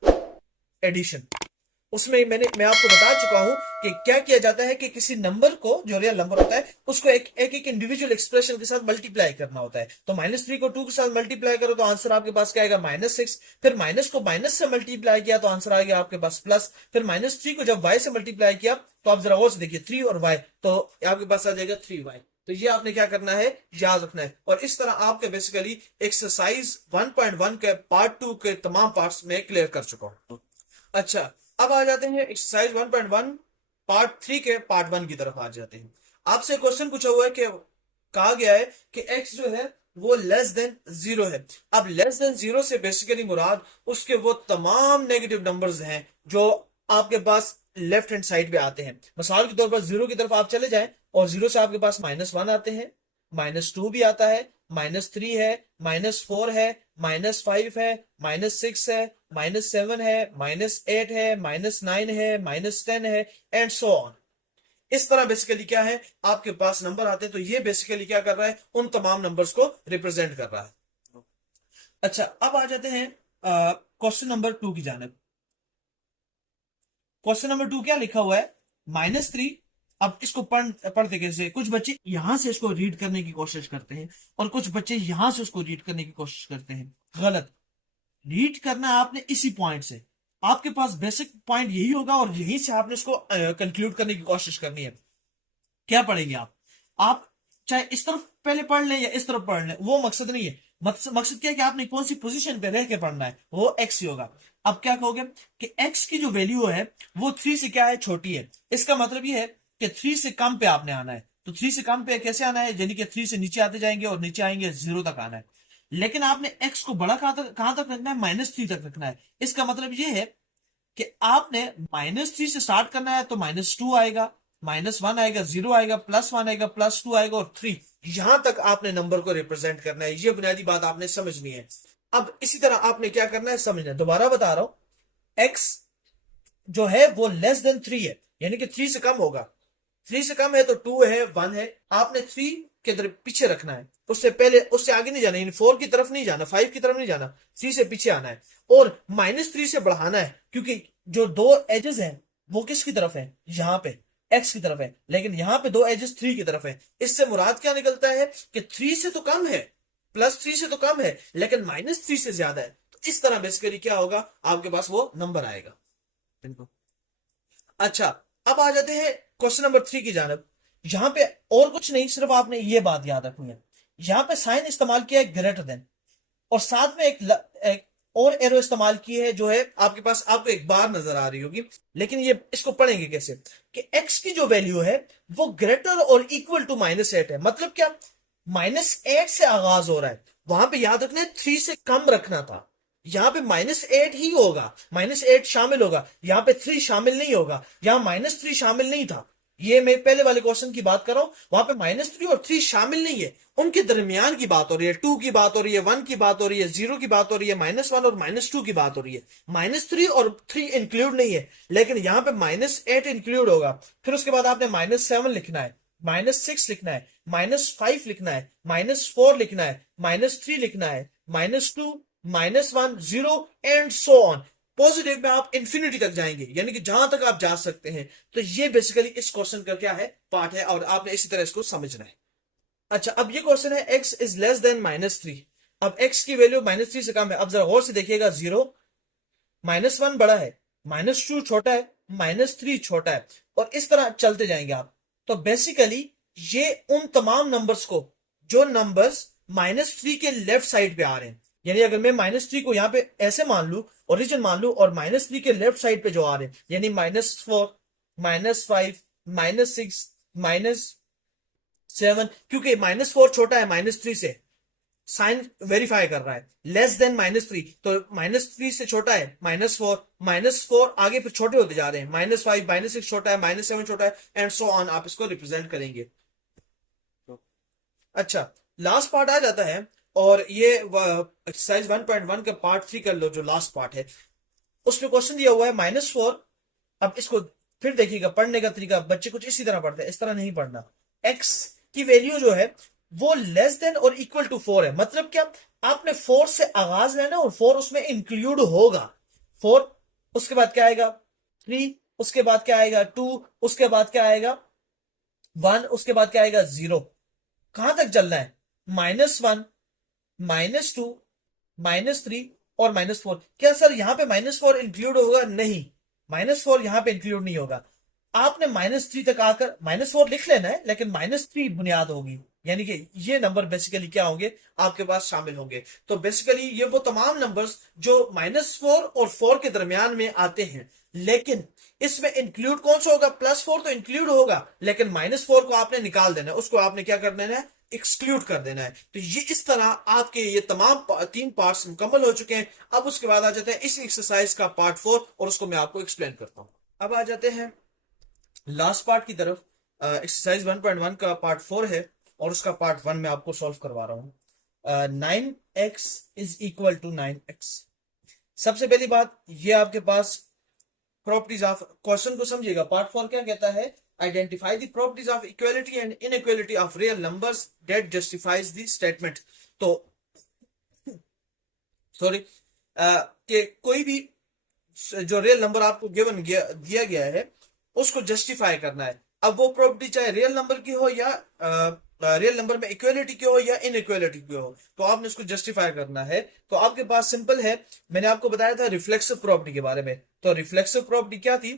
एडिशन, उसमें मैं आपको बता चुका हूं कि क्या किया जाता है कि किसी नंबर को, जो रियल नंबर होता है, उसको एक इंडिविजुअल एक्सप्रेशन के साथ मल्टीप्लाई करना होता है। तो -3 को 2 के साथ मल्टीप्लाई करो तो आंसर आपके पास क्या आएगा, -6। फिर माइनस को माइनस से मल्टीप्लाई किया तो आंसर आ गया आपके पास प्लस। फिर -3 को जब y से मल्टीप्लाई किया तो आप जरा और से देखिए, 3 और y, तो आपके पास आ जाएगा 3y। तो ये आपने क्या करना है, याद रखना है। और इस तरह आपके बेसिकली एक्सरसाइज 1.1 के पार्ट 2 के तमाम पार्ट्स में क्लियर कर चुका हूं। अच्छा, अब आ जाते हैं एक्सरसाइज 1.1 पार्ट 3 के पार्ट 1 की तरफ आ जाते हैं। आपसे क्वेश्चन पूछा हुआ है कि कहा गया है कि x जो है वो <0 है। अब <0 से बेसिकली मुराद उसके वो तमाम नेगेटिव नंबर्स हैं जो आपके पास लेफ्ट हैंड साइड पे आते हैं। मिसाल के तौर पर 0 की तरफ आप चले जाएं और 0 से आपके पास -1 आते हैं, -2 भी आता है, -3 है, -4 है, -5 है, -6 है, -7 है, -8 है, -9 है, -10 है, एंड सो ऑन। इस तरह बेसिकली क्या है, आपके पास नंबर आते हैं। तो ये बेसिकली क्या कर रहा है, उन तमाम नंबर्स को रिप्रेजेंट कर रहा है। अच्छा, अब आ जाते हैं क्वेश्चन नंबर 2 की जानिब। क्वेश्चन नंबर 2 क्या लिखा हुआ है, -3। अब इसको पढ़ते कैसे, कुछ बच्चे यहां से इसको रीड करने की कोशिश करते हैं और कुछ बच्चे यहां से उसको रीड करने की कोशिश करते हैं। गलत, रीड करना है आपने इसी पॉइंट से। आपके पास बेसिक पॉइंट यही होगा और यहीं से आपने इसको कंक्लूड करने की कोशिश करनी है। क्या पढ़ेंगे आप चाहे इस तरफ पहले पढ़ लें या इस तरफ पढ़ लें, वो मकसद नहीं है। मकसद क्या है कि आपने कौन सी पोजीशन पे रह के पढ़ना है, वो एक्स ही होगा। अब क्या कहोगे कि एक्स की जो वैल्यू है वो 3 से क्या है, छोटी है। इसका मतलब ये है कि 3 से कम पे आपने आना है। तो 3 से कम पे कैसे आना है, यानी कि 3 से नीचे आते जाएंगे और नीचे आएंगे 0 तक आना है। लेकिन आपने एक्स को बड़ा कहां तक रखना है, -3 तक रखना है। इसका मतलब ये है कि आपने -3 से स्टार्ट करना है, तो -2 आएगा, -1 आएगा, 0 आएगा, +1 आएगा, +2 आएगा और 3, यहां तक आपने नंबर को रिप्रेजेंट करना है। ये बुनियादी बात आपने समझनी है। अब इसी तरह आपने क्या करना है, समझना है। दोबारा बता रहा हूं, x जो है वो <3 है, यानी कि 3 से कम होगा। 3 से कम है तो 2 है, 1 है। आपने 3 के तरफ पीछे रखना है, उससे पहले, उससे आगे नहीं जाना, यानी 4 की तरफ नहीं जाना, 5 की तरफ नहीं जाना, 3 से पीछे आना है और -3 से बढ़ाना है, क्योंकि जो दो एजेस हैं वो किसकी तरफ है, यहाँ पे x की तरफ है, लेकिन यहाँ पे दो एजेस 3 की तरफ है। इससे मुराद क्या निकलता है कि 3 से तो कम है, +3 से तो कम है, लेकिन -3 से ज्यादा है। तो इस तरह बेसिकली क्या होगा, आपके पास वो नंबर आएगा। अच्छा, अब आ जाते हैं क्वेश्चन नंबर 3 की जानब। यहां पे और कुछ नहीं, सिर्फ आपने ये बात याद रखनी है, यहां पे साइन इस्तेमाल किया है ग्रेटर देन, और साथ में एक और एरो इस्तेमाल की है, जो है आपके पास, आपको एक बार नजर आ रही होगी। लेकिन ये इसको पढ़ेंगे कैसे कि x की जो वैल्यू है वो ग्रेटर और इक्वल टू -8 है। मतलब क्या, -8 से आगाज हो रहा है, वहां पे याद रखना है 3 से कम रखना था। यहां पे -8 ही होगा, -8 शामिल होगा, यहां पे 3 शामिल नहीं होगा, यहां -3 शामिल नहीं था। ये मैं पहले वाले क्वेश्चन की बात कर रहा हूं, वहां पे -3 और 3 शामिल नहीं है, उनके दरमियान की बात हो रही है। 2 की बात हो रही है, 1 की बात हो रही है, 0 की बात हो रही है, -1 और -2 की बात हो रही है। -3 और 3 इंक्लूड नहीं है, लेकिन यहां पे -8 इंक्लूड होगा। फिर उसके बाद आपने -7 लिखना है, -6 लिखना है, -5 लिखना है, -4 लिखना है, -3 लिखना है, -2, -1, 0 एंड सो ऑन। पॉजिटिव में आप इंफिनिटी तक जाएंगे, यानी कि जहां तक आप जा सकते हैं। तो ये बेसिकली इस क्वेश्चन का क्या है, पार्ट है, और आपने इसी तरह इसको समझना है। अच्छा, अब ये क्वेश्चन है x इज लेस देन -3। अब x की वैल्यू -3 से कम है। अब जरा गौर से देखिएगा, 0, -1 बड़ा है, -2 छोटा है, -3 छोटा है, और इस तरह चलते जाएंगे आप। तो बेसिकली ये उन तमाम नंबर्स को, जो नंबर्स -3 के लेफ्ट साइड पे आ रहे हैं, यानी अगर मैं -3 को यहां पे ऐसे मान लू, ओरिजिन मान लू, और -3 के लेफ्ट साइड पे जो आ रहे हैं, यानी -4, -5, -6, -7, क्योंकि -4 छोटा है -3 से, साइन वेरीफाई कर रहा है। लेस देन -3, तो -3 से छोटा है -4, -4 आगे फिर छोटे होते जा रहे हैं, -5, -6 छोटा है, -7 छोटा है, एंड सो ऑन, आप इसको रिप्रेजेंट करेंगे। अच्छा, लास्ट पार्ट आ जाता है, और ये एक्सरसाइज 1.1 का पार्ट 3 कर लो, जो लास्ट पार्ट है, उसमें क्वेश्चन दिया हुआ है -4। अब इसको फिर देखिएगा, पढ़ने का तरीका, बच्चे कुछ इसी तरह पढ़ते हैं, इस तरह नहीं पढ़ना। x की वैल्यू जो है वो लेस देन और इक्वल टू 4 है। मतलब क्या, आपने 4 से आगाज लेना, और 4 उसमें इंक्लूड होगा। 4, उसके बाद क्या आएगा 3, उसके बाद क्या आएगा 2, उसके बाद क्या आएगा 1, उसके बाद क्या आएगा 0। कहां तक चलना है, -1, -2, -3 और -4। क्या सर यहां पे -4 इंक्लूड होगा? नहीं, -4 यहां पे इंक्लूड नहीं होगा। आपने -3 तक आकर -4 लिख लेना है, लेकिन -3 बुनियाद होगी, यानी कि ये नंबर बेसिकली क्या होंगे, आपके पास शामिल होंगे। तो बेसिकली ये वो तमाम नंबर्स जो -4 और 4 के दरमियान में आते हैं, लेकिन इसमें इंक्लूड कौन सा होगा, +4 तो इंक्लूड होगा, लेकिन -4 को आपने निकाल देना है, उसको आपने क्या कर देना है, एक्सक्लूड कर देना है। तो ये इस तरह आपके ये तमाम 3 पार्ट्स मुकम्मल हो चुके हैं। अब उसके बाद आ जाते हैं इस एक्सरसाइज का पार्ट 4, और उसको मैं आपको एक्सप्लेन करता हूं। अब आ जाते हैं लास्ट पार्ट की तरफ। एक्सरसाइज 1.1 का पार्ट 4 है, और उसका पार्ट 1 मैं आपको सॉल्व करवा रहा हूं। 9x is equal to 9x। सबसे पहली बात, ये आपके पास प्रॉपर्टीज ऑफ, क्वेश्चन को समझिएगा, पार्ट 4 क्या कहता है, identify the properties of equality and inequality of real numbers that justifies the statement. तो सॉरी, कि कोई भी जो रियल नंबर आपको गिवन दिया गया है, उसको जस्टिफाई करना है। अब वो प्रॉपर्टी चाहे रियल नंबर की हो, या रियल नंबर में इक्वालिटी की हो, या इनइक्वालिटी की हो, तो आपने उसको जस्टिफाई करना है। तो आपके पास सिंपल है, मैंने आपको बताया था रिफ्लेक्सिव प्रॉपर्टी के बारे में। तो रिफ्लेक्सिव प्रॉपर्टी क्या थी,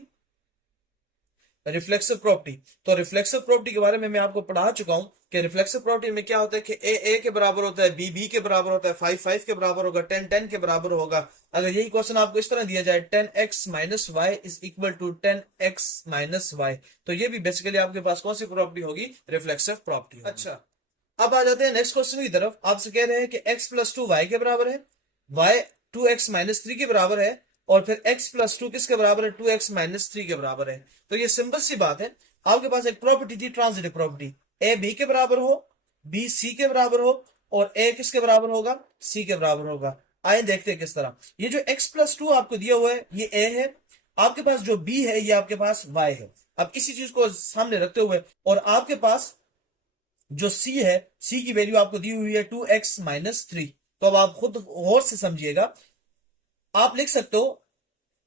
रिफ्लेक्सिव प्रॉपर्टी, तो रिफ्लेक्सिव प्रॉपर्टी के बारे में मैं आपको पढ़ा चुका हूं कि रिफ्लेक्सिव प्रॉपर्टी में क्या होता है कि ए के बराबर होता है, बी के बराबर होता है, 5 के बराबर होगा, 10 के बराबर होगा। अगर यही क्वेश्चन आपको इस तरह दिया जाए, 10x minus Y is equal to 10x minus Y, तो ये भी बेसिकली आपके पास कौन सी प्रॉपर्टी होगी, रिफ्लेक्सिव प्रॉपर्टी। अच्छा, अब आ जाते हैं नेक्स्ट क्वेश्चन की तरफ। आपसे कह रहे हैं कि x+2 y के बराबर है, y 2x-3 के बराबर है, और फिर x+2 किसके बराबर है, 2x-3 के बराबर है। तो ये सिंपल सी बात है, आपके पास एक प्रॉपर्टी थी, ट्रांजिटिव प्रॉपर्टी, a b के बराबर हो, b c के बराबर हो, और a किसके बराबर होगा, c के बराबर होगा। आइए देखते हैं किस तरह। ये जो x+2 आपको दिया हुआ है, ये a है, आपके पास जो b है, ये आपके पास y है। अब इसी चीज को सामने रखते हुए, और आपके पास जो c है, c की वैल्यू आपको दी हुई है 2x-3। तो अब आप खुद गौर से समझिएगा, आप लिख सकते हो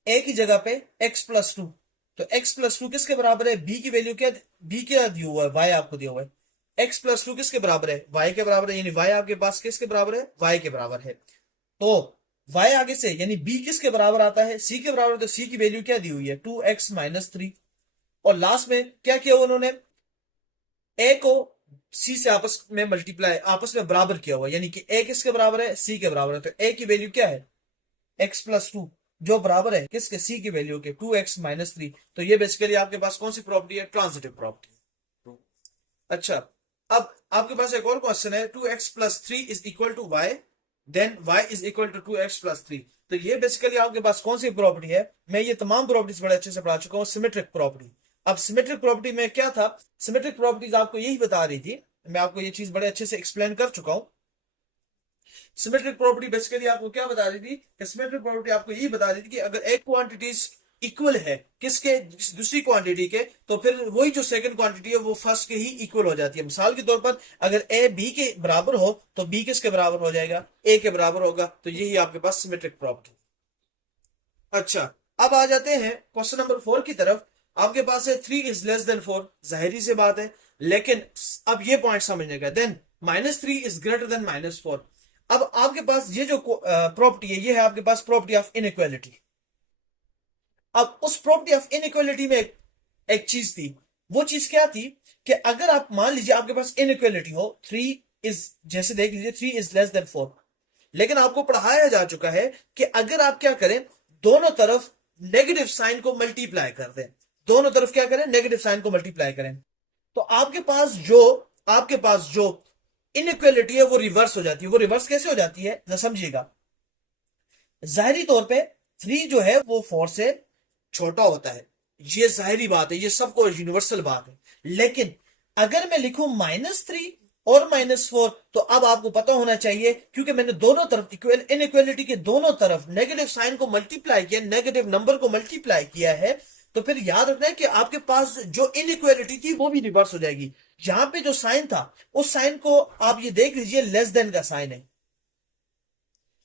a की जगह पे x+2, तो x प्लस टू किसके बराबर है, b की वैल्यू क्या, b क्या दिया हुआ है, y आपको दिया हुआ है। x प्लस टू किसके बराबर है, y के बराबर है, यानी y आपके पास किसके बराबर है, y के बराबर है। तो y आगे से यानी b किसके बराबर आता है, c के बराबर है, तो c की वैल्यू क्या दी हुई है, 2x-3। और लास्ट में क्या किया उन्होंने, a को c से आपस में मल्टीप्लाई, आपस में बराबर किया हुआ, यानी कि a किसके बराबर है, c के बराबर है। तो a की वैल्यू क्या है, x प्लस टू, जो बराबर है किसके, c की वैल्यू के, 2x-3। तो ये बेसिकली आपके पास कौन सी प्रॉपर्टी है, ट्रांजिटिव प्रॉपर्टी। अच्छा, अब आपके पास एक और क्वेश्चन है, 2x+3 is equal to y, then y is equal to 2x+3। तो ये बेसिकली आपके पास कौन सी प्रॉपर्टी है, मैं ये तमाम प्रॉपर्टीज बड़े अच्छे से पढ़ा चुका हूँ, सिमेट्रिक प्रॉपर्टी। अब सिमेट्रिक प्रॉपर्टी में क्या था, सिमेट्रिक प्रॉपर्टीज आपको यही बता रही थी, मैं आपको ये चीज बड़े अच्छे से एक्सप्लेन कर चुका हूं। सिमेट्रिक प्रॉपर्टी बेसिकली आपको क्या बता रही थी, सिमेट्रिक प्रॉपर्टी आपको यही बता रही थी कि अगर एक क्वांटिटीज इक्वल है किसके, दूसरी क्वांटिटी के, तो फिर वही जो सेकंड क्वांटिटी है वो फर्स्ट के ही इक्वल हो जाती है। मिसाल के तौर पर अगर ए बी के बराबर हो तो बी किसके बराबर हो जाएगा, ए के बराबर होगा। तो यही आपके पास सिमेट्रिक प्रॉपर्टी। अच्छा, अब आ जाते हैं क्वेश्चन नंबर 4 की तरफ। आपके पास है 3 इज लेस देन 4, जाहिर सी बात है, लेकिन अब ये पॉइंट समझने का, देन -3 इज ग्रेटर देन -4। अब आपके पास ये जो प्रॉपर्टी है, ये है आपके पास प्रॉपर्टी ऑफ इनइक्वालिटी। अब उस प्रॉपर्टी ऑफ इनइक्वालिटी में एक चीज थी, वो चीज क्या थी कि अगर आप मान लीजिए आपके पास इनइक्वालिटी हो, 3 इज, जैसे देख लीजिए 3 इज लेस देन 4, लेकिन आपको पढ़ाया जा चुका है कि अगर आप क्या करें, दोनों तरफ नेगेटिव साइन को मल्टीप्लाई कर दें, दोनों तरफ क्या करें, नेगेटिव साइन को मल्टीप्लाई करें, तो आपके पास जो इनइक्वालिटी है वो रिवर्स हो जाती है। वो रिवर्स कैसे हो जाती है, जरा समझिएगा। जाहिरी तौर पे 3 जो है वो 4 से छोटा होता है, ये जाहिरी बात है, ये सबको यूनिवर्सल बात है। लेकिन अगर मैं लिखूं -3 और -4, तो अब आपको पता होना चाहिए, क्योंकि मैंने दोनों तरफ इनइक्वालिटी के दोनों तरफ नेगेटिव साइन को मल्टीप्लाई किया, नेगेटिव नंबर को मल्टीप्लाई किया है, तो फिर याद रखना है कि आपके पास जो इनइक्वालिटी थी वो भी रिवर्स हो जाएगी। यहां पे जो साइन था, उस साइन को आप ये देख लीजिए, लेस देन का साइन है,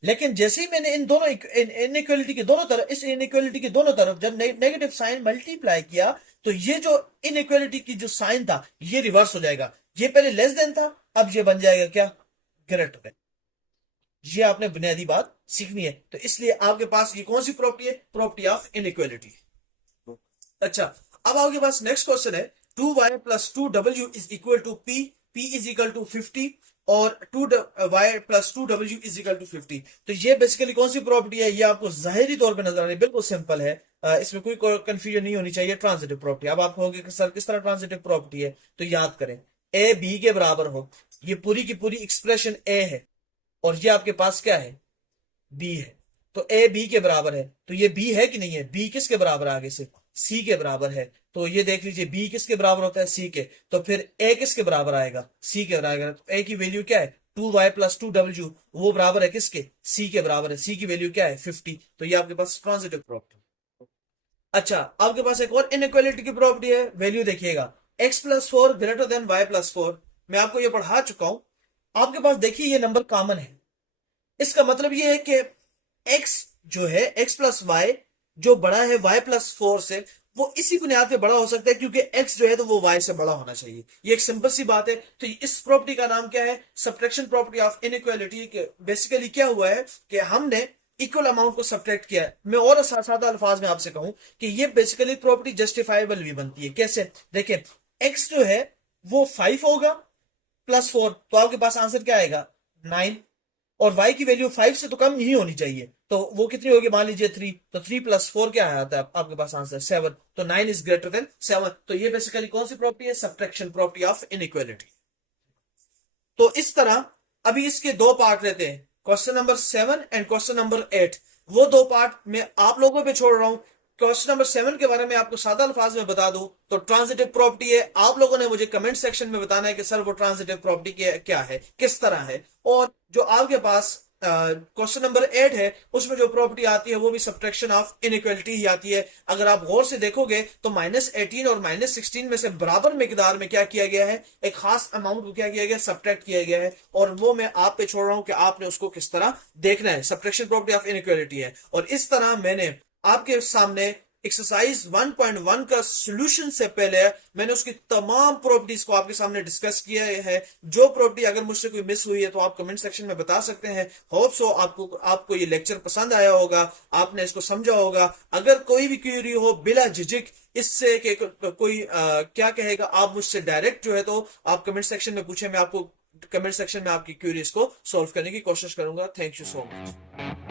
लेकिन जैसे ही मैंने इन दोनों इनइक्वालिटी के दोनों तरफ, इस इनइक्वालिटी के दोनों तरफ जब नेगेटिव साइन मल्टीप्लाई किया, तो ये जो इनइक्वालिटी की जो साइन था ये रिवर्स हो जाएगा। ये पहले लेस देन था, अब ये बन जाएगा क्या, ग्रेटर देन। ये आपने बुनियादी बात सीखनी है। तो इसलिए आपके पास ये कौन सी प्रॉपर्टी है, प्रॉपर्टी ऑफ इनइक्वालिटी। अच्छा, अब आपके पास नेक्स्ट क्वेश्चन है, 2y+2w is equal to p is equal to 50 और 2y+2w इज इक्वल टू 50। तो ये बेसिकली कौन सी प्रॉपर्टी है, ये आपको जाहिरी तौर पे नजर आ रही है, बिल्कुल सिंपल है, इसमें कोई कंफ्यूजन नहीं होनी चाहिए, ट्रांजिटिव प्रॉपर्टी। अब आप कहोगे कि सर किस तरह ट्रांजिटिव प्रॉपर्टी है, तो याद करें, ए बी के बराबर हो, ये पूरी की पूरी एक्सप्रेशन ए है, और ये आपके पास क्या है, बी है। तो ए बी के बराबर है, तो ये बी है कि नहीं है, बी किसके बराबर है, आगे से सी के बराबर है। तो ये देख लीजिए, बी किसके बराबर होता है, सी के, तो फिर ए किसके बराबर आएगा, सी के बराबर आएगा। तो ए की वैल्यू क्या है, 2y+2w, वो बराबर है किसके, सी के बराबर है, सी की वैल्यू क्या है, 50। तो ये आपके पास ट्रांजिटिव प्रॉपर्टी। अच्छा, आपके पास एक और इनइक्वालिटी की प्रॉपर्टी है, वैल्यू देखिएगा, x+4 ग्रेटर देन y+4। मैं आपको ये पढ़ा चुका हूं। आपके पास देखिए ये नंबर कॉमन है, इसका मतलब ये है कि x जो है, x+y जो बड़ा है y+4 से, वो इसी बुनियाद पे बड़ा हो सकता है, क्योंकि x जो है तो वो y से बड़ा होना चाहिए। ये एक सिंपल सी बात है। तो इस प्रॉपर्टी का नाम क्या है, subtraction property of inequality. Basically क्या हुआ है कि हमने इक्वल अमाउंट को सब्ट्रैक्ट किया है। मैं और सादा अल्फाज में आपसे कहूं कि ये बेसिकली प्रॉपर्टी जस्टिफाइबल भी बनती है। कैसे, देखिए, x जो है वो 5 होगा +4, तो आपके पास आंसर क्या आएगा, 9, और y की वैल्यू 5 से तो कम ही होनी चाहिए, तो वो कितनी होगी, मान लीजिए 3, तो 3 + 4 क्या आता है आपके पास आंसर 7, तो 9 इज ग्रेटर देन 7। तो ये बेसिकली कौन सी प्रॉपर्टी है, सब्ट्रैक्शन प्रॉपर्टी ऑफ इनइक्वालिटी। तो इस तरह अभी इसके दो पार्ट रहते हैं, question number 7 and question number 8। वो दो पार्ट मैं आप लोगों पे छोड़ रहा हूं। क्वेश्चन नंबर 7 के बारे में आपको सादा अल्फाज में बता दूं तो ट्रांजिटिव प्रॉपर्टी है। आप लोगों ने मुझे कमेंट सेक्शन में बताना है कि सर वो ट्रांजिटिव प्रॉपर्टी क्या है, किस तरह है। और जो आपके पास क्वेश्चन नंबर 8 है, उसमें जो प्रॉपर्टी आती है वो भी सब्ट्रैक्शन ऑफ इनइक्वालिटी ही आती है। अगर आप गौर से देखोगे तो -18 और -16 में से बराबर मिकदार में क्या किया गया है, एक खास अमाउंट को क्या किया गया, सब्ट्रैक्ट किया गया है, और वो मैं आप पे छोड़ रहा हूं कि आपने उसको किस तरह देखना है। सब्ट्रैक्शन प्रॉपर्टी ऑफ इनइक्वालिटी है, और इस तरह मैंने आपके सामने एक्सरसाइज 1.1 का सॉल्यूशन से पहले मैंने उसकी तमाम प्रॉपर्टीज को आपके सामने डिस्कस किया है। जो प्रॉपर्टी अगर मुझसे कोई मिस हुई है तो आप कमेंट सेक्शन में बता सकते हैं। होप सो आपको ये लेक्चर पसंद आया होगा, आपने इसको समझा होगा। अगर कोई भी क्यूरी हो बिला झिझक इससे कि कोई क्या कहेगा, आप मुझसे डायरेक्ट जो है तो आप कमेंट सेक्शन में पूछे, मैं आपको कमेंट सेक्शन में आपकी क्यूरीज को सॉल्व करने की कोशिश करूंगा। Thank you so much.